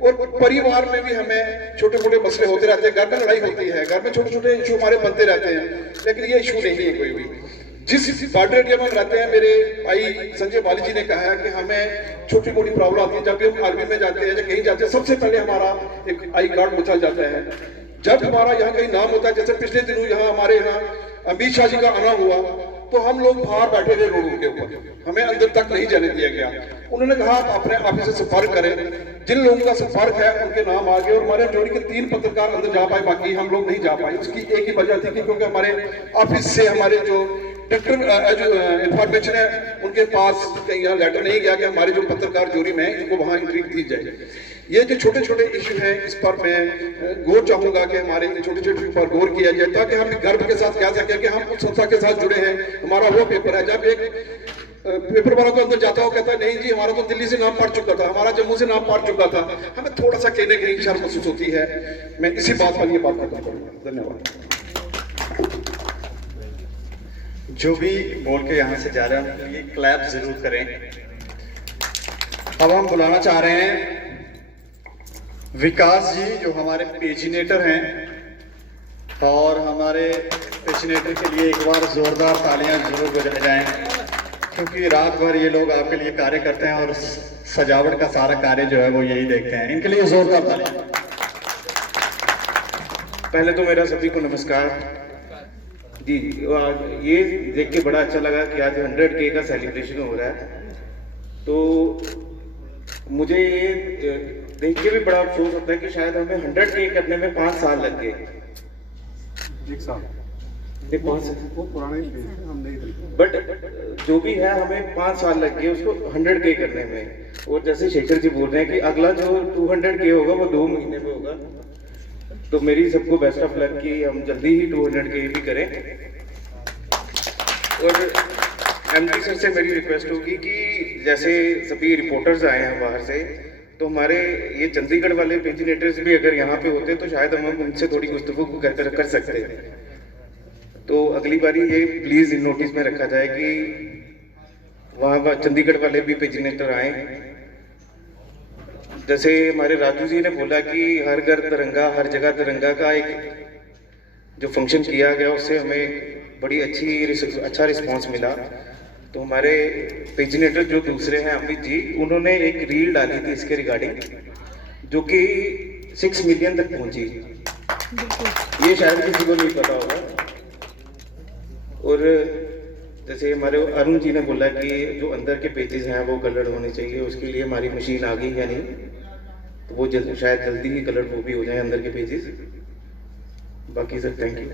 और परिवार में भी हमें छोटे मोटे मसले होते रहते हैं, घर में लड़ाई होती है, घर में छोटे छोटे इशू हमारे बनते रहते हैं, लेकिन ये इशू नहीं है कोई भी। जिस बॉर्डर एरिया में हम रहते हैं, मेरे भाई संजय बाली जी ने कहा है कि हमें छोटी मोटी प्रॉब्लम आती है। जब भी हम आर्मी में जाते हैं या कहीं जाते हैं, सबसे पहले हमारा एक आई कार्ड पूछा जाता है। जब हमारा यहाँ कहीं नाम होता है, जैसे पिछले दिनों यहाँ हमारे यहाँ अमित शाह जी का आना हुआ, तो हम लोग बाहर बैठे थे रोड के ऊपर, हमें अंदर तक नहीं जाने दिया गया। उन्होंने कहा आप अपने ऑफिस से संपर्क करें, जिन लोगों का संपर्क है उनके नाम आ गए और हमारे जोड़ी के 3 पत्रकार अंदर जा पाए, बाकी हम लोग नहीं जा पाए। उसकी एक ही वजह थी कि क्योंकि हमारे ऑफिस से हमारे जो डायरेक्टर इंफॉर्मेशन है उनके पास कहीं यहाँ लेटर नहीं गया कि हमारे जो पत्रकार जोड़ी में इनको वहाँ एंट्री दी जाए। ये जो छोटे छोटे इशू हैं, इस पर मैं गौर चाहूंगा कि हमारे छोटे छोटे पर गौर किया जाए, ताकि हम गर्व के साथ कह सकें कि हम उस संस्था के साथ जुड़े हैं। हमारा वो पेपर है, जब एक पेपर वाला को अंदर जाता हो कहता है नहीं जी हमारा तो दिल्ली से नाम पढ़ चुका था, हमारा जम्मू से नाम पढ़ चुका था, हमें थोड़ा सा कहने की शर्म महसूस होती है। मैं इसी बात पर ये बात करता हूँ। धन्यवाद। जो भी बोल के यहाँ से जा रहे हैं ये क्लैप जरूर करें। अब हम बुलाना चाह रहे हैं विकास जी, जो हमारे पेजिनेटर हैं, और हमारे पेजिनेटर के लिए एक बार जोरदार तालियां जरूर बजाई जाएं, क्योंकि रात भर ये लोग आपके लिए कार्य करते हैं और सजावट का सारा कार्य जो है वो यही देखते हैं। इनके लिए जोरदार तालियां। पहले तो मेरा सभी को नमस्कार जी। ये देख के बड़ा अच्छा लगा कि आज 100K का सेलिब्रेशन हो रहा है, तो मुझे ये देख के भी बड़ा अफसोस होता है कि शायद हमें 100K करने में 5 साल लग गए। 1 साल वो पुराने हम नहीं, बट जो भी है हमें 5 साल लग गए उसको 100K करने में। और जैसे शेखर जी बोल रहे हैं कि अगला जो 200K होगा वो 2 महीने में होगा, तो मेरी सबको बेस्ट ऑफ लक कि हम जल्दी ही 200K भी करें। और एमडी सर से मेरी रिक्वेस्ट होगी कि जैसे सभी रिपोर्टर्स आए हैं बाहर से, तो हमारे ये चंडीगढ़ वाले पेजिनेटर्स भी अगर यहाँ पे होते तो शायद हम उनसे थोड़ी गुफ्तगू कर सकते हैं। तो अगली बारी ये प्लीज नोटिस में रखा जाए कि वहाँ चंडीगढ़ वाले भी पेजिनेटर आए। जैसे हमारे राजू जी ने बोला कि हर घर तिरंगा, हर जगह तिरंगा का एक जो फंक्शन किया गया उससे हमें बड़ी अच्छा रिस्पांस मिला। तो हमारे पेजिनेटर जो दूसरे हैं अमित जी, उन्होंने एक रील डाली थी इसके रिगार्डिंग, जो कि 6 मिलियन तक पहुंची। ये शायद किसी को नहीं पता होगा। और जैसे हमारे अरुण जी ने बोला कि जो अंदर के पेजेस हैं वो कलर्ड होने चाहिए, उसके लिए हमारी मशीन आ गई या नहीं, तो वो शायद जल्दी ही कलर्ड वो भी हो जाए अंदर के पेजेस। बाकी सर थैंक यू।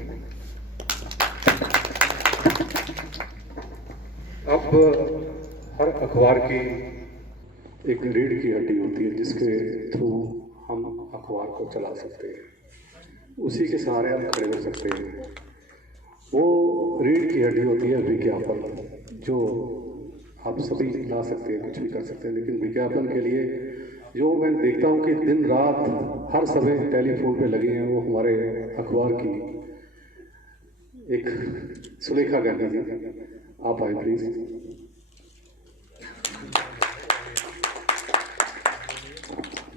अब हर अखबार की एक रीढ़ की हड्डी होती है जिसके थ्रू हम अखबार को चला सकते हैं, उसी के सहारे हम खड़े हो सकते हैं। वो रीढ़ की हड्डी होती है विज्ञापन, जो आप सभी ला सकते हैं, कुछ भी कर सकते हैं, लेकिन विज्ञापन के लिए जो मैं देखता हूँ कि दिन रात हर समय टेलीफोन पे लगे हैं, वो हमारे अखबार की एक सुलेखा गांधी जी, आप आए प्लीज।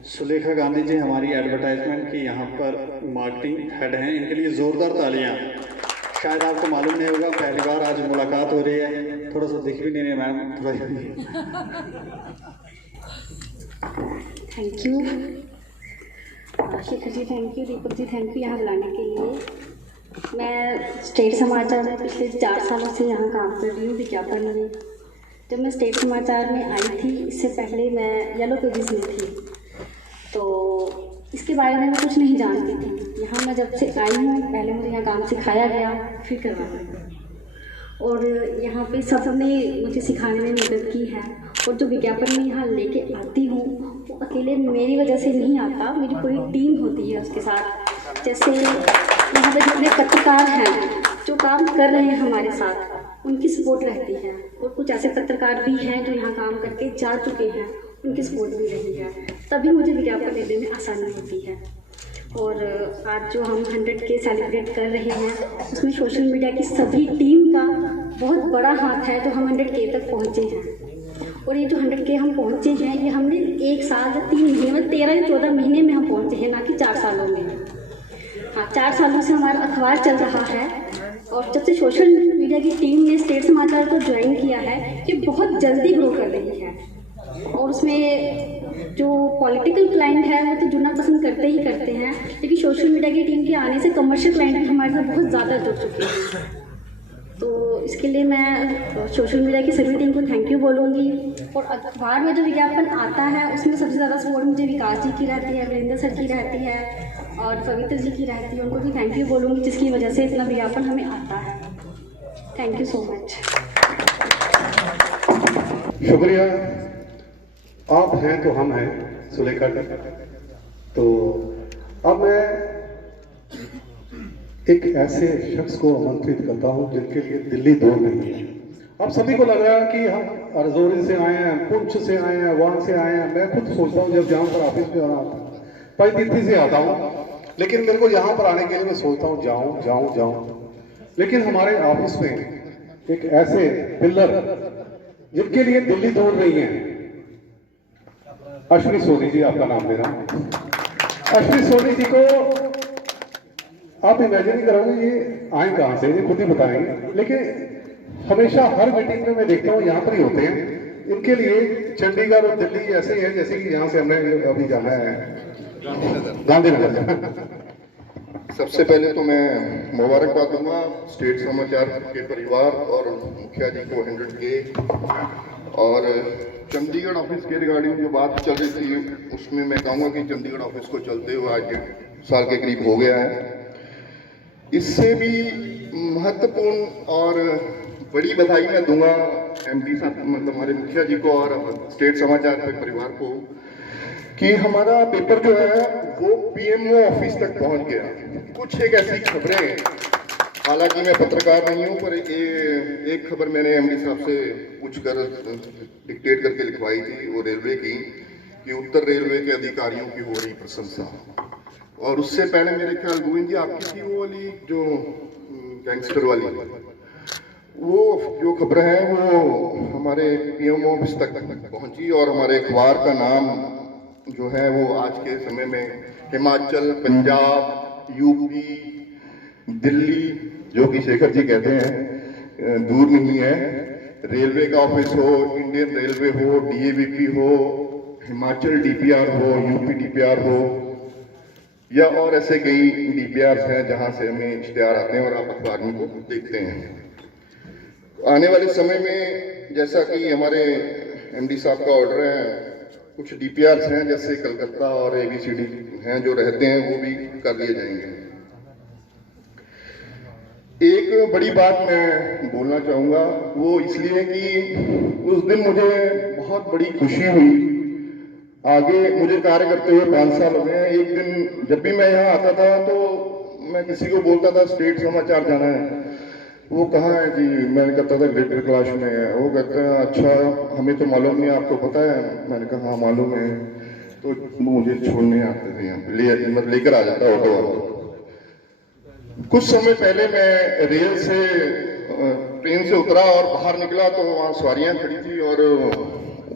सुलेखा गांधी जी हमारी एडवर्टाइजमेंट की यहाँ पर मार्केटिंग हेड हैं, इनके लिए जोरदार तालियां। शायद आपको मालूम नहीं होगा, पहली बार आज मुलाकात हो रही है, थोड़ा सा दिख भी नहीं रहे मैम, थोड़ा। Thank you Shekhar ji, thank you Deepak ji, thank you यहाँ बुलाने के लिए। मैं स्टेट समाचार में पिछले 4 सालों से यहाँ काम कर रही हूँ विज्ञापन में। जब मैं स्टेट समाचार में आई थी, इससे पहले मैं येलो पेजेस में थी, तो इसके बारे में मैं कुछ नहीं जानती थी। यहाँ मैं जब से आई हूँ, पहले मुझे यहाँ काम सिखाया गया, फिर करवाया, और यहाँ पे सबने मुझे सिखाने में मदद की है। और जो विज्ञापन में यहाँ लेके आती हूँ, वो अकेले मेरी वजह से नहीं आता, मेरी पूरी टीम होती है उसके साथ। जैसे यहाँ पे जितने पत्रकार हैं जो काम कर रहे हैं हमारे साथ, उनकी सपोर्ट रहती है, और कुछ ऐसे पत्रकार भी हैं जो यहाँ काम करके जा चुके हैं, उनकी सपोर्ट भी रही है, तभी मुझे विज्ञापन देने में आसानी होती है। और आज जो हम 100K सेलिब्रेट कर रहे हैं, उसमें सोशल मीडिया की सभी टीम का बहुत बड़ा हाथ है, जो हम 100K तक पहुँचे हैं। और ये जो 100K हम पहुँचे हैं, ये हमने 1 साल या 3 महीने में, 13 या 14 महीने में हम पहुँचे हैं, ना कि 4 सालों में। हाँ, 4 सालों से हमारा अखबार चल रहा है, और जब से सोशल मीडिया की टीम ने स्टेट समाचार को ज्वाइन किया है, ये बहुत जल्दी ग्रो कर रही है। और उसमें जो पॉलिटिकल क्लाइंट है वो तो जुड़ना पसंद करते ही करते हैं, लेकिन सोशल मीडिया की टीम के आने से कमर्शियल क्लाइंट भी हमारे साथ बहुत ज़्यादा जुड़ चुके हैं। तो इसके लिए मैं सोशल मीडिया की सभी टीम को थैंक यू बोलूँगी। और अखबार में जो विज्ञापन आता है, उसमें सबसे ज़्यादा सपोर्ट मुझे विकास जी की रहती है, वीरेंद्र सर की रहती है, और पवित्र जी की रहती है। उनको भी थैंक यू बोलूँगी, जिसकी वजह से इतना विज्ञापन हमें आता है। Thank you so much. शुक्रिया। आप हैं तो हम हैं सुलेखा जी। तो अब मैं एक ऐसे शख्स को आमंत्रित करता हूं जिनके लिए दिल्ली दूर नहीं है। अब सभी को लग रहा है कि हम अरजोरी से आए हैं, पुंछ से आए हैं, वहां से आए हैं। मैं खुद सोचता हूँ, जब जहाँ पर ऑफिस में आना पैतीर्थी से आता हूँ, लेकिन मेरे को यहाँ पर आने के लिए मैं सोचता हूँ जाऊँ जाऊँ जाऊँ। लेकिन हमारे ऑफिस में एक ऐसे पिलर जिनके लिए दिल्ली दूर नहीं है, अश्विनी सोनी जी, आपका नाम ले रहा हूं। अश्विनी सोनी जी को आप इमेजिन नहीं करोगे ये आए कहां से, ये खुद ही बताएंगे, लेकिन हमेशा हर मीटिंग में मैं देखता हूँ यहाँ पर ही होते हैं। इनके लिए चंडीगढ़ और दिल्ली ऐसे ही है जैसे कि यहाँ से हमने अभी जाना है गांधीनगर। सबसे पहले तो मैं मुबारकबाद दूंगा स्टेट समाचार के परिवार और मुखिया जी को 100K। और चंडीगढ़ ऑफिस के रिगार्डिंग जो बात चल रही थी, उसमें मैं कहूँगा कि चंडीगढ़ ऑफिस को चलते हुए आज 1.5 साल के करीब हो गया है। इससे भी महत्वपूर्ण और बड़ी बधाई मैं दूंगा MD साहब, मतलब हमारे मुखिया जी को और स्टेट समाचार के परिवार को, कि हमारा पेपर जो है वो PMO ऑफिस तक पहुंच गया। कुछ एक ऐसी खबरें, हालांकि मैं पत्रकार नहीं हूं, पर एक खबर मैंने MD साहब से पूछकर डिक्टेट करके लिखवाई थी, वो रेलवे की, कि उत्तर रेलवे के अधिकारियों की हो रही प्रशंसा। और उससे पहले मेरे ख्याल गोविंद जी आपकी थी वो वाली जो गैंगस्टर वाली, वो जो खबर है वो हमारे PMO ऑफिस तक पहुंची, और हमारे अखबार का नाम जो है वो आज के समय में हिमाचल, पंजाब, UP, दिल्ली, जो कि शेखर जी कहते हैं दूर नहीं है, रेलवे का ऑफिस हो, इंडियन रेलवे हो, DAVP हो, हिमाचल DPR हो, UP DPR हो, या और ऐसे कई DPRs हैं जहां से हमें इश्तेहार आते हैं और आप अखबार में को देखते हैं। आने वाले समय में जैसा कि हमारे एमडी साहब का ऑर्डर है, कुछ डीपीआर हैं जैसे कलकत्ता और ABCD हैं जो रहते हैं, वो भी कर लिए जाएंगे। एक बड़ी बात मैं बोलना चाहूँगा, वो इसलिए कि उस दिन मुझे बहुत बड़ी खुशी हुई। आगे मुझे कार्य करते हुए 5 साल हो गए हैं। एक दिन जब भी मैं यहाँ आता था तो मैं किसी को बोलता था स्टेट समाचार जाना है, वो कहाँ है जी, मैंने कहता था ग्रेटर कैलाश में है। वो कहते हैं अच्छा हमें तो मालूम नहीं, आपको पता है? मैंने कहा हाँ मालूम है। तो मुझे छोड़ने आते थे यहाँ पे, लेकर आ जाता ऑटो वाला। कुछ समय पहले मैं रेल से ट्रेन से उतरा और बाहर निकला तो वहाँ सवारियाँ खड़ी थी और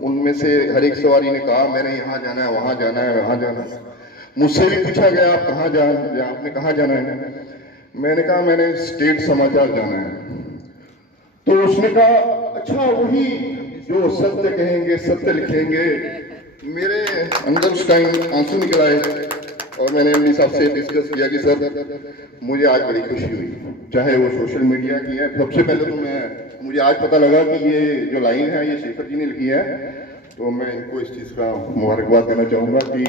उनमें से हर एक सवारी ने कहा मैंने यहाँ जाना है, वहाँ जाना है, वहाँ जाना है। मुझसे भी पूछा गया आप कहाँ आपने कहाँ जाना है? मैंने कहा मैंने स्टेट समाचार जाना है। तो उसने कहा अच्छा वही जो सत्य कहेंगे सत्य लिखेंगे। मेरे अंदर उस टाइम आंसू निकल आए और मैंने एमडी साहब से डिस्कस किया कि सर मुझे आज बड़ी खुशी हुई, चाहे वो सोशल मीडिया की है। सबसे पहले तो मुझे आज पता लगा कि ये जो लाइन है ये शेखर जी ने लिखी है, तो मैं इनको इस चीज़ का मुबारकबाद देना चाहूँगा कि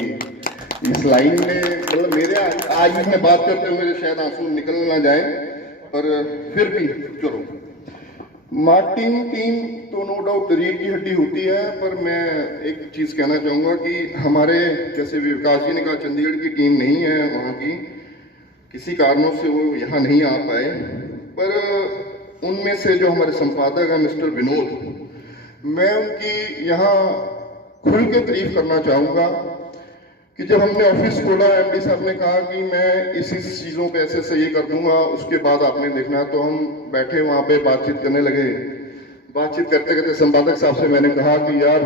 इस लाइन में मतलब मेरे आज में बात करते हुए मेरे शायद आंसू निकल ना जाए, पर फिर भी चलो। मार्टिन टीम तो नो डाउट रीढ़ की हड्डी होती है, पर मैं एक चीज़ कहना चाहूँगा कि हमारे जैसे विकास जी ने कहा चंडीगढ़ की टीम नहीं है, वहाँ की किसी कारणों से वो यहाँ नहीं आ पाए, पर उनमें से जो हमारे संपादक हैं मिस्टर विनोद, मैं उनकी यहाँ खुल के तारीफ करना चाहूँगा कि जब हमने ऑफिस खोला एमडी साहब ने कहा कि मैं इस चीज़ों पे ऐसे ये कर दूंगा, उसके बाद आपने देखना। तो हम बैठे वहाँ पे बातचीत करने लगे। बातचीत करते करते संपादक साहब से मैंने कहा कि यार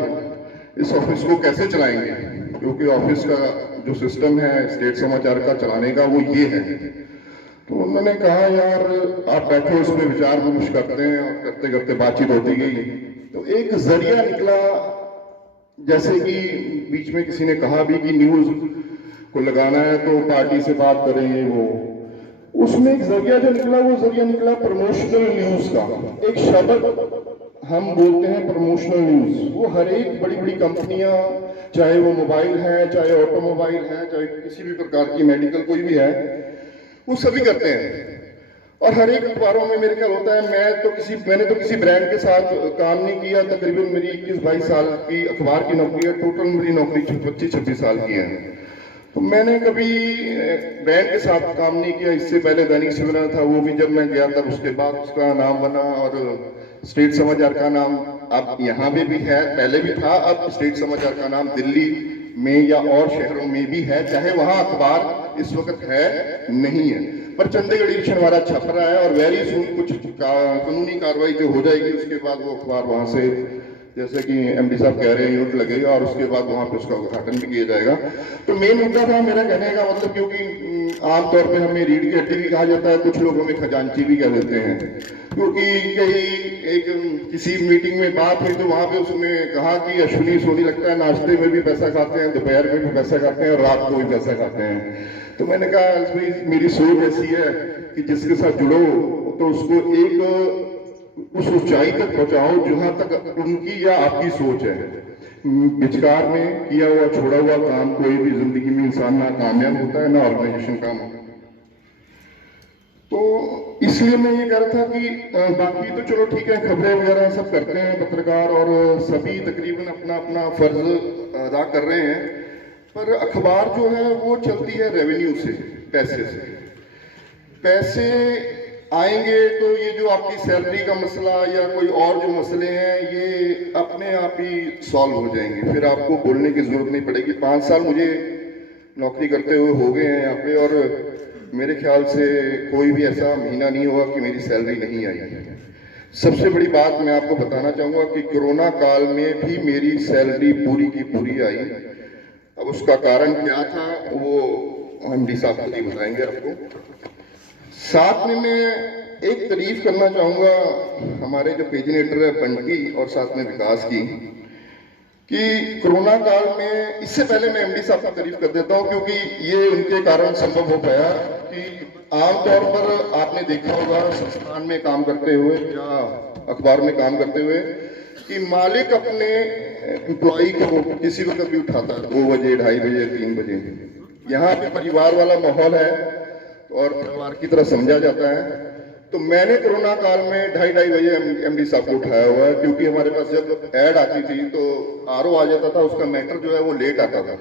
इस ऑफिस को कैसे चलाएंगे, क्योंकि ऑफिस का जो सिस्टम है स्टेट समाचार का चलाने का वो ये है। तो उन्होंने कहा यार आप बैठो इस पर विचार विमर्श करते हैं, और करते करते बातचीत होती गई। तो एक जरिया निकला, जैसे कि बीच में किसी ने कहा भी कि न्यूज को लगाना है तो पार्टी से बात करेंगे, वो उसमें एक जरिया जो निकला वो जरिया निकला प्रमोशनल न्यूज का। एक शब्द हम बोलते हैं प्रमोशनल न्यूज, वो हर एक बड़ी बड़ी कंपनियां, चाहे वो मोबाइल है, चाहे ऑटोमोबाइल है, चाहे किसी भी प्रकार की मेडिकल कोई भी है, वो सभी करते हैं। और हर एक अखबारों में मेरे ख्याल होता है, मैंने तो किसी ब्रांड के साथ काम नहीं किया। तकरीबन मेरी 21-22 साल की अखबार की नौकरी है, टोटल मेरी नौकरी 25-26 साल की है। तो मैंने कभी ब्रांड के साथ काम नहीं किया। इससे पहले दैनिक सवेरा था, वो भी जब मैं गया तब उसके बाद उसका नाम बना, और स्टेट समाचार का नाम अब यहाँ पे भी है, पहले भी था। अब स्टेट समाचार का नाम दिल्ली में या और शहरों में भी है, चाहे वहाँ अखबार इस वक्त है नहीं है, पर चंडीगढ़ एडिशन हमारा छप रहा है। और वेरी सून कुछ कानूनी कार्रवाई जो हो जाएगी उसके बाद वो अखबार वहाँ से, जैसे कि एमडी साहब कह रहे हैं, यूनिट लगेगा और उसके बाद वहाँ पे उसका उद्घाटन भी किया जाएगा। तो मेन मुद्दा था मेरा कहने का मतलब, क्योंकि आमतौर पे हमें रीढ़ की हड्डी भी कहा जाता है, कुछ लोग हमें खजांची भी कह देते हैं, क्योंकि किसी मीटिंग में बात हुई तो वहाँ पे उसने कहा कि अश्विनी सोनी लगता है नाश्ते में भी पैसा खाते हैं, दोपहर में भी पैसा खाते हैं और रात को भी पैसा खाते हैं। तो मैंने कहा भाई मेरी सोच ऐसी है कि जिसके साथ जुड़ो तो उसको एक उस ऊंचाई तक पहुंचाओ जहां तक उनकी या आपकी सोच है। विचकार में किया हुआ छोड़ा हुआ काम कोई भी जिंदगी में इंसान ना कामयाब होता है ना ऑर्गेनाइजेशन काम होता है। तो इसलिए मैं ये कह रहा था कि बाकी तो चलो ठीक है, खबरें वगैरह सब करते हैं पत्रकार और सभी तकरीबन अपना अपना फर्ज अदा कर रहे हैं, पर अखबार जो है वो चलती है रेवेन्यू से, पैसे से। पैसे आएंगे तो ये जो आपकी सैलरी का मसला या कोई और जो मसले हैं ये अपने आप ही सॉल्व हो जाएंगे, फिर आपको बोलने की जरूरत नहीं पड़ेगी। 5 साल मुझे नौकरी करते हुए हो गए हैं यहाँ पे, और मेरे ख्याल से कोई भी ऐसा महीना नहीं हुआ कि मेरी सैलरी नहीं आई। सबसे बड़ी बात मैं आपको बताना चाहूँगा कि कोरोना काल में भी मेरी सैलरी पूरी की पूरी आई। अब उसका कारण क्या था वो एमडी साहब खुद ही बताएंगे आपको। साथ में मैं एक तारीफ करना चाहूँगा हमारे जो पेजिनेटर है बंटी और साथ में विकास की, कि कोरोना काल में, इससे पहले मैं एमडी साहब की तारीफ कर देता हूँ क्योंकि ये उनके कारण संभव हो पाया कि आमतौर पर आपने देखा होगा संस्थान में काम करते हुए या अखबार में काम करते हुए कि मालिक अपने एम्प्लॉई को किसी वक्त भी उठाता है, 2 बजे, 2:30 बजे, 3 बजे। यहाँ पे परिवार वाला माहौल है और परिवार की तरह समझा जाता है। तो मैंने कोरोना काल में 2:30 बजे एमडी साहब को उठाया हुआ है, क्योंकि हमारे पास जब ऐड आती थी तो आरओ आ जाता था, उसका मैटर जो है वो लेट आता था।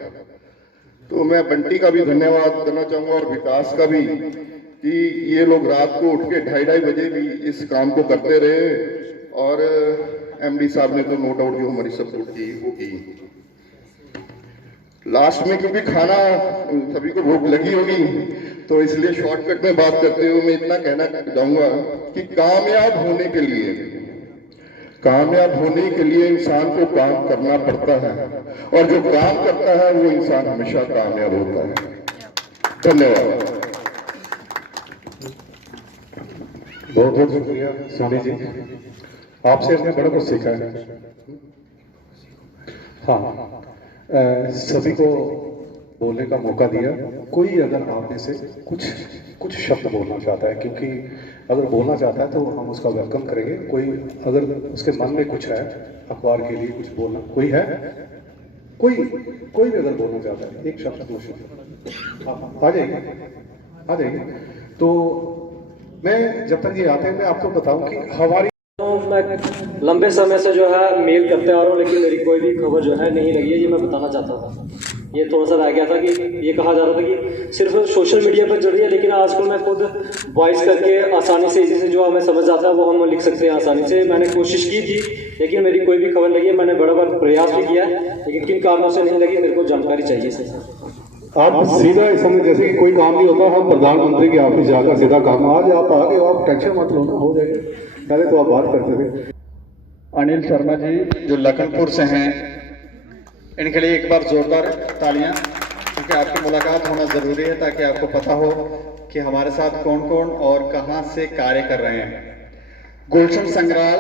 तो मैं बंटी का भी धन्यवाद करना चाहूँगा और विकास का भी, कि ये लोग रात को उठ के 2:30 बजे भी इस काम को करते रहे। और एमडी साहब ने तो नो डाउट जो हमारी सपोर्ट की वो की। लास्ट में क्योंकि खाना सभी को भूख लगी होगी, तो इसलिए शॉर्टकट में बात करते हुए मैं इतना कहना चाहूँगा कि कामयाब होने के लिए इंसान को काम करना पड़ता है, और जो काम करता है वो इंसान हमेशा कामयाब होता है। धन्यवाद। बहुत बहुत शुक्रिया सोनी जी, आपसे हमने बड़ा कुछ सीखा है। हाँ, सभी को बोलने का मौका दिया। कोई अगर आप में से कुछ शब्द बोलना चाहता है, क्योंकि अगर बोलना चाहता है तो हम उसका वेलकम करेंगे। कोई अगर उसके मन में कुछ है अखबार के लिए कुछ बोलना, कोई है? कोई भी अगर बोलना चाहता है, एक शब्द, 2 शब्द, आ जाइए। तो मैं जब तक ये आते हैं मैं आपको बताऊं कि हमारी मैं लंबे समय से जो है मेल करते आ रहा हूँ, लेकिन मेरी कोई भी खबर जो है नहीं लगी है। ये मैं बताना चाहता था। ये थोड़ा सा रह गया था कि ये कहा जा रहा था कि सिर्फ सोशल मीडिया पर चल रही है, लेकिन आजकल मैं खुद वॉइस करके आसानी से इसी से जो हमें समझ आता है वो हम लिख सकते हैं आसानी से। मैंने कोशिश की थी, लेकिन मेरी कोई भी खबर लगी है। मैंने बड़ा बार प्रयास भी किया है, लेकिन किन कारणों से नहीं लगी मेरे को जानकारी चाहिए सर। आप सीधा इस समय जैसे कि कोई काम नहीं होता, हम प्रधानमंत्री के ऑफिस जाकर सीधा काम, आज आप आ गए, आप टेंशन मत लो ना, हो जाएगा। पहले तो आप बात करते थे। अनिल शर्मा जी जो लखनपुर से हैं, इनके लिए एक बार जोरदार तालियां, क्योंकि आपकी मुलाकात होना ज़रूरी है ताकि आपको पता हो कि हमारे साथ कौन कौन और कहां से कार्य कर रहे हैं। गुलशन संग्राल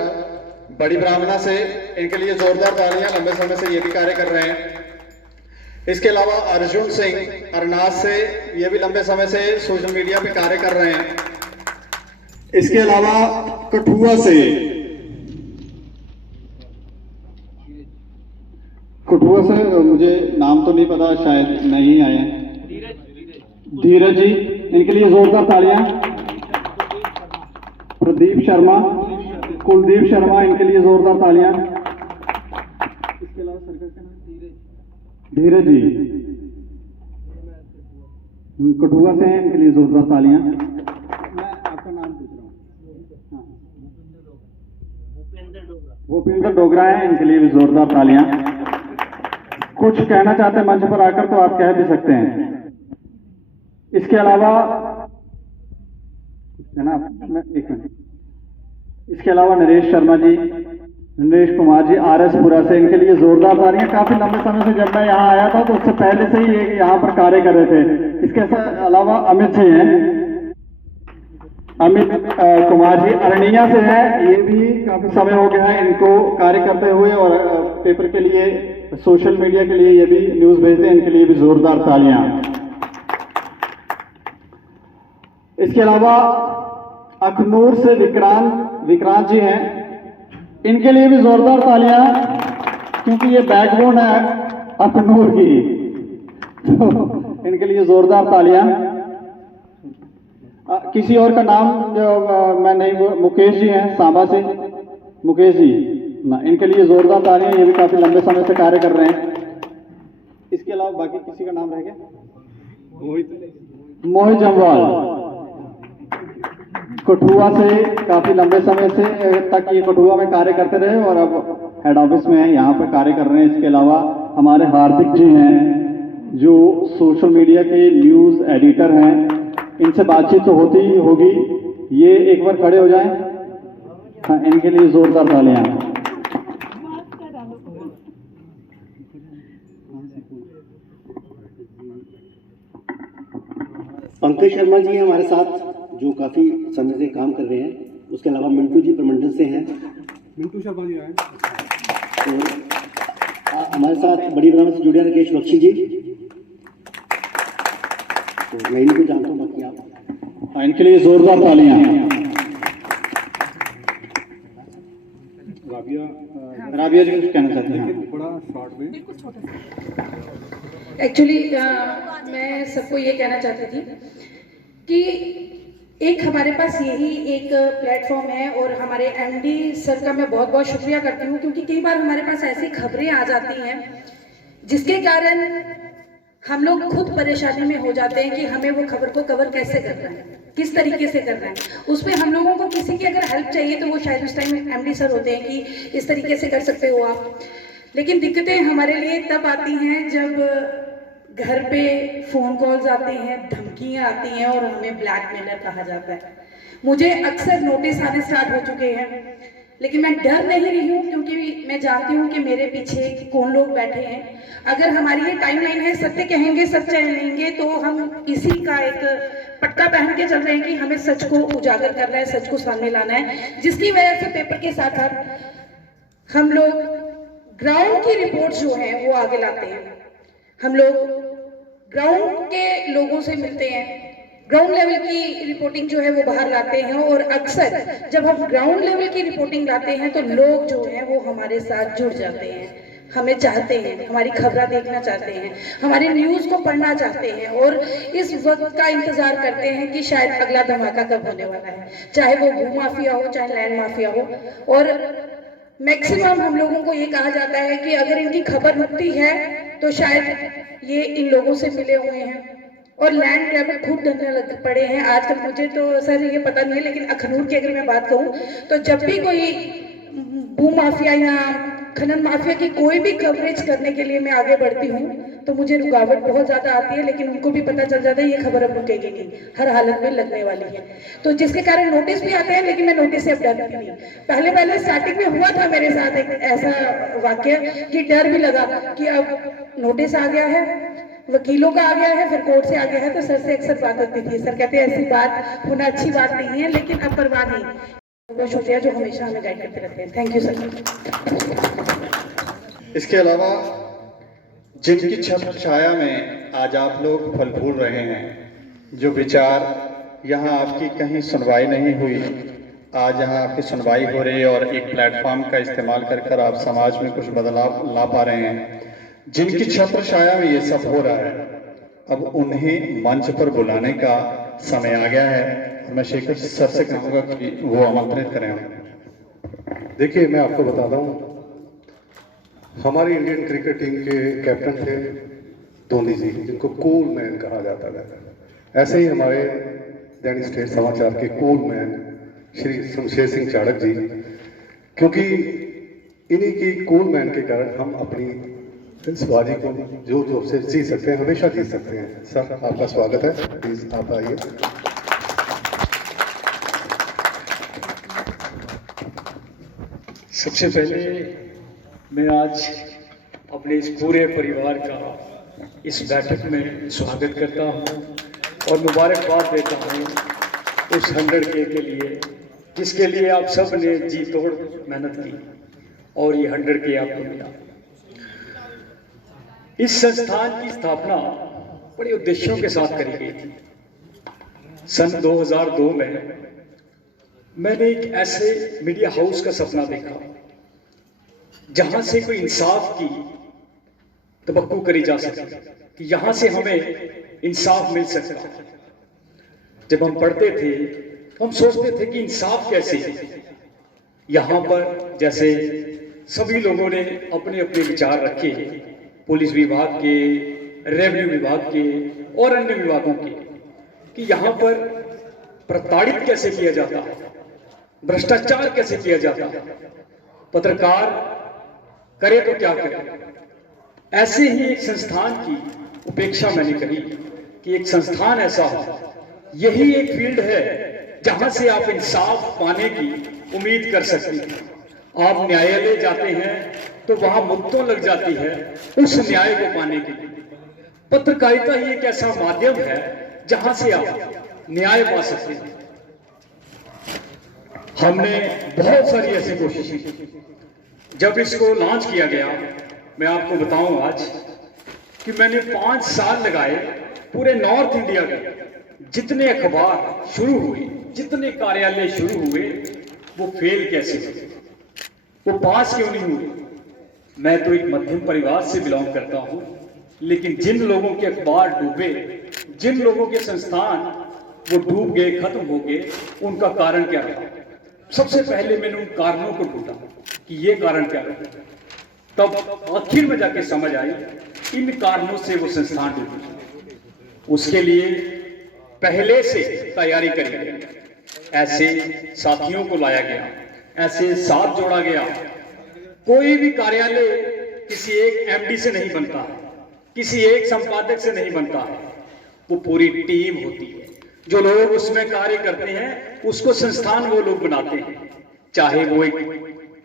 बड़ी ब्राह्मणा से, इनके लिए जोरदार तालियां, लंबे समय से ये भी कार्य कर रहे हैं। इसके अलावा अर्जुन सिंह अरनाथ से, ये भी लंबे समय से सोशल मीडिया पे कार्य कर रहे हैं। इसके अलावा कठुआ से मुझे नाम तो नहीं पता, शायद नहीं आए हैं, धीरज जी, इनके लिए जोरदार तालियां। प्रदीप शर्मा, कुलदीप शर्मा, इनके लिए जोरदार तालियां। इसके अलावा सर्कल का नाम धीरज जी कठुआ से हैं, इनके लिए जोरदार तालियां। मैं आपका नाम पूछ रहा हूँ। भूपेंद्र डोगरा है, इनके लिए भी जोरदार तालियां। कुछ कहना चाहते हैं मंच पर आकर तो आप कह भी सकते हैं। इसके अलावा है ना, एक मिनट, इसके अलावा नरेश शर्मा जी, नरेश कुमार जी RS पुरा से, इनके लिए जोरदार तालियां। काफी लंबे समय से जब मैं यहाँ आया था तो उससे पहले से ही ये यहाँ पर कार्य कर रहे थे। इसके अलावा अमित जी हैं, अमित कुमार जी अरनिया से हैं, ये भी काफी समय हो गया है इनको कार्य करते हुए, और पेपर के लिए, सोशल मीडिया के लिए ये भी न्यूज भेजते हैं, इनके लिए भी जोरदार तालियां। इसके अलावा अखनूर से विक्रांत जी हैं, इनके लिए भी जोरदार तालियां, क्योंकि ये बैकबोन है अखनूर की, तो इनके लिए जोरदार तालियां। किसी और का नाम जो मैं नहीं, मुकेश जी हैं सांबा से, मुकेश जी ना, इनके लिए जोरदार तालियां, ये भी काफी लंबे समय से कार्य कर रहे हैं। इसके अलावा बाकी किसी का नाम रह गया? मोहित जमवाल कठुआ से, काफी लंबे समय से तक ये कठुआ में कार्य करते रहे और अब हेड ऑफिस में है, यहाँ पर कार्य कर रहे हैं। इसके अलावा हमारे हार्दिक जी हैं जो सोशल मीडिया के न्यूज एडिटर हैं, इनसे बातचीत तो होती ही होगी, ये एक बार खड़े हो जाएं। हाँ, इनके लिए जोरदार तालियां। पंकज शर्मा जी हैं हमारे साथ, जो काफी समय से काम कर रहे हैं। उसके अलावा मिंटू जी प्रमंडल से हैं, मिंटू शर्मा जी आए। तो हमारे साथ बड़ी ब्राह्मण से जुड़े राकेश बख्शी जी, तो मैं इनको जानता हूँ, बाकी आप इनके लिए जोरदार तालियां। राबिया जी कुछ कहना चाहते हैं? बड़ा शॉर्ट में एक्चुअली मैं सबको ये कहना चाहती थी कि एक हमारे पास यही एक प्लेटफॉर्म है और हमारे एमडी सर का मैं बहुत बहुत शुक्रिया करती हूँ, क्योंकि कई बार हमारे पास ऐसी खबरें आ जाती हैं जिसके कारण हम लोग खुद परेशानी में हो जाते हैं कि हमें वो खबर को कवर कैसे करना है, किस तरीके से करना है। उसमें हम लोगों को किसी की अगर हेल्प चाहिए तो वो शायद उस टाइम एमडी सर होते हैं कि इस तरीके से कर सकते हो आप। लेकिन दिक्कतें हमारे लिए तब आती हैं जब घर पे फ़ोन कॉल्स आते हैं, धमकियाँ आती हैं और हमें ब्लैकमेलर कहा जाता है। मुझे अक्सर नोटिस आने स्टार्ट हो चुके हैं, लेकिन मैं डर नहीं रही हूँ क्योंकि मैं जानती हूँ कि मेरे पीछे कौन लोग बैठे हैं। अगर हमारी ये टाइमलाइन है सत्य कहेंगे सच्चा रहेंगे, तो हम इसी का एक पट्टा पहन के चल रहे हैं कि हमें सच को उजागर करना है, सच को सामने लाना है, जिसकी वजह से पेपर के साथ साथ हम लोग ग्राउंड की रिपोर्ट जो है वो आगे लाते हैं। हम लोग ग्राउंड के लोगों से मिलते हैं, ग्राउंड लेवल की रिपोर्टिंग जो है वो बाहर लाते हैं, और अक्सर जब हम ग्राउंड लेवल की रिपोर्टिंग लाते हैं तो लोग जो हैं वो हमारे साथ जुड़ जाते हैं, हमें चाहते हैं, हमारी खबरें देखना चाहते हैं, हमारे न्यूज़ को पढ़ना चाहते हैं और इस वक्त का इंतज़ार करते हैं कि शायद अगला धमाका कब होने वाला है, चाहे वो भू माफिया हो चाहे लैंड माफिया हो। और मैक्सिमम हम लोगों को ये कहा जाता है कि अगर इनकी खबर रुकती है तो शायद ये इन लोगों से मिले हुए हैं, और लैंड ग्रैबर खूब डरने लग पड़े हैं आजकल। मुझे तो सर ये पता नहीं है, लेकिन अखनूर की अगर मैं बात कहूँ तो जब भी कोई भू माफिया या खनन माफिया की कोई भी कवरेज करने के लिए मैं आगे बढ़ती हूँ तो मुझे रुकावट बहुत ज़्यादा आती है, लेकिन उनको भी पता चल जाता है ये खबर अब रुकेगी नहीं, हर हालत में लगने वाली है। तो जिसके कारण नोटिस भी आते हैं, लेकिन मैं नोटिस से अब डरती नहीं। पहले स्टार्टिंग में हुआ था मेरे साथ एक ऐसा वाक्य कि डर भी लगा कि अब नोटिस आ गया है, वकीलों का आ गया है, फिर कोर्ट से आ गया है। तो सर से अक्सर बात होती थी, सर कहते हैं ऐसी बात होना अच्छी बात नहीं है, लेकिन अब परवाह नहीं। बहुत शुक्रिया जो हमेशा हमें गाइड करते रहते हैं। Thank you sir. इसके अलावा जिनकी छत्र छाया में आज आप लोग फल फूल रहे हैं, जो विचार यहाँ आपकी कहीं सुनवाई नहीं हुई, आज यहाँ आपकी सुनवाई हो रही है और एक प्लेटफॉर्म का इस्तेमाल कर आप समाज में कुछ बदलाव ला पा रहे हैं। जिनकी छत्र छाया में ये सब हो रहा है, अब उन्हें मंच पर बुलाने का समय आ गया है। मैं शेखर सर से कहूँगा कि वो आमंत्रित करें। देखिए, मैं आपको बताता हूँ, हमारी इंडियन क्रिकेट टीम के कैप्टन थे धोनी जी, जिनको कूल मैन कहा जाता था। ऐसे ही हमारे दैनिक स्टेट समाचार के कूल मैन श्री शमशेर सिंह चाड़क जी, क्योंकि इन्हीं की कूल मैन के कारण हम अपनी इस बाजी को जोर जोर से जी सकते हैं, हमेशा जी सकते हैं। सर, आपका स्वागत है, प्लीज आप आइए। सबसे पहले मैं आज अपने इस पूरे परिवार का इस बैठक में स्वागत करता हूं और मुबारकबाद देता हूं उस 100K के लिए, जिसके लिए आप सब ने जी तोड़ मेहनत की और ये 100K आपको मिला। इस संस्थान की स्थापना बड़े उद्देश्यों के साथ करी गई थी। सन 2002 में मैंने एक ऐसे मीडिया हाउस का सपना देखा जहां से कोई इंसाफ की तवक्को करी जा सके, कि यहां से हमें इंसाफ मिल सकता। जब हम पढ़ते थे तो हम सोचते थे कि इंसाफ कैसे है। यहाँ पर जैसे सभी लोगों ने अपने अपने विचार रखे, पुलिस विभाग के, रेवेन्यू विभाग के और अन्य विभागों के, कि यहाँ पर प्रताड़ित कैसे किया जाता है, भ्रष्टाचार कैसे किया जाता है, पत्रकार करे तो क्या करे। ऐसे ही एक संस्थान की उपेक्षा मैंने करी कि एक संस्थान ऐसा हो, यही एक फील्ड है जहां से आप इंसाफ पाने की उम्मीद कर सकते हैं। आप न्यायालय जाते हैं तो वहां मुद्दों लग जाती है उस न्याय को पाने के लिए। पत्रकारिता ही एक ऐसा माध्यम है जहां से आप न्याय पा सकते हैं। हमने बहुत सारी ऐसी कोशिशें की। जब इसको लॉन्च किया गया, मैं आपको बताऊं आज कि मैंने 5 साल लगाए पूरे नॉर्थ इंडिया में जितने अखबार शुरू हुए, जितने कार्यालय शुरू हुए, वो फेल कैसे हुए, वो पास क्यों नहीं हुए? मैं तो एक मध्यम परिवार से बिलोंग करता हूं, लेकिन जिन लोगों के अखबार डूबे, जिन लोगों के संस्थान वो डूब गए, खत्म हो गए, उनका कारण क्या रहा? सबसे पहले मैंने उन कारणों को ढूंढा कि ये कारण क्या रहा। तब आखिर में जाके समझ आई इन कारणों से वो संस्थान डूबे। उसके लिए पहले से तैयारी करी गई, ऐसे साथियों को लाया गया, ऐसे साथ जोड़ा गया। कोई भी कार्यालय किसी एक एमडी से नहीं बनता है, किसी एक संपादक से नहीं बनता है, वो पूरी टीम होती है। जो लोग उसमें कार्य करते हैं उसको संस्थान वो लोग बनाते हैं, चाहे वो एक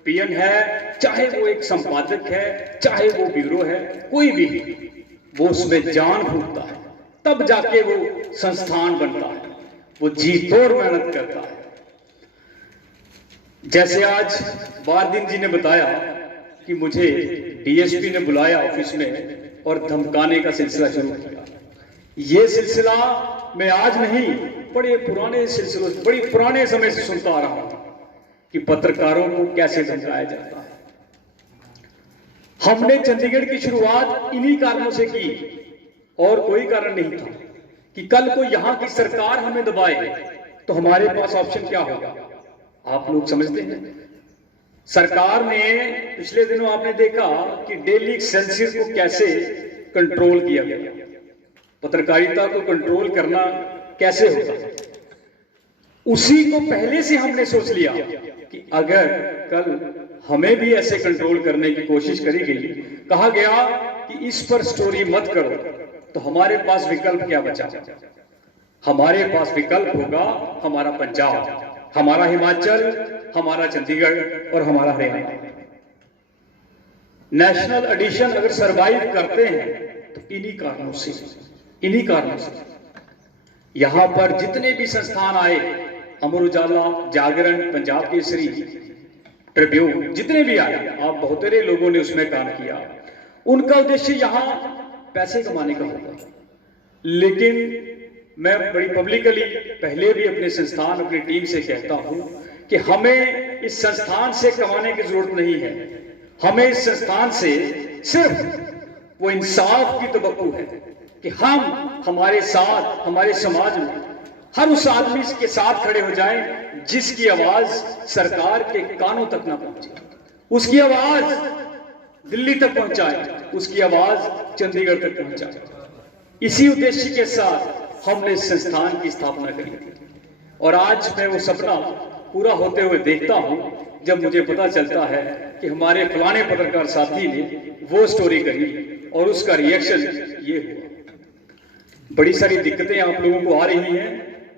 पीएन है, चाहे वो एक संपादक है, चाहे वो ब्यूरो है, कोई भी वो उसमें जान फूंकता है, तब जाके वो संस्थान बनता है, वो जी तोड़ मेहनत करता है। जैसे आज बारदीन जी ने बताया कि मुझे डीएसपी ने बुलाया ऑफिस में और धमकाने का सिलसिला शुरू किया। ये सिलसिला मैं आज नहीं, बड़े पुराने सिलसिलों, बड़ी पुराने समय से सुनता आ रहा हूं कि पत्रकारों को कैसे धमकाया जाता है। हमने चंडीगढ़ की शुरुआत इन्हीं कारणों से की और कोई कारण नहीं था कि कल को यहां की सरकार हमें दबाए तो हमारे पास ऑप्शन क्या होगा। आप लोग समझते हैं, सरकार ने पिछले दिनों आपने देखा कि डेली सेल्सियस को कैसे कंट्रोल किया गया। पत्रकारिता को कंट्रोल करना कैसे होता, उसी को पहले से हमने सोच लिया कि अगर कल हमें भी ऐसे कंट्रोल करने की कोशिश करी गई, कहा गया कि इस पर स्टोरी मत करो, तो हमारे पास विकल्प क्या बचा? हमारे पास विकल्प होगा हमारा पंजाब, हमारा हिमाचल, हमारा चंडीगढ़ और हमारा हरियाणा। नेशनल एडिशन अगर सरवाइव करते हैं तो इन्हीं कारणों से, इन्हीं कारणों से। यहां पर जितने भी संस्थान आए, अमर उजाला, जागरण, पंजाब केसरी, ट्रिब्यून, जितने भी आए, आप बहुतेरे लोगों ने उसमें काम किया। उनका उद्देश्य यहां पैसे कमाने का होगा, लेकिन मैं बड़ी पब्लिकली पहले भी अपने संस्थान, अपनी टीम से कहता हूं कि हमें इस संस्थान से कमाने की जरूरत नहीं है। हमें इस संस्थान से सिर्फ वो इंसाफ की तवक्को है कि हम हमारे साथ, हमारे समाज में हर उस आदमी के साथ खड़े हो जाएं जिसकी आवाज सरकार के कानों तक ना पहुंचे, उसकी आवाज दिल्ली तक पहुंचाए, उसकी आवाज चंडीगढ़ तक पहुंचाए। इसी उद्देश्य के साथ हमने इस संस्थान की स्थापना करी और आज मैं वो सपना पूरा होते हुए देखता हूं जब मुझे पता चलता है कि हमारे फलाने पत्रकार साथी ने वो स्टोरी करी और उसका रिएक्शन ये हुआ। बड़ी सारी दिक्कतें आप लोगों को आ रही हैं,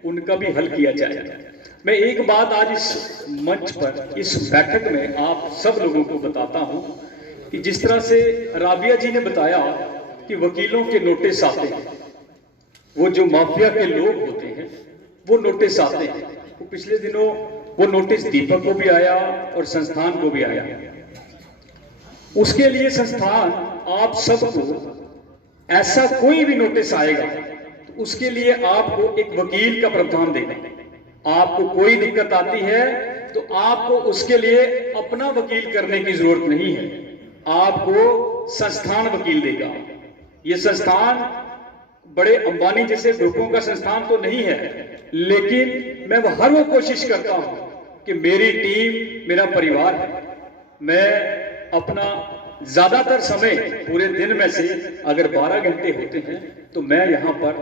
उनका भी हल किया जाए। मैं एक बात आज इस मंच पर, इस बैठक में आप सब लोगों को बताता हूं कि जिस तरह से राबिया जी ने बताया कि वकीलों के नोटिस आते हैं, वो जो माफिया के लोग होते हैं वो नोटिस आते हैं। वो पिछले दिनों वो नोटिस दीपक को भी आया और संस्थान को भी आया। उसके लिए संस्थान आप सबको ऐसा कोई भी नोटिस आएगा तो उसके लिए आपको एक वकील का प्रावधान देगा। आपको कोई दिक्कत आती है तो आपको उसके लिए अपना वकील करने की जरूरत नहीं है, आपको संस्थान वकील देगा। ये संस्थान बड़े अंबानी जैसे ग्रुपों का संस्थान तो नहीं है, लेकिन मैं हर वो कोशिश करता हूं कि मेरी टीम मेरा परिवार है। मैं अपना ज्यादातर समय पूरे दिन में से अगर 12 घंटे होते हैं तो मैं यहाँ पर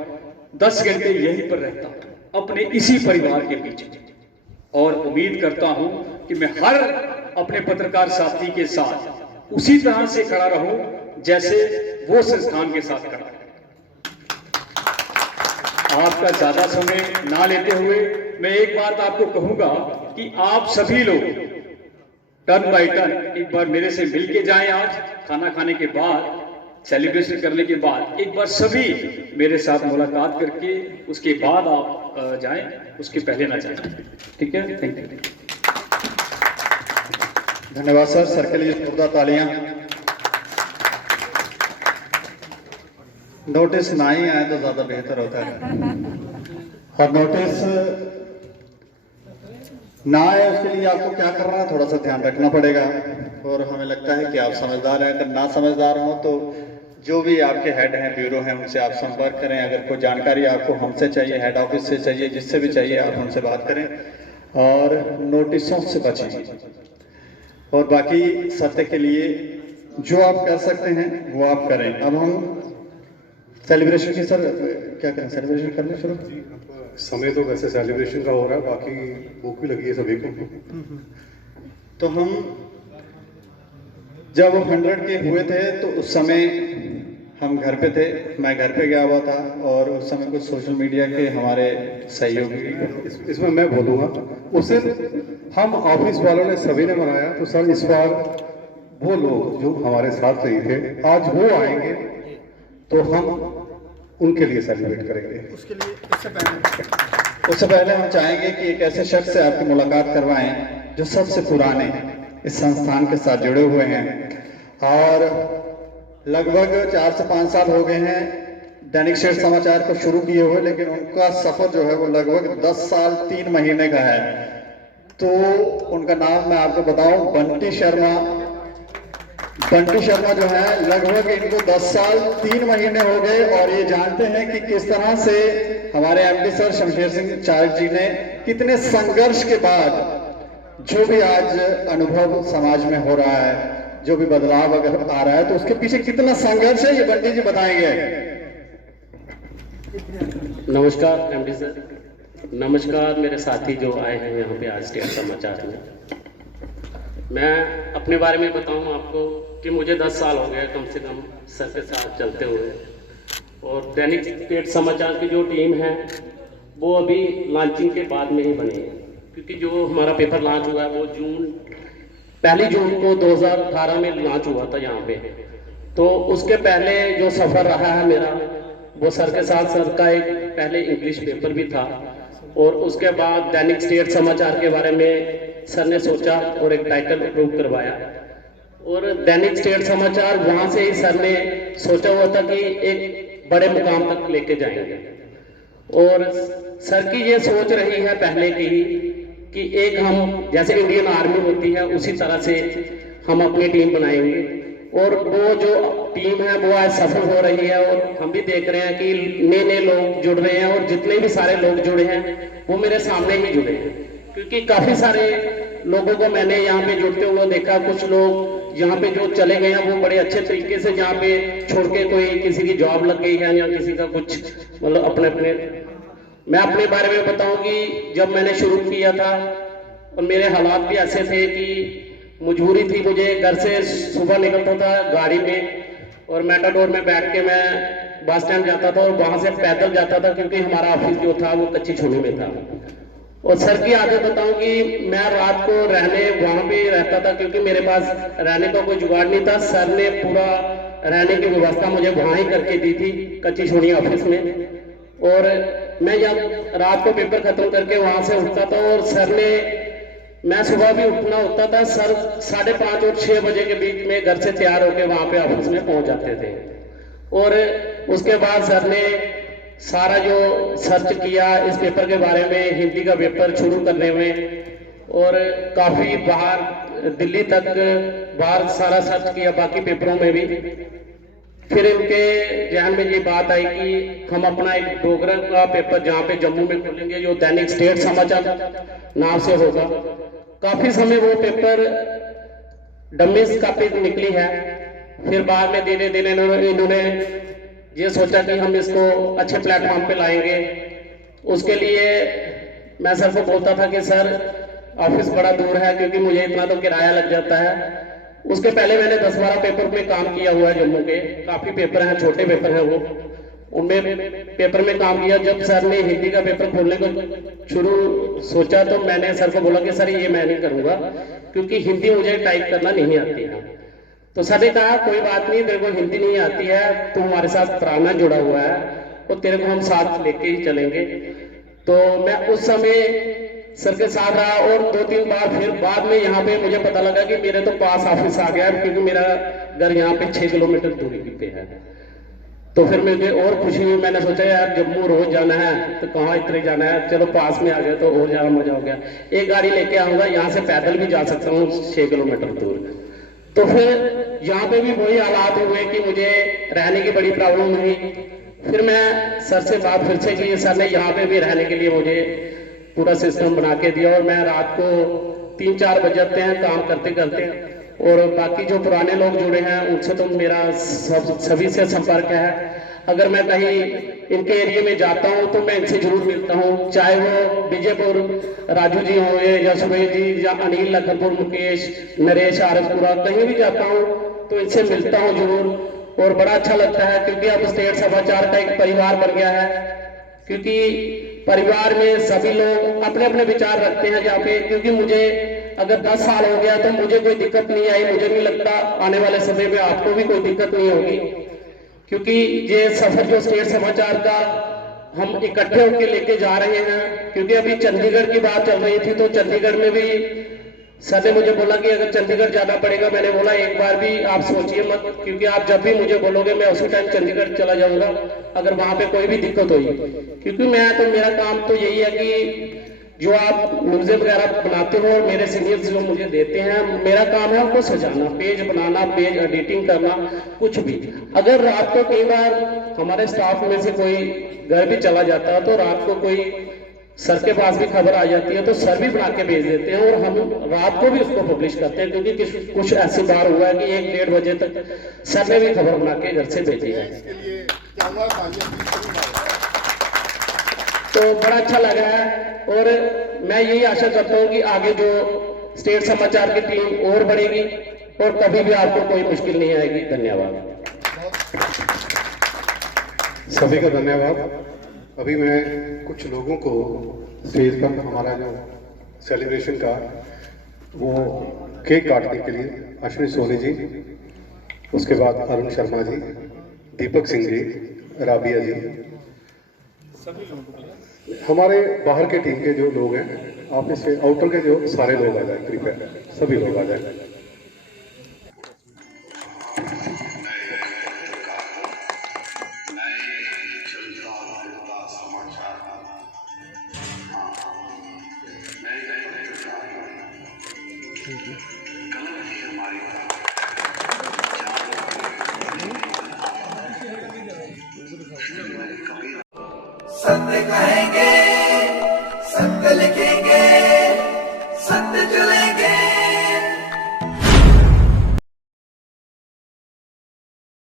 10 घंटे यहीं पर रहता हूँ अपने इसी परिवार के बीच, और उम्मीद करता हूं कि मैं हर अपने पत्रकार साथी के साथ उसी तरह से खड़ा रहूं जैसे वो संस्थान के साथ खड़ा है। आपका ज्यादा समय ना लेते हुए मैं एक बात आपको कहूंगा कि आप सभी लोग टर्न बाय टर्न एक बार मेरे से मिल के जाएं। आज खाना खाने के बाद, सेलिब्रेशन करने के बाद एक बार सभी मेरे साथ मुलाकात करके उसके बाद आप जाएं, उसके पहले ना जाएं। ठीक है, थैंक यू। धन्यवाद सर। सर के लिए जोरदार तालियां। नोटिस ना ही आए तो ज्यादा बेहतर होता है। और नोटिस ना आए उसके लिए आपको क्या करना है, थोड़ा सा ध्यान रखना पड़ेगा। और हमें लगता है कि आप समझदार हैं। अगर ना समझदार हो तो जो भी आपके हेड हैं, ब्यूरो हैं, उनसे आप संपर्क करें। अगर कोई जानकारी आपको हमसे चाहिए, हेड ऑफिस से चाहिए, जिससे भी चाहिए, आप हमसे बात करें और नोटिसों से बचें। और बाकी सत्य के लिए जो आप कर सकते हैं वो आप करें। अब हम सेलिब्रेशन की सर क्या करें, सेलिब्रेशन करने शुरू? समय तो वैसे सेलिब्रेशन का हो रहा है, बाकी भूख भी लगी है सभी को। तो हम जब 100 के हुए थे तो उस समय हम घर पे थे, मैं घर पे गया हुआ था और उस समय कुछ सोशल मीडिया के हमारे सहयोगी, इसमें मैं बोलूँगा, उस दिन हम ऑफिस वालों ने सभी ने मनाया, तो सर इस बार वो लोग जो हमारे साथ नहीं थे आज वो आएंगे तो हम उनके लिए सेलिब्रेट करेंगे। उससे पहले हम चाहेंगे कि एक ऐसे शख्स से आपकी मुलाकात करवाएं जो सबसे पुराने इस संस्थान के साथ जुड़े हुए हैं और लगभग 4 से 5 साल हो गए हैं दैनिक स्टेट समाचार को शुरू किए हुए, लेकिन उनका सफर जो है वो लगभग 10 साल 3 महीने का है। तो उनका नाम मैं आपको बताऊं, बंटी शर्मा। बंटी शर्मा जो है लगभग इनको 10 साल 3 महीने हो गए और ये जानते हैं कि किस तरह से हमारे एमडी सर शमशेर सिंह चार्ज जी ने कितने संघर्ष के बाद जो भी आज अनुभव समाज में हो रहा है, जो भी बदलाव अगर आ रहा है तो उसके पीछे कितना संघर्ष है, ये बंटी जी बताएंगे। नमस्कार एमडी सर, नमस्कार मेरे साथी जो आए हैं यहाँ पे आज स्टेट समाचार में। मैं अपने बारे में बताऊँ आपको कि मुझे 10 साल हो गए कम से कम सर के साथ चलते हुए, और दैनिक स्टेट समाचार की जो टीम है वो अभी लॉन्चिंग के बाद में ही बनी है, क्योंकि जो हमारा पेपर लॉन्च हुआ है वो 1 जून को 2018 में लॉन्च हुआ था यहाँ पे। तो उसके पहले जो सफ़र रहा है मेरा वो सर के साथ, सर का एक पहले इंग्लिश पेपर भी था और उसके बाद दैनिक स्टेट समाचार के बारे में सर ने सोचा और एक टाइटल अप्रूव करवाया, और दैनिक स्टेट समाचार वहाँ से ही सर ने सोचा हुआ था कि एक बड़े मुकाम तक लेके जाएंगे। और सर की ये सोच रही है पहले की ही कि एक हम जैसे इंडियन आर्मी होती है उसी तरह से हम अपनी टीम बनाएंगे, और वो जो टीम है वो आज सफल हो रही है। और हम भी देख रहे हैं कि नए नए लोग जुड़ रहे हैं और जितने भी सारे लोग जुड़े हैं वो मेरे सामने ही जुड़े हैं, क्योंकि काफ़ी सारे लोगों को मैंने यहाँ पे जुड़ते हुए देखा। कुछ लोग यहाँ पे जो चले गए हैं वो बड़े अच्छे तरीके से यहाँ पे छोड़ के, कोई किसी की जॉब लग गई है या किसी का कुछ मतलब अपने अपने। मैं अपने बारे में बताऊं कि जब मैंने शुरू किया था और मेरे हालात भी ऐसे थे कि मजबूरी थी, मुझे घर से सुबह निकलता था गाड़ी में और मेटाडोर में बैठ के मैं बस स्टैंड जाता था और वहाँ से पैदल जाता था, क्योंकि हमारा ऑफिस जो था वो कच्ची छोड़ी में था। और सर की आदत बताऊं कि मैं रात को रहने वहाँ पे रहता था, क्योंकि मेरे पास रहने का कोई जुगाड़ नहीं था। सर ने पूरा रहने की व्यवस्था मुझे वहाँ ही करके दी थी कच्ची छोड़ी ऑफिस में। और मैं जब रात को पेपर खत्म करके वहाँ से उठता था और सर ने, मैं सुबह भी उठना होता था, सर 5:30 और 6 बजे के बीच में घर से तैयार होकर वहाँ पे ऑफिस में पहुँच जाते थे। और उसके बाद सर ने सारा जो सर्च किया इस पेपर के बारे में, हिंदी का पेपर शुरू करने में, और काफ़ी बाहर दिल्ली तक बाहर सारा सर्च किया, बाकी पेपरों में भी। फिर इनके ध्यान में ये बात आई कि हम अपना एक डोगरा का पेपर जहाँ पे जम्मू में खोलेंगे, जो दैनिक स्टेट समाचार नाम से होगा। काफ़ी समय वो पेपर डम्मीज कापी निकली है। फिर बाद में धीरे धीरे इन्होंने ये सोचा कि हम इसको अच्छे प्लेटफॉर्म पे लाएंगे। उसके लिए मैं सर को बोलता था कि सर ऑफिस बड़ा दूर है, क्योंकि मुझे इतना तो किराया लग जाता है। उसके पहले मैंने 10-12 पेपर में काम किया हुआ है जम्मू के, काफ़ी पेपर हैं, छोटे पेपर हैं वो, उनमें पेपर में काम किया। जब सर ने हिंदी का पेपर खोलने को शुरू सोचा तो मैंने सर को बोला कि सर ये मैं नहीं करूँगा, क्योंकि हिंदी मुझे टाइप करना नहीं आती है। तो सर ने कहा कोई बात नहीं, तेरे को हिंदी नहीं आती है, तू हमारे साथ तराना जुड़ा हुआ है और तेरे को हम साथ लेके ही चलेंगे। तो मैं उस समय सर के साथ रहा और 2-3 बार फिर बाद में यहाँ पे मुझे पता लगा कि मेरे तो पास ऑफिस आ गया, क्योंकि मेरा घर यहाँ पे 6 किलोमीटर दूरी पे है। तो फिर मुझे और खुशी हुई, मैंने सोचा यार जम्मू रोज जाना है तो कहाँ इतने जाना है, चलो पास में आ गया तो और ज़्यादा मजा हो गया। एक गाड़ी लेके आऊँगा, यहाँ से पैदल भी जा सकता हूँ 6 किलोमीटर दूर। तो फिर यहाँ पे भी वही हालात हुए कि मुझे रहने की बड़ी प्रॉब्लम हुई। फिर मैं सर से बात फिर से की, सर ने यहाँ पे भी रहने के लिए मुझे पूरा सिस्टम बना के दिया और मैं रात को 3-4 बज जाते हैं काम करते करते। और बाकी जो पुराने लोग जुड़े हैं उनसे तो मेरा सभी से संपर्क है। अगर मैं कहीं इनके एरिया में जाता हूँ तो मैं इनसे जरूर मिलता हूँ, चाहे वो विजयपुर राजू जी हों या सुबेश जी या अनिल लखनपुर, मुकेश, नरेश, आरसपुरा, कहीं भी जाता हूँ तो इनसे मिलता हूँ जरूर। और बड़ा अच्छा लगता है क्योंकि अब स्टेट समाचार का एक परिवार बन गया है, क्योंकि परिवार में सभी लोग अपने अपने विचार रखते हैं जहाँ पे। क्योंकि मुझे अगर 10 साल हो गया तो मुझे कोई दिक्कत नहीं आई, मुझे नहीं लगता आने वाले समय में आपको भी कोई दिक्कत नहीं होगी, क्योंकि ये सफर जो स्टेट समाचार का हम इकट्ठे होकर लेके जा रहे हैं। क्योंकि अभी चंडीगढ़ की बात चल रही थी तो चंडीगढ़ में भी सर ने मुझे बोला कि अगर चंडीगढ़ जाना पड़ेगा, मैंने बोला एक बार भी आप सोचिए मत, क्योंकि आप जब भी मुझे बोलोगे मैं उसी टाइम चंडीगढ़ चला जाऊंगा अगर वहां पे कोई भी दिक्कत हुई। क्योंकि मेरा काम तो यही है कि जो आप न्यूज़ें वगैरह बनाते हो और मेरे सीनियर्स जो मुझे देते हैं, मेरा काम है उनको सजाना, पेज बनाना, पेज एडिटिंग करना, कुछ भी। अगर रात को कई बार हमारे स्टाफ में से कोई घर भी चला जाता है तो रात को कोई सर के पास भी खबर आ जाती है तो सर भी बना के भेज देते हैं और हम रात को भी उसको पब्लिश करते हैं। क्योंकि कुछ ऐसी बार हुआ है कि 1-1:30 बजे तक सर ने भी खबर बना के घर से भेजी है। तो बड़ा अच्छा लगा है और मैं यही आशा करता हूँ कि आगे जो स्टेट समाचार की टीम और बढ़ेगी और कभी भी आपको कोई मुश्किल नहीं आएगी। धन्यवाद। सभी का धन्यवाद। अभी मैं कुछ लोगों को स्टेज पर हमारा जो सेलिब्रेशन का वो केक काटने के लिए अश्विनी सोनी जी, उसके बाद अरुण शर्मा जी, दीपक सिंह जी, राबिया जी, हमारे बाहर के टीम के जो लोग हैं, आप इसके आउटर के जो सारे लोग आ जाए, कृपया सभी लोग आ जाए। सत्य कहेंगे